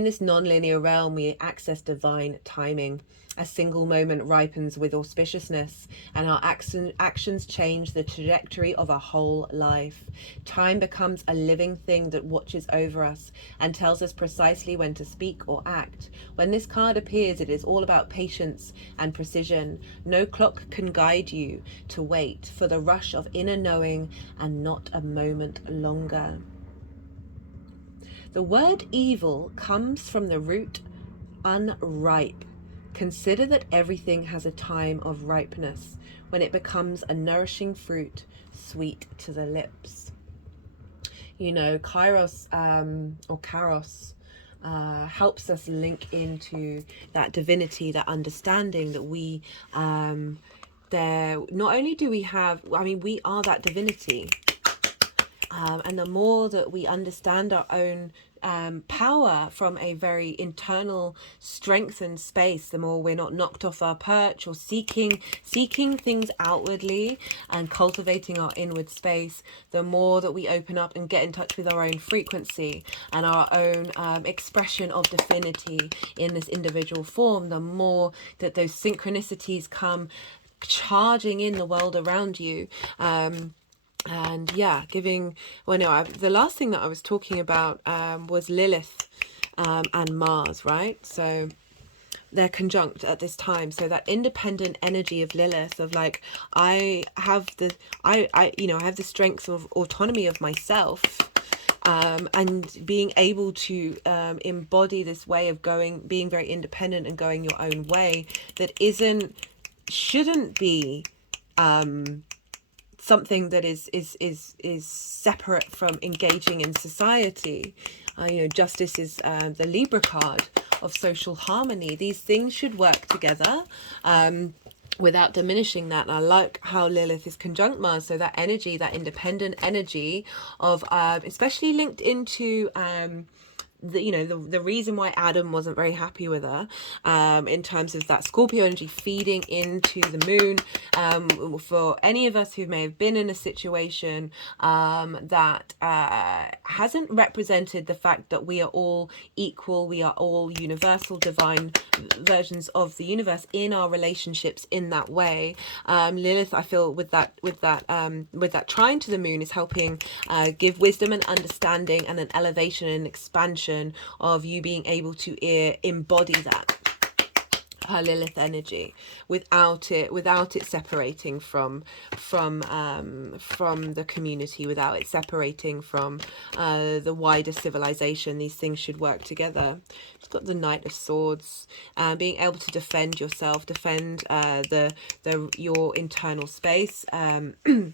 this non-linear realm, we access divine timing. A single moment ripens with auspiciousness, and our actions change the trajectory of a whole life. Time becomes a living thing that watches over us and tells us precisely when to speak or act. When this card appears, it is all about patience and precision. No clock can guide you to wait for the rush of inner knowing and not a moment longer. The word evil comes from the root unripe. Consider that everything has a time of ripeness, when it becomes a nourishing fruit, sweet to the lips. You know, Kairos or Karos helps us link into that divinity, that understanding that we there not only do we have, I mean, we are that divinity, and the more that we understand our own power from a very internal strengthened space, the more we're not knocked off our perch or seeking things outwardly and cultivating our inward space, the more that we open up and get in touch with our own frequency and our own expression of divinity in this individual form, the more that those synchronicities come charging in the world around you. And yeah, giving, well, no, the last thing that I was talking about was Lilith and Mars, right? So they're conjunct at this time. So that independent energy of Lilith, of like, I have the strength of autonomy of myself, and being able to embody this way of being very independent and going your own way, that shouldn't be something that is separate from engaging in society. You know, justice is the Libra card of social harmony. These things should work together without diminishing that. And I like how Lilith is conjunct Mars, so that energy, that independent energy of especially linked into the reason why Adam wasn't very happy with her, in terms of that Scorpio energy feeding into the moon. For any of us who may have been in a situation that hasn't represented the fact that we are all equal, we are all universal divine versions of the universe in our relationships in that way. Lilith, I feel, with that trine to the moon, is helping give wisdom and understanding and an elevation and expansion of you being able to embody that, her Lilith energy, without it separating from the community, without it separating from the wider civilization. These things should work together. It's got the Knight of Swords, being able to defend yourself, defend your internal space, the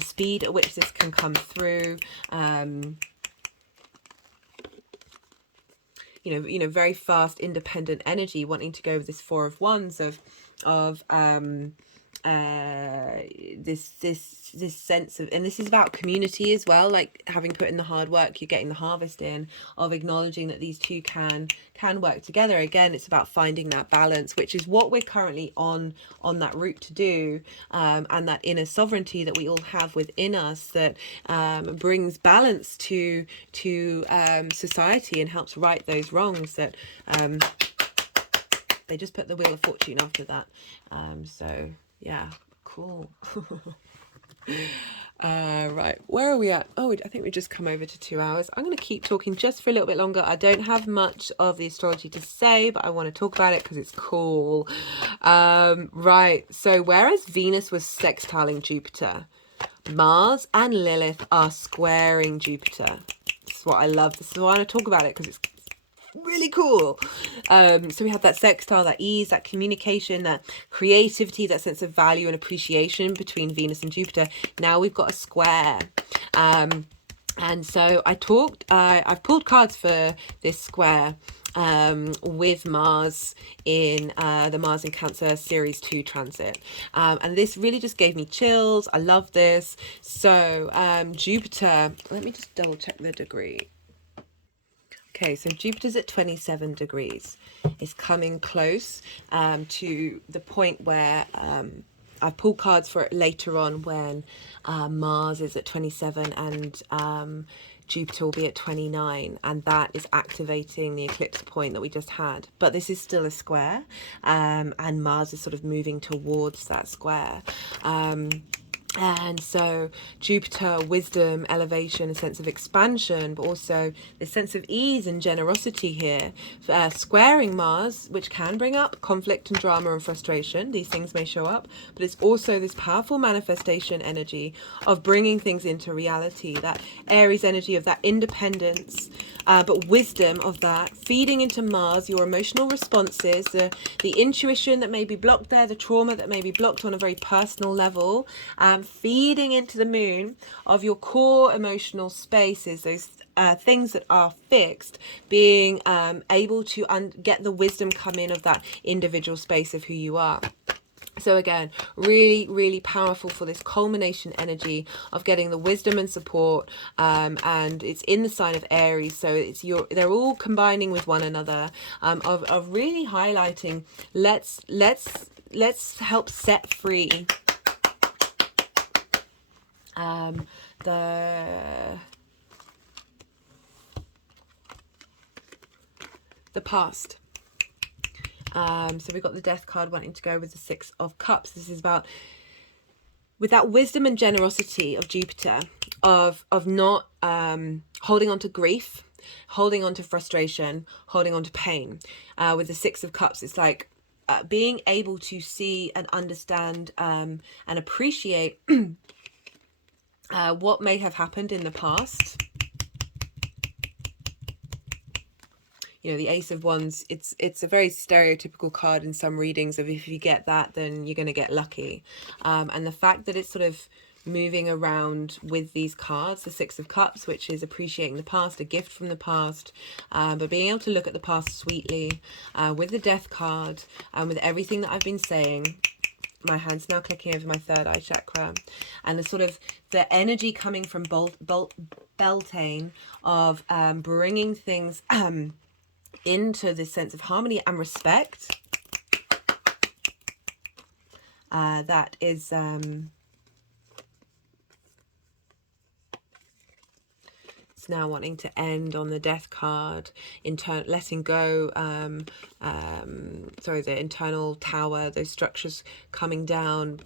speed at which this can come through. Very fast, independent energy, wanting to go with this Four of Wands of this sense of, and this is about community as well, like having put in the hard work, you're getting the harvest in, of acknowledging that these two can work together. Again, it's about finding that balance, which is what we're currently on that route to do, and that inner sovereignty that we all have within us, that brings balance to society and helps right those wrongs. That they just put the Wheel of Fortune after that. So yeah, cool. Right, where are we at? Oh, I think we just come over to 2 hours. I'm going to keep talking just for a little bit longer. I don't have much of the astrology to say, but I want to talk about it because it's cool. Right, so whereas Venus was sextiling Jupiter, Mars and Lilith are squaring Jupiter. This is what I love. This is why I want to talk about it, because it's really cool. So we have that sextile, that ease, that communication, that creativity, that sense of value and appreciation between Venus and Jupiter. Now we've got a square. And so I've pulled cards for this square with Mars in the Mars in Cancer Series 2 transit. And this really just gave me chills. I love this. So Jupiter, let me just double check the degree. Okay, so Jupiter's at 27 degrees. It's coming close to the point where I've pulled cards for it later on, when Mars is at 27 and Jupiter will be at 29, and that is activating the eclipse point that we just had. But this is still a square, and Mars is sort of moving towards that square. And so Jupiter, wisdom, elevation, a sense of expansion, but also this sense of ease and generosity here. Squaring Mars, which can bring up conflict and drama and frustration. These things may show up, but it's also this powerful manifestation energy of bringing things into reality. That Aries energy of that independence, but wisdom of that, feeding into Mars, your emotional responses, the intuition that may be blocked there, the trauma that may be blocked on a very personal level, feeding into the moon of your core emotional spaces, those things that are fixed, being able to get the wisdom come in of that individual space of who you are. So again, really, really powerful for this culmination energy of getting the wisdom and support, and it's in the sign of Aries, so it's they're all combining with one another, of really highlighting let's help set free the past. So we've got the Death card wanting to go with the Six of Cups. This is about, with that wisdom and generosity of Jupiter, of not holding on to grief, holding on to frustration, holding on to pain. With the Six of Cups, it's like being able to see and understand and appreciate what may have happened in the past. You know, the Ace of Wands, it's a very stereotypical card in some readings of if you get that, then you're going to get lucky. And the fact that it's sort of moving around with these cards, the Six of Cups, which is appreciating the past, a gift from the past, but being able to look at the past sweetly, with the Death card, and with everything that I've been saying. My hand's now clicking over my third eye chakra, and the sort of the energy coming from Beltane of bringing things into this sense of harmony and respect. That is it's now wanting to end on the Death card, letting go, sorry, the internal tower, those structures coming down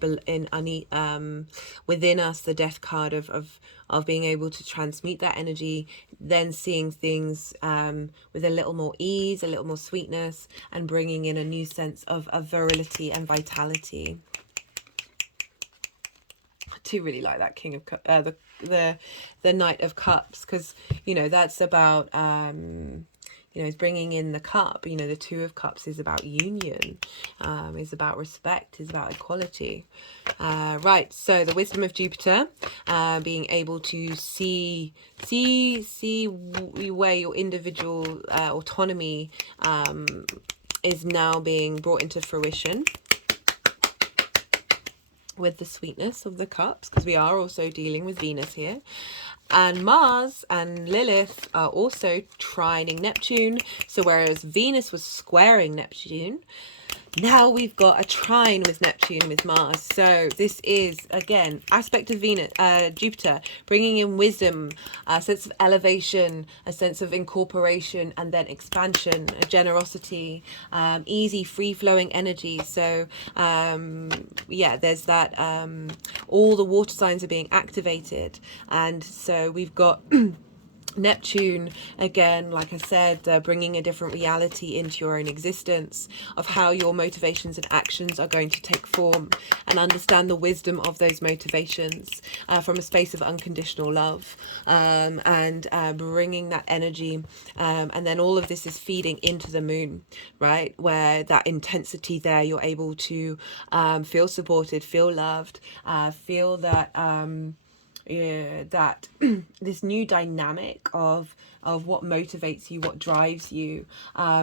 within us, the Death card of being able to transmute that energy, then seeing things with a little more ease, a little more sweetness, and bringing in a new sense of virility and vitality. I do really like that King of the Knight of Cups, because you know that's about you know, it's bringing in the cup. You know, the Two of Cups is about union, is about respect, is about equality. Right, so the wisdom of Jupiter, being able to see where your individual autonomy is now being brought into fruition with the sweetness of the cups, because we are also dealing with Venus here. And Mars and Lilith are also trining Neptune. So whereas Venus was squaring Neptune, now we've got a trine with Neptune with Mars. So this is, again, aspect of Venus, Jupiter, bringing in wisdom, a sense of elevation, a sense of incorporation, and then expansion, a generosity, easy, free-flowing energy. So, yeah, there's that, all the water signs are being activated. And so we've got Neptune, again, like I said, bringing a different reality into your own existence of how your motivations and actions are going to take form, and understand the wisdom of those motivations from a space of unconditional love, and bringing that energy, and then all of this is feeding into the moon, right, where that intensity there, you're able to feel supported, feel loved, feel that that this new dynamic of what motivates you, what drives you,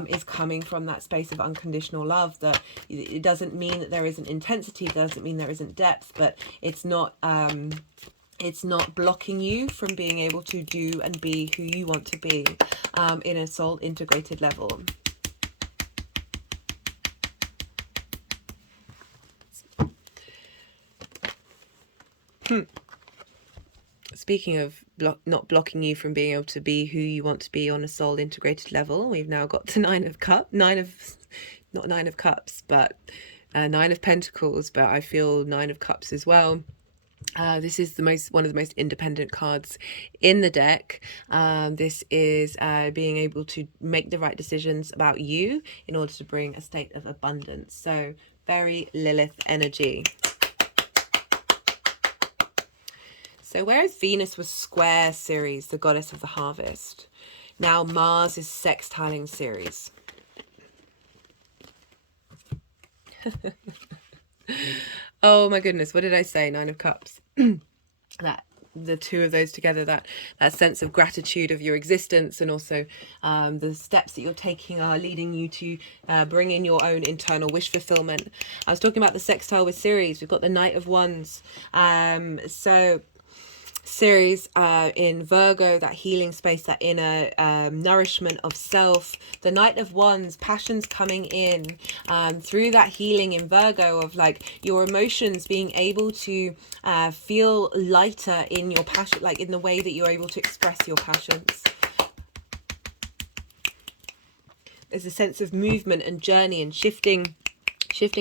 is coming from that space of unconditional love. That it doesn't mean that there isn't intensity, it doesn't mean there isn't depth, but it's not blocking you from being able to do and be who you want to be, in a soul integrated level. Speaking of not blocking you from being able to be who you want to be on a soul integrated level, we've now got the Nine of Pentacles, but Nine of Pentacles, but I feel Nine of Cups as well. This is one of the most independent cards in the deck. This is being able to make the right decisions about you in order to bring a state of abundance. So very Lilith energy. So whereas Venus was square Ceres, the goddess of the harvest, now Mars is sextiling Ceres. Oh my goodness, what did I say? 9 of Cups. That the two of those together, that sense of gratitude of your existence, and also the steps that you're taking are leading you to bring in your own internal wish fulfillment. I was talking about the sextile with Ceres. We've got the Knight of Wands. So Ceres in Virgo, that healing space, that inner nourishment of self. The Knight of Wands, passions coming in through that healing in Virgo of like your emotions being able to feel lighter in your passion, like in the way that you're able to express your passions. There's a sense of movement and journey and shifting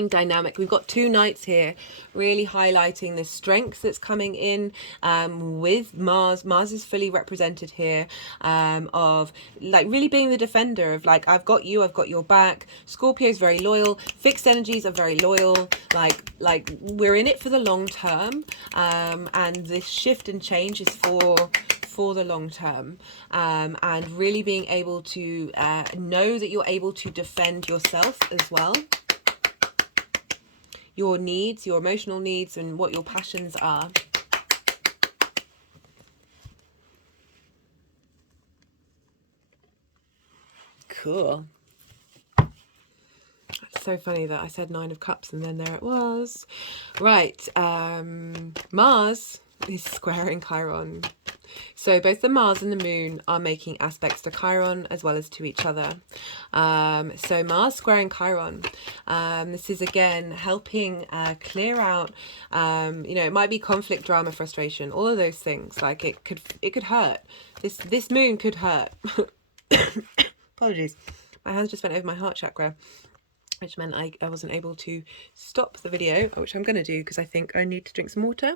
dynamic. We've got 2 knights here really highlighting the strength that's coming in with Mars. Mars is fully represented here of like really being the defender of like, I've got you, I've got your back. Scorpio is very loyal. Fixed energies are very loyal. Like we're in it for the long term, and this shift and change is for the long term, and really being able to know that you're able to defend yourself as well, your needs, your emotional needs, and what your passions are. Cool. It's so funny that I said 9 of Cups and then there it was. Right, Mars is squaring Chiron. So both the Mars and the Moon are making aspects to Chiron as well as to each other. So Mars squaring Chiron. This is again helping clear out. You know, it might be conflict, drama, frustration, all of those things. Like it could hurt. This Moon could hurt. Apologies. My hands just went over my heart chakra, which meant I wasn't able to stop the video, which I'm going to do because I think I need to drink some water.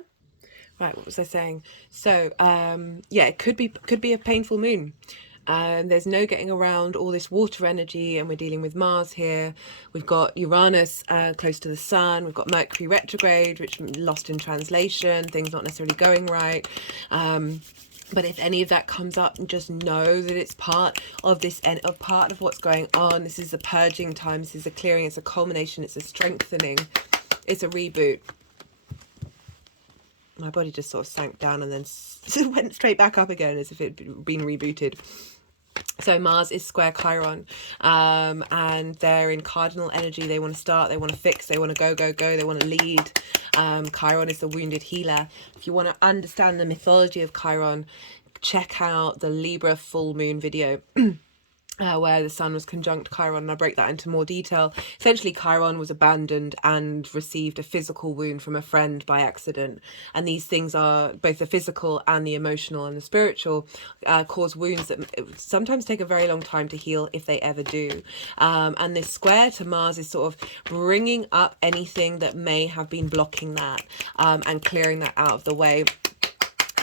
Right, what was I saying? So, yeah, it could be a painful moon. There's no getting around all this water energy, and we're dealing with Mars here. We've got Uranus close to the sun. We've got Mercury retrograde, which lost in translation, things not necessarily going right. But if any of that comes up, just know that it's part of this, and a part of what's going on. This is a purging time. This is a clearing. It's a culmination. It's a strengthening. It's a reboot. My body just sort of sank down and then went straight back up again as if it had been rebooted. So Mars is square Chiron, and they're in cardinal energy. They want to start, they want to fix, they want to go, they want to lead. Chiron is the wounded healer. If you want to understand the mythology of Chiron, check out the Libra full moon video. Where the sun was conjunct Chiron, and I break that into more detail. Essentially, Chiron was abandoned and received a physical wound from a friend by accident. And these things are both the physical and the emotional and the spiritual, cause wounds that sometimes take a very long time to heal, if they ever do. And this square to Mars is sort of bringing up anything that may have been blocking that, and clearing that out of the way.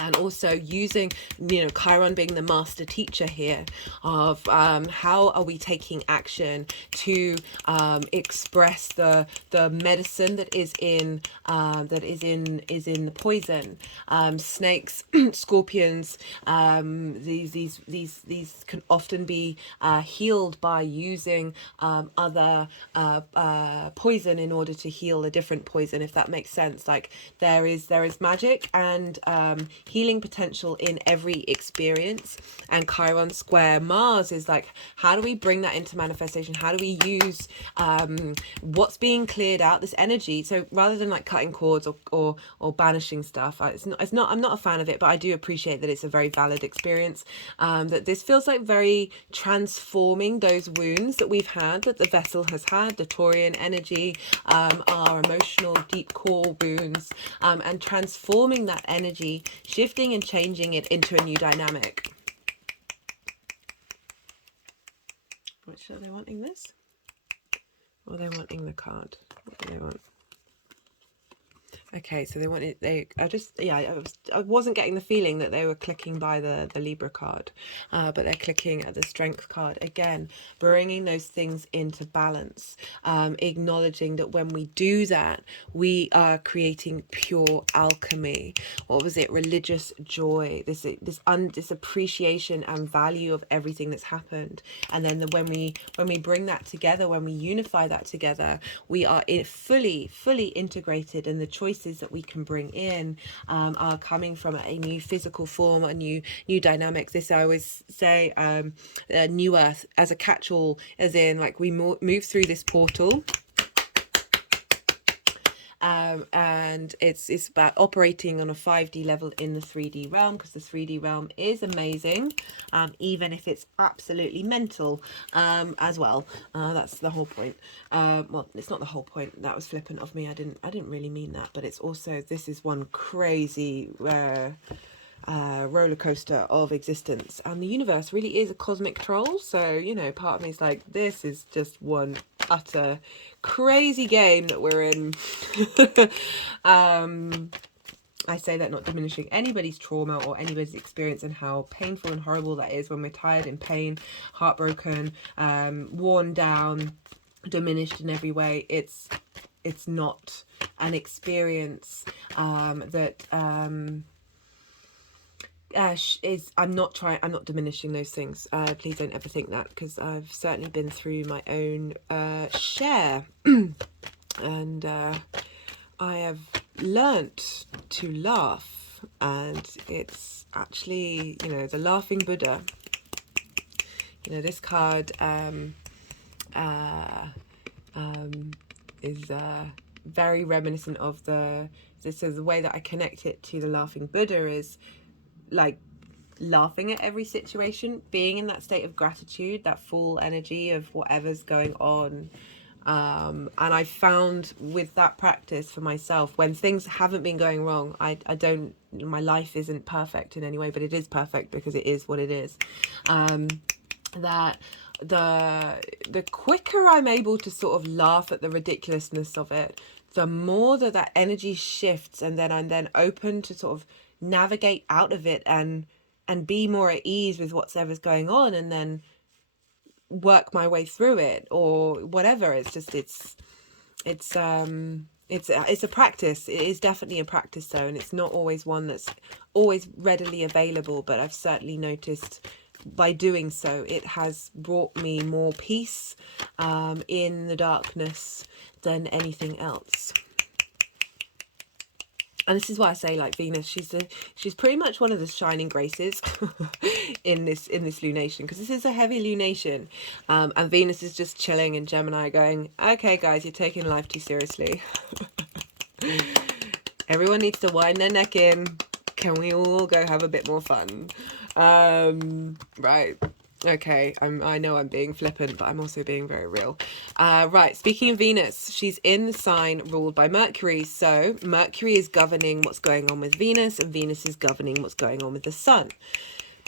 And also using, you know, Chiron being the master teacher here of how are we taking action to express the medicine that is in the poison. Snakes, scorpions, these can often be healed by using other poison in order to heal a different poison, if that makes sense. Like there is magic and healing potential in every experience, and Chiron square Mars is like, how do we bring that into manifestation? How do we use what's being cleared out, this energy? So rather than like cutting cords or banishing stuff, it's not I'm not a fan of it, but I do appreciate that it's a very valid experience, that this feels like very transforming those wounds that we've had, that the vessel has had, the Taurian energy, our emotional deep core wounds, and transforming that energy, shifting and changing it into a new dynamic. Which are they wanting, this? Or are they wanting the card? What do they want? Okay, so I wasn't getting the feeling that they were clicking by the Libra card, but they're clicking at the Strength card. Again, bringing those things into balance, acknowledging that when we do that, we are creating pure alchemy. What was it? Religious joy, this appreciation and value of everything that's happened. And then when we bring that together, when we unify that together, we are fully integrated, and the choices that we can bring in are coming from a new physical form, a new dynamics. This, I always say, new earth as a catch-all, as in like we move through this portal, and it's about operating on a 5D level in the 3D realm, because the 3D realm is amazing, even if it's absolutely mental as well. That's the whole point. Well, it's not the whole point. That was flippant of me. I didn't really mean that, but it's also, this is one crazy roller coaster of existence, and the universe really is a cosmic troll. So, you know, part of me is like, this is just one utter crazy game that we're in. I say that not diminishing anybody's trauma or anybody's experience, and how painful and horrible that is when we're tired, in pain, heartbroken, worn down, diminished in every way. It's not an experience that I'm not diminishing those things. Please don't ever think that, because I've certainly been through my own share and I have learnt to laugh, and it's actually, you know, the laughing Buddha. You know, this card is very reminiscent of the way that I connect it to the laughing Buddha is like laughing at every situation, being in that state of gratitude, that full energy of whatever's going on. And I found with that practice for myself, when things haven't been going wrong, I don't, my life isn't perfect in any way, but it is perfect because it is what it is. That the quicker I'm able to sort of laugh at the ridiculousness of it, the more that energy shifts, and then I'm then open to sort of navigate out of it and be more at ease with whatever's going on, and then work my way through it or whatever. It's just it's a practice. It is definitely a practice though, and it's not always one that's always readily available, but I've certainly noticed by doing so it has brought me more peace in the darkness than anything else. And this is why I say, like, Venus, she's pretty much one of the shining graces in this lunation, because this is a heavy lunation, and Venus is just chilling in Gemini, going, okay guys, you're taking life too seriously. Everyone needs to wind their neck in. Can we all go have a bit more fun? Right. Okay, I know I'm being flippant, but I'm also being very real. Right, speaking of Venus, she's in the sign ruled by Mercury. So Mercury is governing what's going on with Venus, and Venus is governing what's going on with the Sun.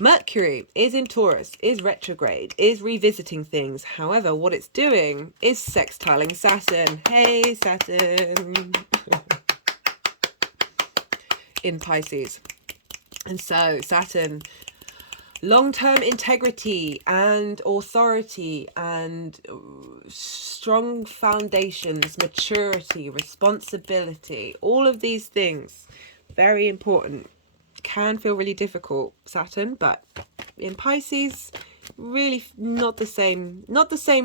Mercury is in Taurus, is retrograde, is revisiting things. However, what it's doing is sextiling Saturn. Hey, Saturn! In Pisces. And so Saturn, long-term integrity and authority and strong foundations, maturity, responsibility, all of these things, very important. Can feel really difficult, Saturn, but in Pisces, really not the same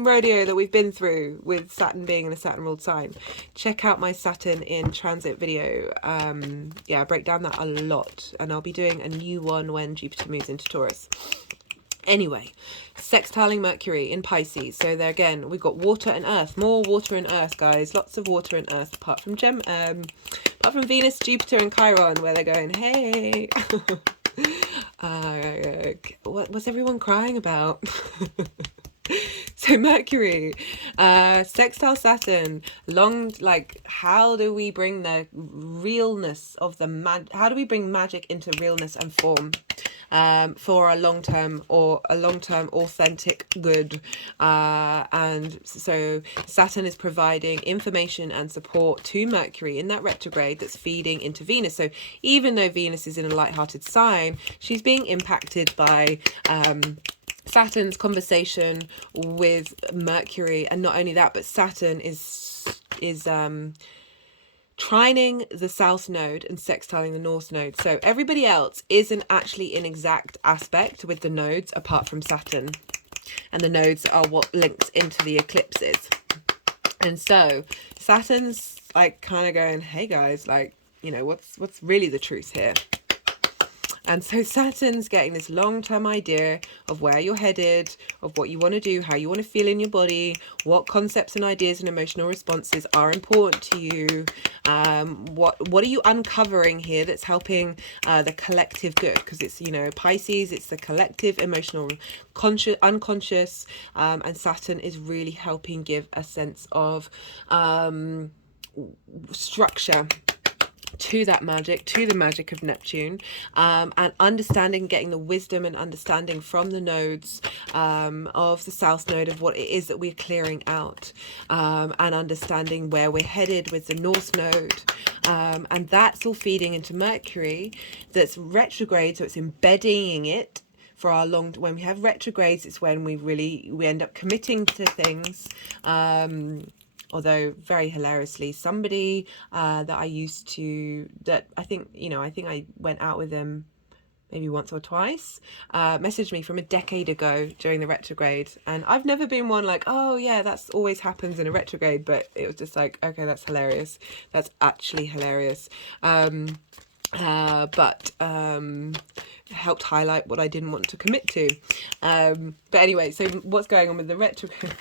rodeo that we've been through with Saturn being in a Saturn ruled sign. Check out my Saturn in transit video. Yeah, I break down that a lot, and I'll be doing a new one when Jupiter moves into Taurus. Anyway, sextiling Mercury in Pisces. So there again, we've got water and earth, more water and earth, guys. Lots of water and earth, apart from Venus, Jupiter, and Chiron, where they're going, hey. What's everyone crying about? So Mercury, sextile Saturn, how do we bring the realness of how do we bring magic into realness and form? for a long-term authentic good. And so Saturn is providing information and support to Mercury in that retrograde that's feeding into Venus. So even though Venus is in a light-hearted sign, she's being impacted by Saturn's conversation with Mercury. And not only that, but Saturn is trining the south node and sextiling the north node. So everybody else isn't actually in exact aspect with the nodes apart from Saturn. And the nodes are what links into the eclipses. And so Saturn's like kind of going, hey guys, like, you know, what's really the truth here? And so Saturn's getting this long-term idea of where you're headed, of what you want to do, how you want to feel in your body, what concepts and ideas and emotional responses are important to you. What are you uncovering here that's helping the collective good? Because it's, you know, Pisces, it's the collective, emotional, conscious, unconscious, and Saturn is really helping give a sense of structure to that magic, to the magic of Neptune, and understanding, getting the wisdom and understanding from the nodes of the south node of what it is that we're clearing out, and understanding where we're headed with the north node, and that's all feeding into Mercury that's retrograde, so it's embedding it for our long. When we have retrogrades, it's when we end up committing to things. Although very hilariously, somebody that I used to, that I think I went out with them maybe once or twice, messaged me from a decade ago during the retrograde. And I've never been one like, oh yeah, that's always happens in a retrograde. But it was just like, okay, that's hilarious. That's actually hilarious. But helped highlight what I didn't want to commit to. But anyway, so what's going on with the retrograde?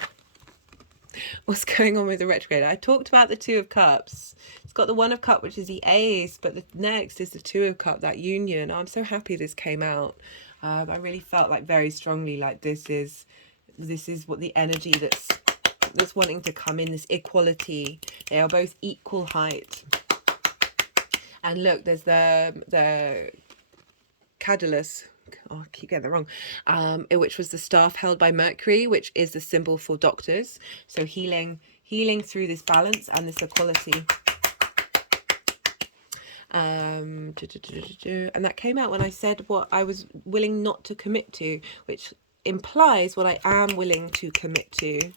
What's going on with the retrograde? I talked about the Two of Cups. It's got the One of Cups, which is the ace, but the next is the Two of Cups, that union. I'm so happy this came out. I really felt like very strongly like this is what the energy that's wanting to come in, this equality. They are both equal height. And look, there's the Cadalus. Oh, I keep getting that wrong. Which was the staff held by Mercury, which is the symbol for doctors. So healing through this balance and this equality. And that came out when I said what I was willing not to commit to, which implies what I am willing to commit to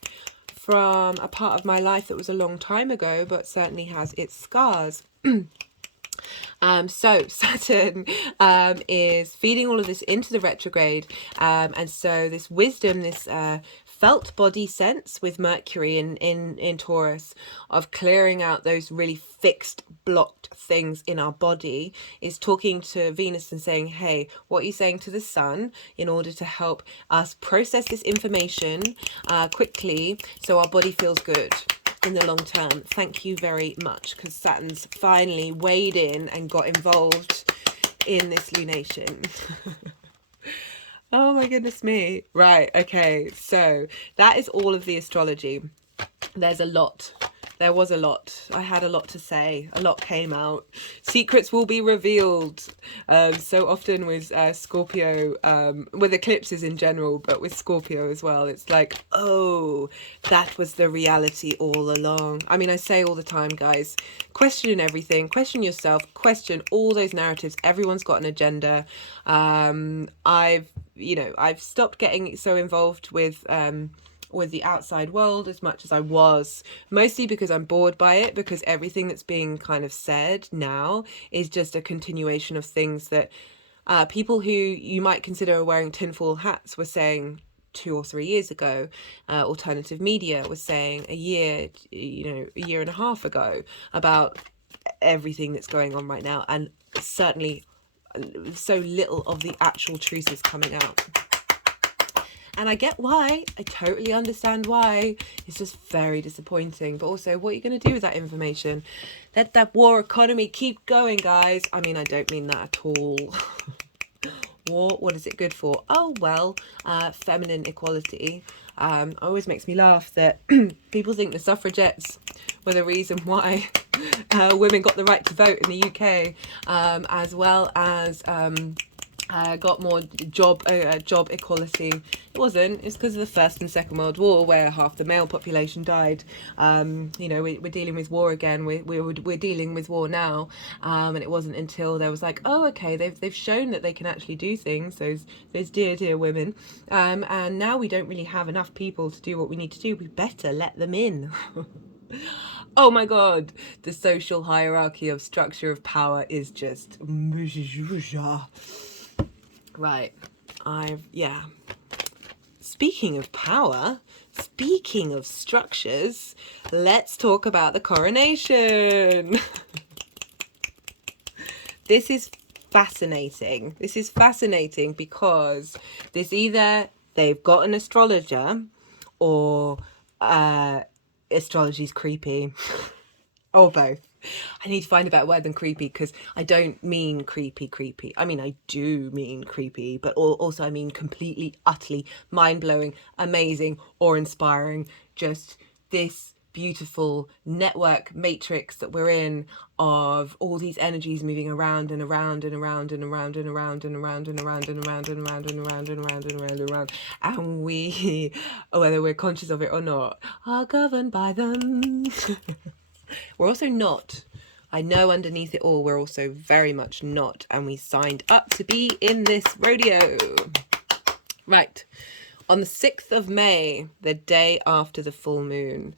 from a part of my life that was a long time ago, but certainly has its scars. So Saturn is feeding all of this into the retrograde, and so this wisdom, this felt body sense with Mercury in Taurus of clearing out those really fixed, blocked things in our body, is talking to Venus and saying, hey, what are you saying to the sun in order to help us process this information quickly so our body feels good in the long term? Thank you very much, because Saturn's finally weighed in and got involved in this lunation. Oh my goodness me. Right, okay, so that is all of the astrology. There's a lot. There was a lot. I had a lot to say. A lot came out. Secrets will be revealed. So often with Scorpio, with eclipses in general, but with Scorpio as well, it's like, oh, that was the reality all along. I mean, I say all the time, guys, question everything, question yourself, question all those narratives. Everyone's got an agenda. I've stopped getting so involved with the outside world as much as I was, mostly because I'm bored by it, because everything that's being kind of said now is just a continuation of things that people who you might consider wearing tinfoil hats were saying 2 or 3 years ago. Alternative media was saying a year and a half ago about everything that's going on right now, and certainly so little of the actual truth is coming out. And I get why. I totally understand why. It's just very disappointing. But also, what are you going to do with that information? Let that war economy keep going, guys. I mean, I don't mean that at all. War, what is it good for? Oh, well, feminine equality. It always makes me laugh that people think the suffragettes were the reason why women got the right to vote in the UK, as well as got more job equality. It wasn't. It's because of the First and Second World War, where half the male population died. You know, we're dealing with war again. We're dealing with war now, and it wasn't until there was like, oh, okay, they've shown that they can actually do things. Those dear women, and now we don't really have enough people to do what we need to do. We better let them in. Oh my god, the social hierarchy of structure of power is just right. Yeah. Speaking of power, speaking of structures, let's talk about the coronation. This is fascinating. This is fascinating because this either they've got an astrologer or astrology's creepy. Or both. I need to find a better word than creepy, because I don't mean creepy. I mean, I do mean creepy, but also I mean completely, utterly mind-blowing, amazing, or inspiring. Just this beautiful network matrix that we're in of all these energies moving around and around and around and around and around and around and around and around and around and around and around and around and around, and we, whether we're conscious of it or not, are governed by them. We're also not. I know underneath it all, we're also very much not. And we signed up to be in this rodeo. Right. On the 6th of May, the day after the full moon,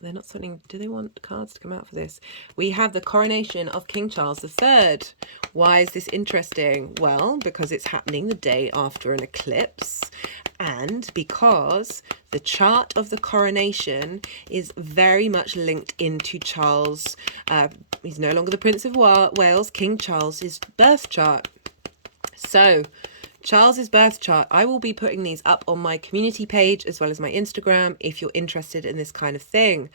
they're not something, do they want cards to come out for this? We have the coronation of King Charles III. Why is this interesting? Well, because it's happening the day after an eclipse, and because the chart of the coronation is very much linked into Charles. He's no longer the Prince of Wales, King Charles's birth chart. So Charles's birth chart, I will be putting these up on my community page as well as my Instagram if you're interested in this kind of thing.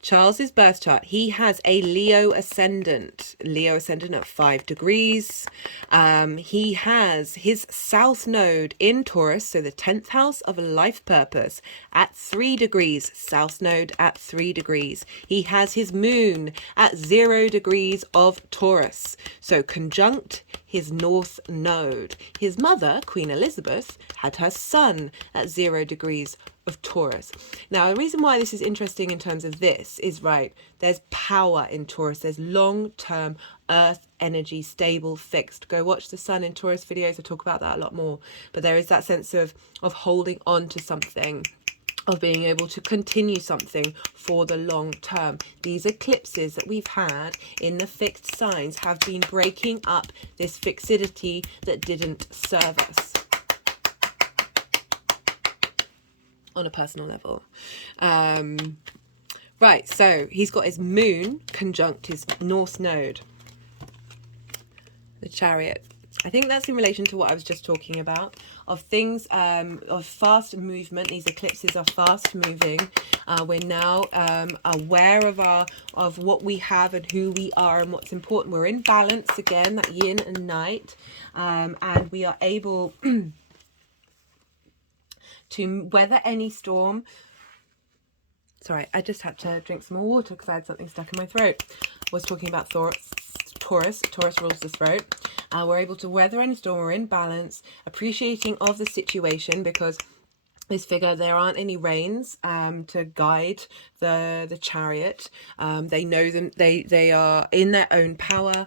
Charles's birth chart, he has a Leo ascendant at 5 degrees. He has his south node in Taurus, so the 10th house of life purpose, at 3 degrees, south node at 3 degrees. He has his moon at 0 degrees of Taurus, so conjunct his north node. His mother, Queen Elizabeth, had her sun at 0 degrees of Taurus. Now, the reason why this is interesting in terms of this is, right, there's power in Taurus. There's long-term earth energy, stable, fixed. Go watch the Sun in Taurus videos. I talk about that a lot more. But there is that sense of holding on to something, of being able to continue something for the long term. These eclipses that we've had in the fixed signs have been breaking up this fixity that didn't serve us on a personal level. Right, so he's got his moon conjunct his north node, the Chariot. I think that's in relation to what I was just talking about, of things, of fast movement. These eclipses are fast moving. We're now aware of what we have and who we are and what's important. We're in balance again, that yin and night, and we are able to weather any storm. Sorry, I just had to drink some more water because I had something stuck in my throat. I was talking about Taurus. Taurus rules the throat. We're able to weather any storm. We're in balance, appreciating of the situation, because this figure, there aren't any reins to guide the chariot. They know them. They are in their own power.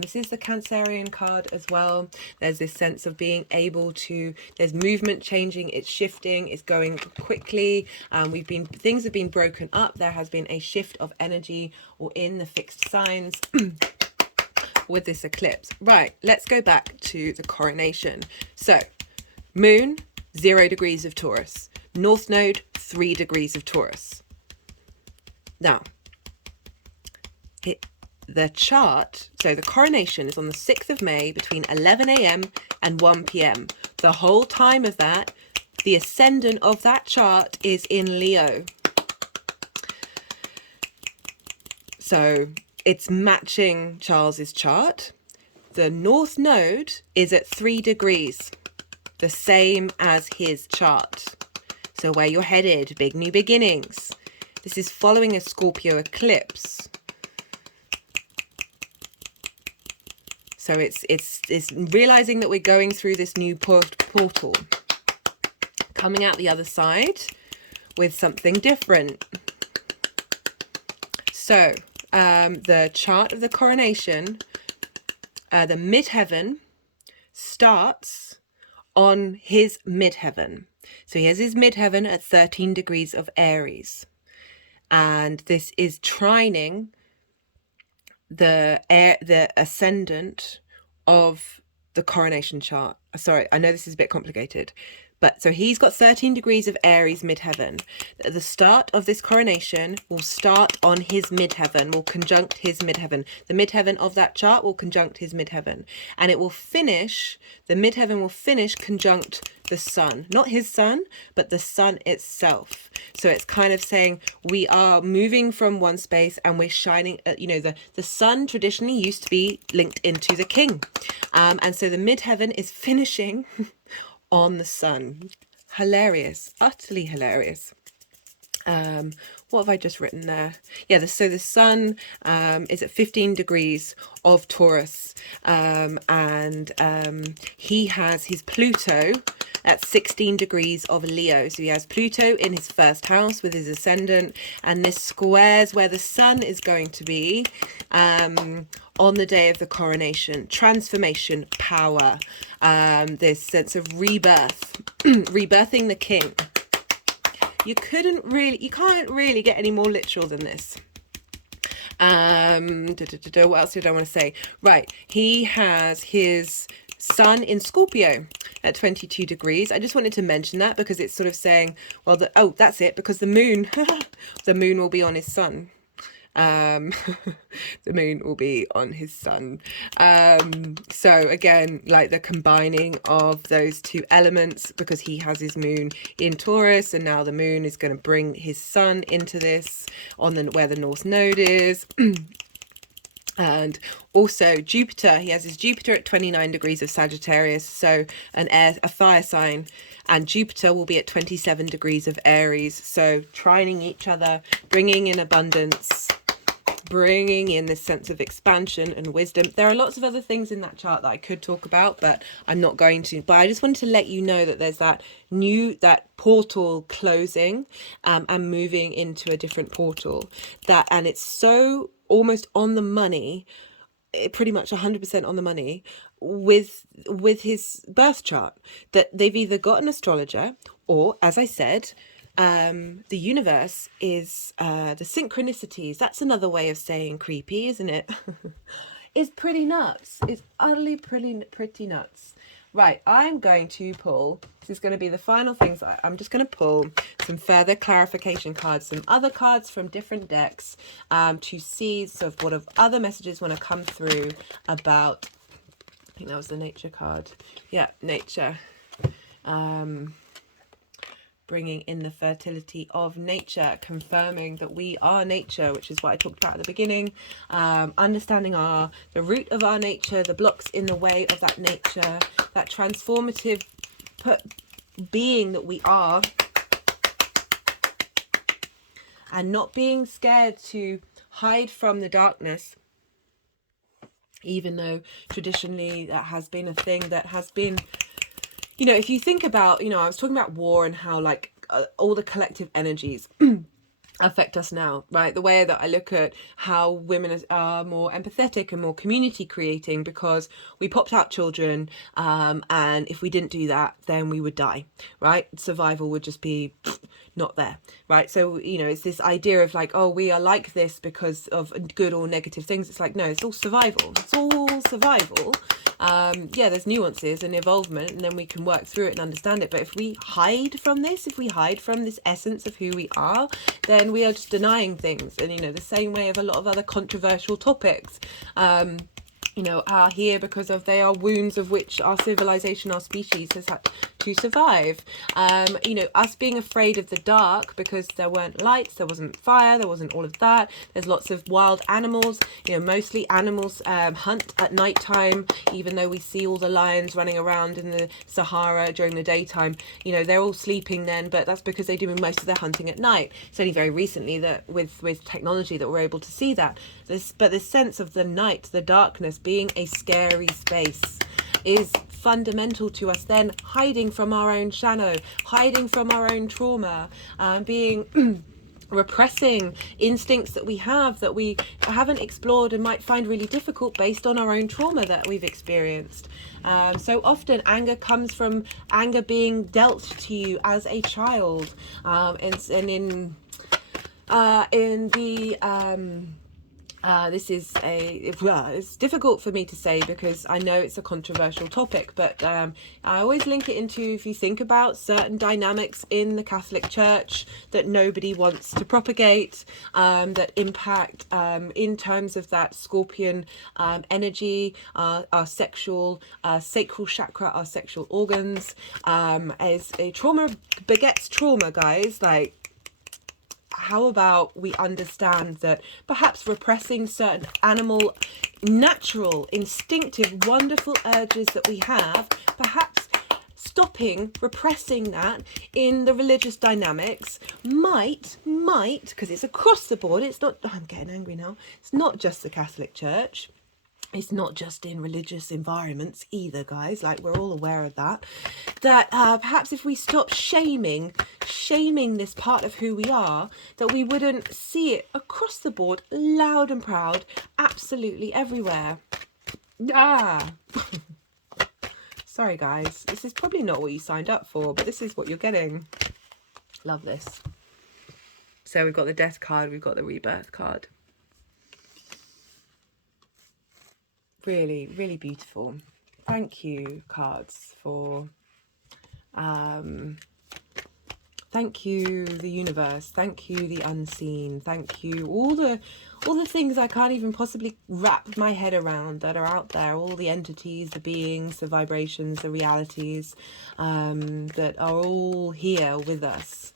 This is the Cancerian card as well. There's this sense of being able to. There's movement changing. It's shifting. It's going quickly. Things have been broken up. There has been a shift of energy or in the fixed signs with this eclipse. Right. Let's go back to the coronation. So, moon, 0 degrees of Taurus. North node, 3 degrees of Taurus. Now, the chart, so the coronation is on the 6th of May between 11 a.m. and 1 p.m. The whole time of that, the ascendant of that chart is in Leo. So it's matching Charles's chart. The North Node is at 3 degrees, the same as his chart. So where you're headed, big new beginnings. This is following a Scorpio eclipse. So it's realizing that we're going through this new portal, coming out the other side with something different. So the chart of the coronation, the midheaven starts on his midheaven. So he has his midheaven at 13 degrees of Aries. And this is trining the ascendant of the coronation chart. Sorry, I know this is a bit complicated. But so he's got 13 degrees of Aries midheaven. The start of this coronation will start on his midheaven, will conjunct his midheaven. The midheaven of that chart will conjunct his midheaven. And it will finish, the midheaven will finish conjunct the sun. Not his sun, but the sun itself. So it's kind of saying we are moving from one space and we're shining, you know, the sun traditionally used to be linked into the king. And so the midheaven is finishing on the sun. Hilarious, utterly hilarious. What have I just written there? Yeah, so the sun is at 15 degrees of Taurus, and he has his Pluto at 16 degrees of Leo. So he has Pluto in his first house with his ascendant, and this squares where the sun is going to be on the day of the coronation. Transformation, power, this sense of rebirth, rebirthing the king. You can't really get any more literal than this. What else did I want to say? Right, he has his sun in Scorpio at 22 degrees. I just wanted to mention that because it's sort of saying, well, that's it, because the moon, the moon will be on his sun. The moon will be on his sun. So again, like the combining of those two elements, because he has his moon in Taurus, and now the moon is going to bring his sun into this on where the North Node is. And also Jupiter, he has his Jupiter at 29 degrees of Sagittarius, so a fire sign, and Jupiter will be at 27 degrees of Aries, so trining each other, bringing in abundance, bringing in this sense of expansion and wisdom. There are lots of other things in that chart that I could talk about, but I'm not going to. But I just wanted to let you know that there's that portal closing and moving into a different portal, and it's so almost on the money, pretty much 100% on the money with his birth chart, that they've either got an astrologer or, as I said, the universe is the synchronicities. That's another way of saying creepy, isn't it? It's pretty nuts. It's utterly pretty nuts. Right, I'm going to pull, this is going to be the final things. I'm just going to pull some further clarification cards, some other cards from different decks, to see sort of what other messages want to come through about, I think that was the nature card. Yeah, nature. Bringing in the fertility of nature, confirming that we are nature, which is what I talked about at the beginning. Understanding the root of our nature, the blocks in the way of that nature, that transformative being that we are, and not being scared to hide from the darkness, even though traditionally that has been a thing that has been, you know, if you think about, you know, I was talking about war and how like all the collective energies affect us now, right? The way that I look at how women are more empathetic and more community creating, because we popped out children, and if we didn't do that, then we would die, right? Survival would just be not there, right? So, you know, it's this idea of like, oh, we are like this because of good or negative things. It's like, no, it's all survival. It's all survival. Yeah, there's nuances and involvement, and then we can work through it and understand it. But if we hide from this, if we hide from this essence of who we are, then we are just denying things. And, you know, the same way of a lot of other controversial topics, you know, are here because they are wounds of which our civilization, our species has had to survive. You know, us being afraid of the dark because there weren't lights, there wasn't fire, there wasn't all of that. There's lots of wild animals. You know, mostly animals hunt at night time, even though we see all the lions running around in the Sahara during the daytime. You know, they're all sleeping then, but that's because they're doing most of their hunting at night. It's only very recently that with technology that we're able to see that. But this sense of the night, the darkness being a scary space is fundamental to us then hiding from our own shadow, hiding from our own trauma, being repressing instincts that we have that we haven't explored and might find really difficult based on our own trauma that we've experienced. So often anger comes from anger being dealt to you as a child, and in the this is it's difficult for me to say because I know it's a controversial topic, but I always link it into, if you think about certain dynamics in the Catholic Church that nobody wants to propagate, that impact in terms of that Scorpion energy, our sexual sacral chakra, our sexual organs, as a trauma begets trauma, guys. Like, how about we understand that perhaps repressing certain animal, natural, instinctive, wonderful urges that we have, perhaps stopping, repressing that in the religious dynamics might, because it's across the board, it's not, I'm getting angry now, it's not just the Catholic Church. It's not just in religious environments either, guys, like we're all aware of that, that perhaps if we stop shaming this part of who we are, that we wouldn't see it across the board, loud and proud, absolutely everywhere. Sorry, guys, this is probably not what you signed up for, but this is what you're getting. Love this. So we've got the death card, we've got the rebirth card. Really, really beautiful. Thank you, cards, for thank you, the universe, thank you, the unseen, thank you, all the things I can't even possibly wrap my head around that are out there, all the entities, the beings, the vibrations, the realities, that are all here with us.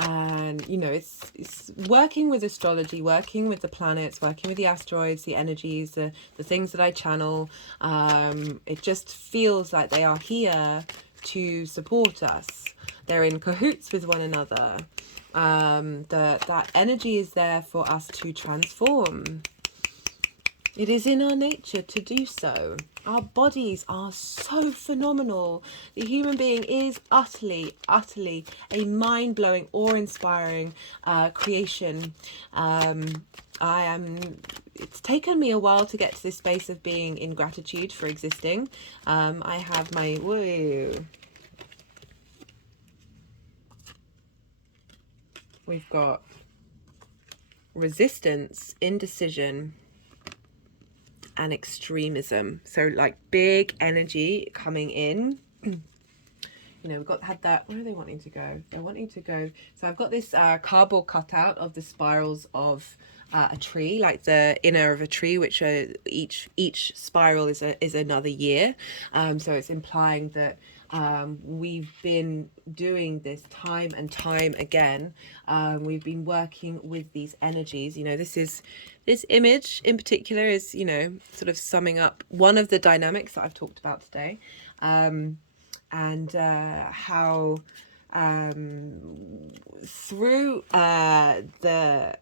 And you know, it's working with astrology, working with the planets, working with the asteroids, the energies, the things that I channel. It just feels like they are here to support us. They're in cahoots with one another. That energy is there for us to transform. It is in our nature to do so. Our bodies are so phenomenal. The human being is utterly, utterly a mind-blowing, awe-inspiring creation. It's taken me a while to get to this space of being in gratitude for existing. I have my, whoa. We've got resistance, indecision, and extremism. So like big energy coming in. You know, had that, where are they wanting to go? They're wanting to go, so I've got this cardboard cutout of the spirals of a tree, like the inner of a tree, which are each spiral is another year. So it's implying that we've been doing this time and time again. We've been working with these energies. You know, this image in particular is, you know, sort of summing up one of the dynamics that I've talked about today, and how through the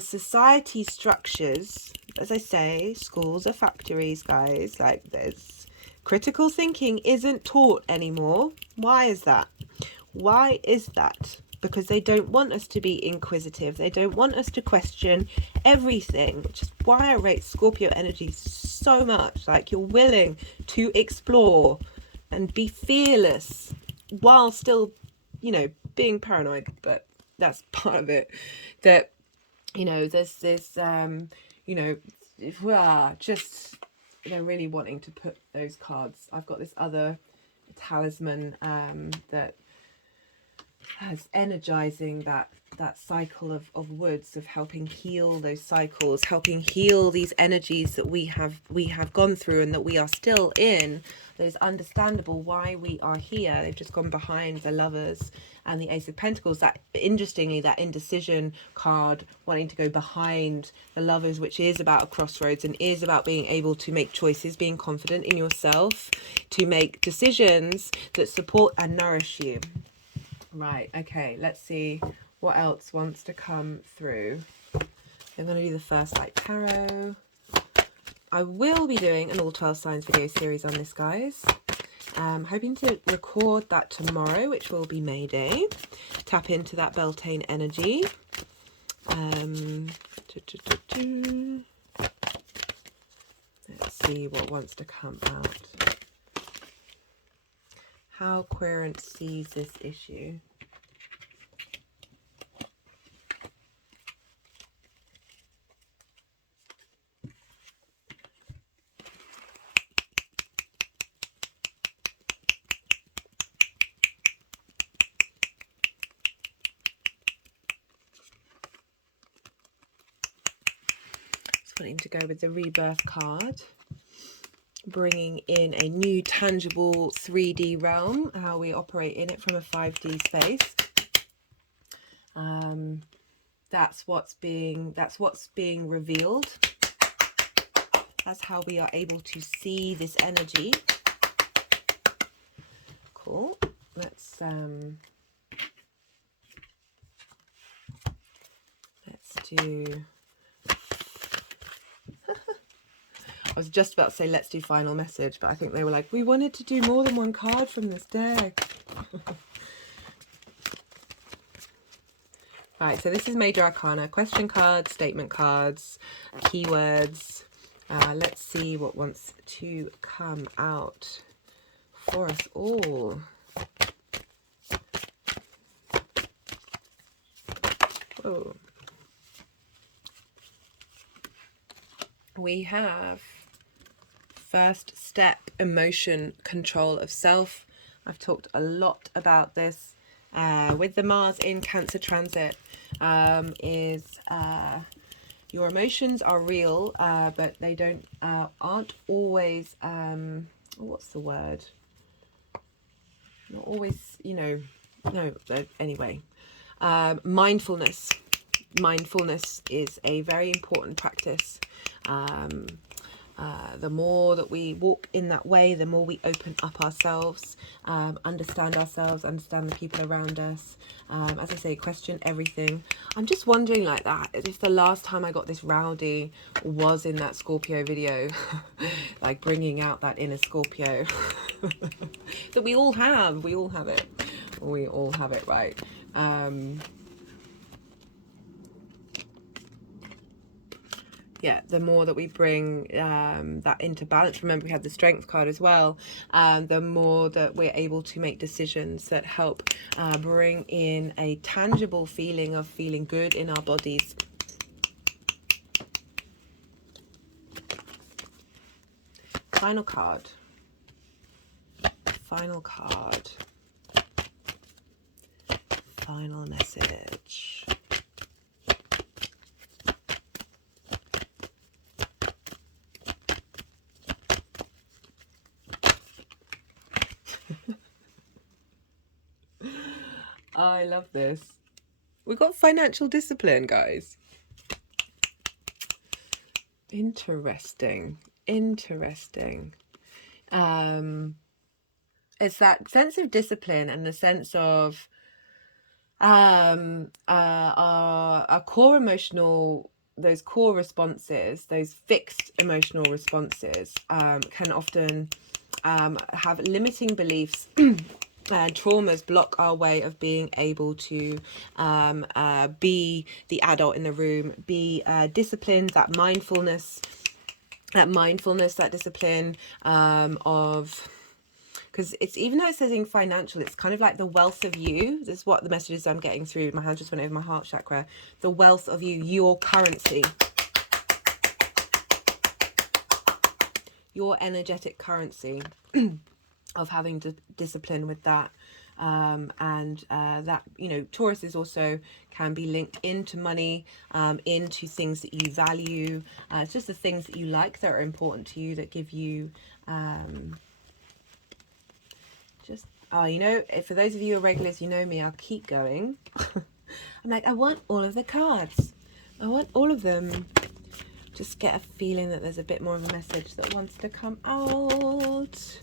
society structures, as I say, schools are factories, guys. Like, there's critical thinking isn't taught anymore. Why is that? Why is that? Because they don't want us to be inquisitive. They don't want us to question everything, which is why I rate Scorpio energy so much. Like, you're willing to explore and be fearless while still, you know, being paranoid. But that's part of it. That, you know, there's this, you know, if we are just, they're really wanting to put those cards. I've got this other talisman that as energizing that cycle of woods, of helping heal those cycles, helping heal these energies that we have gone through and that we are still in. Those understandable why we are here. They've just gone behind the Lovers and the Ace of Pentacles. That, interestingly, that indecision card, wanting to go behind the Lovers, which is about a crossroads and is about being able to make choices, being confident in yourself, to make decisions that support and nourish you. Right, okay, let's see what else wants to come through. I'm going to do the first light tarot. I will be doing an all 12 signs video series on this, guys. I'm hoping to record that tomorrow, which will be May Day. Tap into that Beltane energy. Let's see what wants to come out. How Querent sees this issue. Wanting to go with the rebirth card, bringing in a new tangible 3D realm, how we operate in it from a 5D space. That's what's being revealed. That's how we are able to see this energy. Cool. Let's do. I was just about to say let's do final message, but I think they were like, we wanted to do more than one card from this deck. Right, so this is Major Arcana, question cards, statement cards, keywords. Let's see what wants to come out for us all. Whoa. We have first step, emotion, control of self. I've talked a lot about this with the Mars in Cancer transit. Your emotions are real, but they aren't always, what's the word? Not always, no, anyway. Mindfulness. Mindfulness is a very important practice. The more that we walk in that way, the more we open up ourselves, understand the people around us. As I say, question everything. I'm just wondering, like, that if the last time I got this rowdy was in that Scorpio video, like bringing out that inner Scorpio that we all have. We all have it. We all have it, right? Yeah, the more that we bring that into balance, remember we had the strength card as well, the more that we're able to make decisions that help bring in a tangible feeling of feeling good in our bodies. Final card. Final card. Final message. I love this. We've got financial discipline, guys. Interesting. Interesting. It's that sense of discipline and the sense of our core emotional, those core responses, those fixed emotional responses can often have limiting beliefs. Traumas block our way of being able to be the adult in the room, be disciplined, that mindfulness, that discipline of, because it's, even though it says in financial, it's kind of like the wealth of you. This is what the messages I'm getting through. My hand just went over my heart chakra. The wealth of you, your currency, your energetic currency. Of having discipline with that, That, you know, Taurus is also can be linked into money, into things that you value. It's just the things that you like that are important to you, that give you you know, for those of you who are regulars, you know me, I'll keep going. I'm like, I want all of the cards. I want all of them. Just get a feeling that there's a bit more of a message that wants to come out.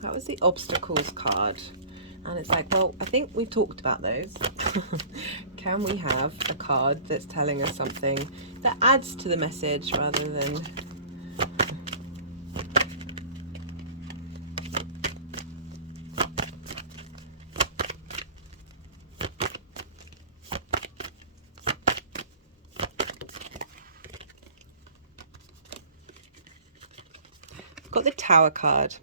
That was the obstacles card, and it's like, well, I think we've talked about those. Can we have a card that's telling us something that adds to the message rather than got the Tower card.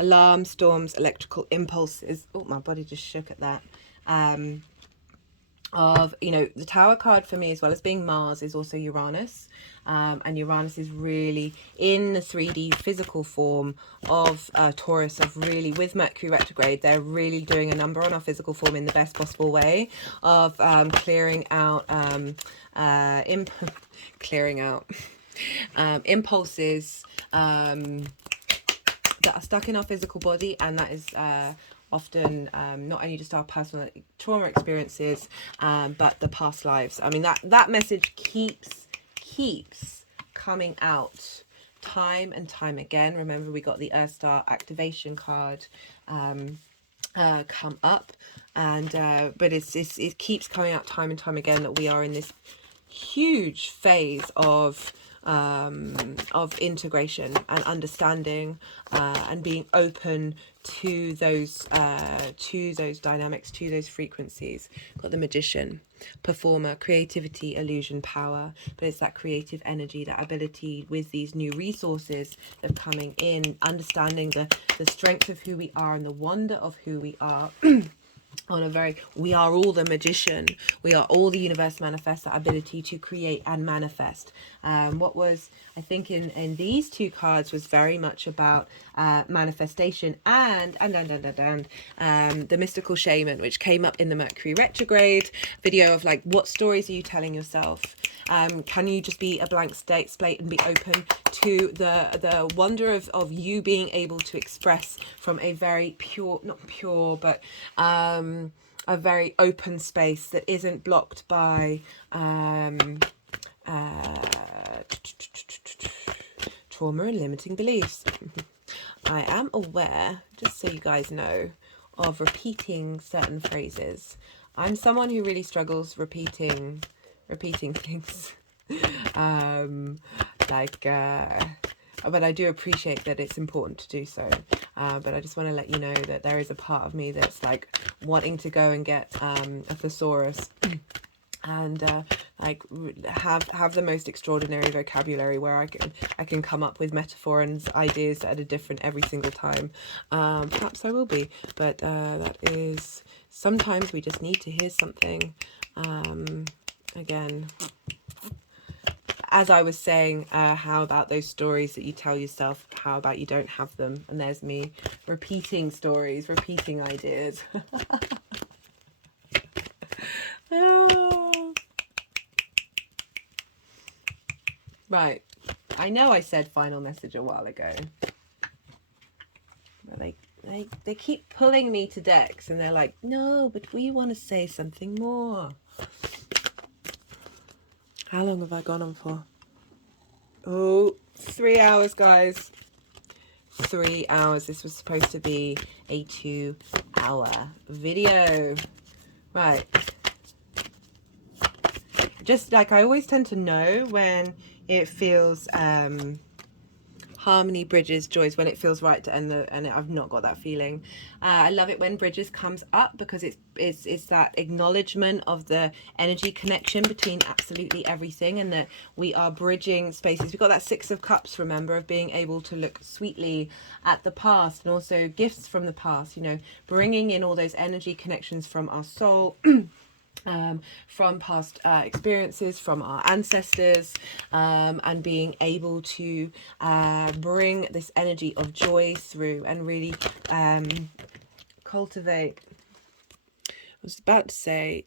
Alarm, storms, electrical impulses. Oh, my body just shook at that. You know, the Tower card for me, as well as being Mars, is also Uranus. And Uranus is really in the 3D physical form of Taurus, of really, with Mercury retrograde, they're really doing a number on our physical form in the best possible way of clearing out, impulses, that are stuck in our physical body, and that is often not only just our personal trauma experiences, but the past lives. I mean, that message keeps coming out time and time again. Remember, we got the Earth Star activation card come up, and but it keeps coming out time and time again that we are in this huge phase of integration and understanding, and being open to those dynamics, to those frequencies. Got the Magician, performer, creativity, illusion, power, but it's that creative energy, that ability with these new resources of coming in, understanding the strength of who we are and the wonder of who we are. We are all the magician. We are all the universe manifest, that ability to create and manifest. What was, I think, in these two cards was very much about manifestation and the mystical shaman, which came up in the Mercury retrograde video of like, what stories are you telling yourself? Can you just be a blank slate and be open to the wonder of you being able to express from a very pure, not pure, but a very open space that isn't blocked by trauma and limiting beliefs. I am aware, just so you guys know, of repeating certain phrases. I'm someone who really struggles repeating things. But I do appreciate that it's important to do so. But I just want to let you know that there is a part of me that's like wanting to go and get a thesaurus and have the most extraordinary vocabulary where I can come up with metaphor and ideas that are different every single time. Perhaps I will be, but that is, sometimes we just need to hear something. Again, as I was saying, how about those stories that you tell yourself? How about you don't have them? And there's me repeating stories, repeating ideas. Right. I know I said final message a while ago. But they keep pulling me to decks, and they're like, no, but we want to say something more. How long have I gone on for? Oh, 3 hours, guys. 3 hours. This was supposed to be a 2-hour video. Right. Just like I always tend to know when it feels hard harmony, bridges, joys, when it feels right to end and I've not got that feeling. I love it when bridges comes up because it's that acknowledgement of the energy connection between absolutely everything, and that we are bridging spaces. We've got that Six of Cups, remember, of being able to look sweetly at the past, and also gifts from the past, you know, bringing in all those energy connections from our soul. From past experiences, from our ancestors, and being able to bring this energy of joy through and really cultivate, I was about to say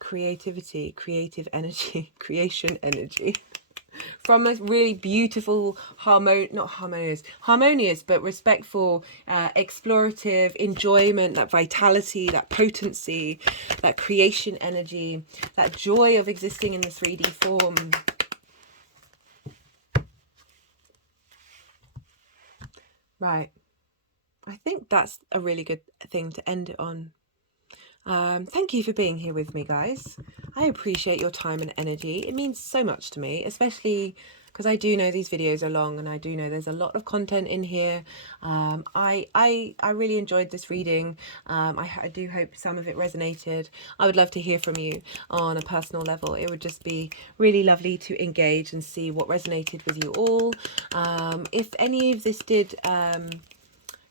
creativity, creative energy, creation energy, from a really beautiful, harmonious, but respectful, explorative enjoyment, that vitality, that potency, that creation energy, that joy of existing in the 3D form. Right. I think that's a really good thing to end it on. Thank you for being here with me, guys. I appreciate your time and energy. It means so much to me, especially because I do know these videos are long, and I do know there's a lot of content in here. I really enjoyed this reading. I do hope some of it resonated. I would love to hear from you on a personal level. It would just be really lovely to engage and see what resonated with you all. If any of this did...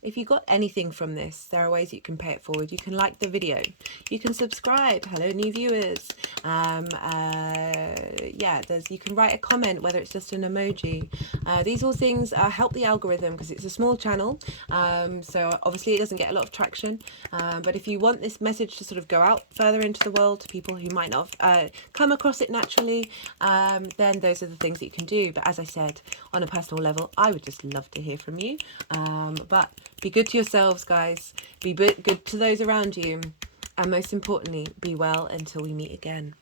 if you got anything from this, there are ways you can pay it forward. You can like the video, you can subscribe, hello new viewers, yeah, you can write a comment, whether it's just an emoji. These all things help the algorithm because it's a small channel, so obviously it doesn't get a lot of traction, but if you want this message to sort of go out further into the world to people who might not have come across it naturally, then those are the things that you can do. But as I said, on a personal level, I would just love to hear from you. But be good to yourselves, guys. Be good to those around you. And most importantly, be well until we meet again.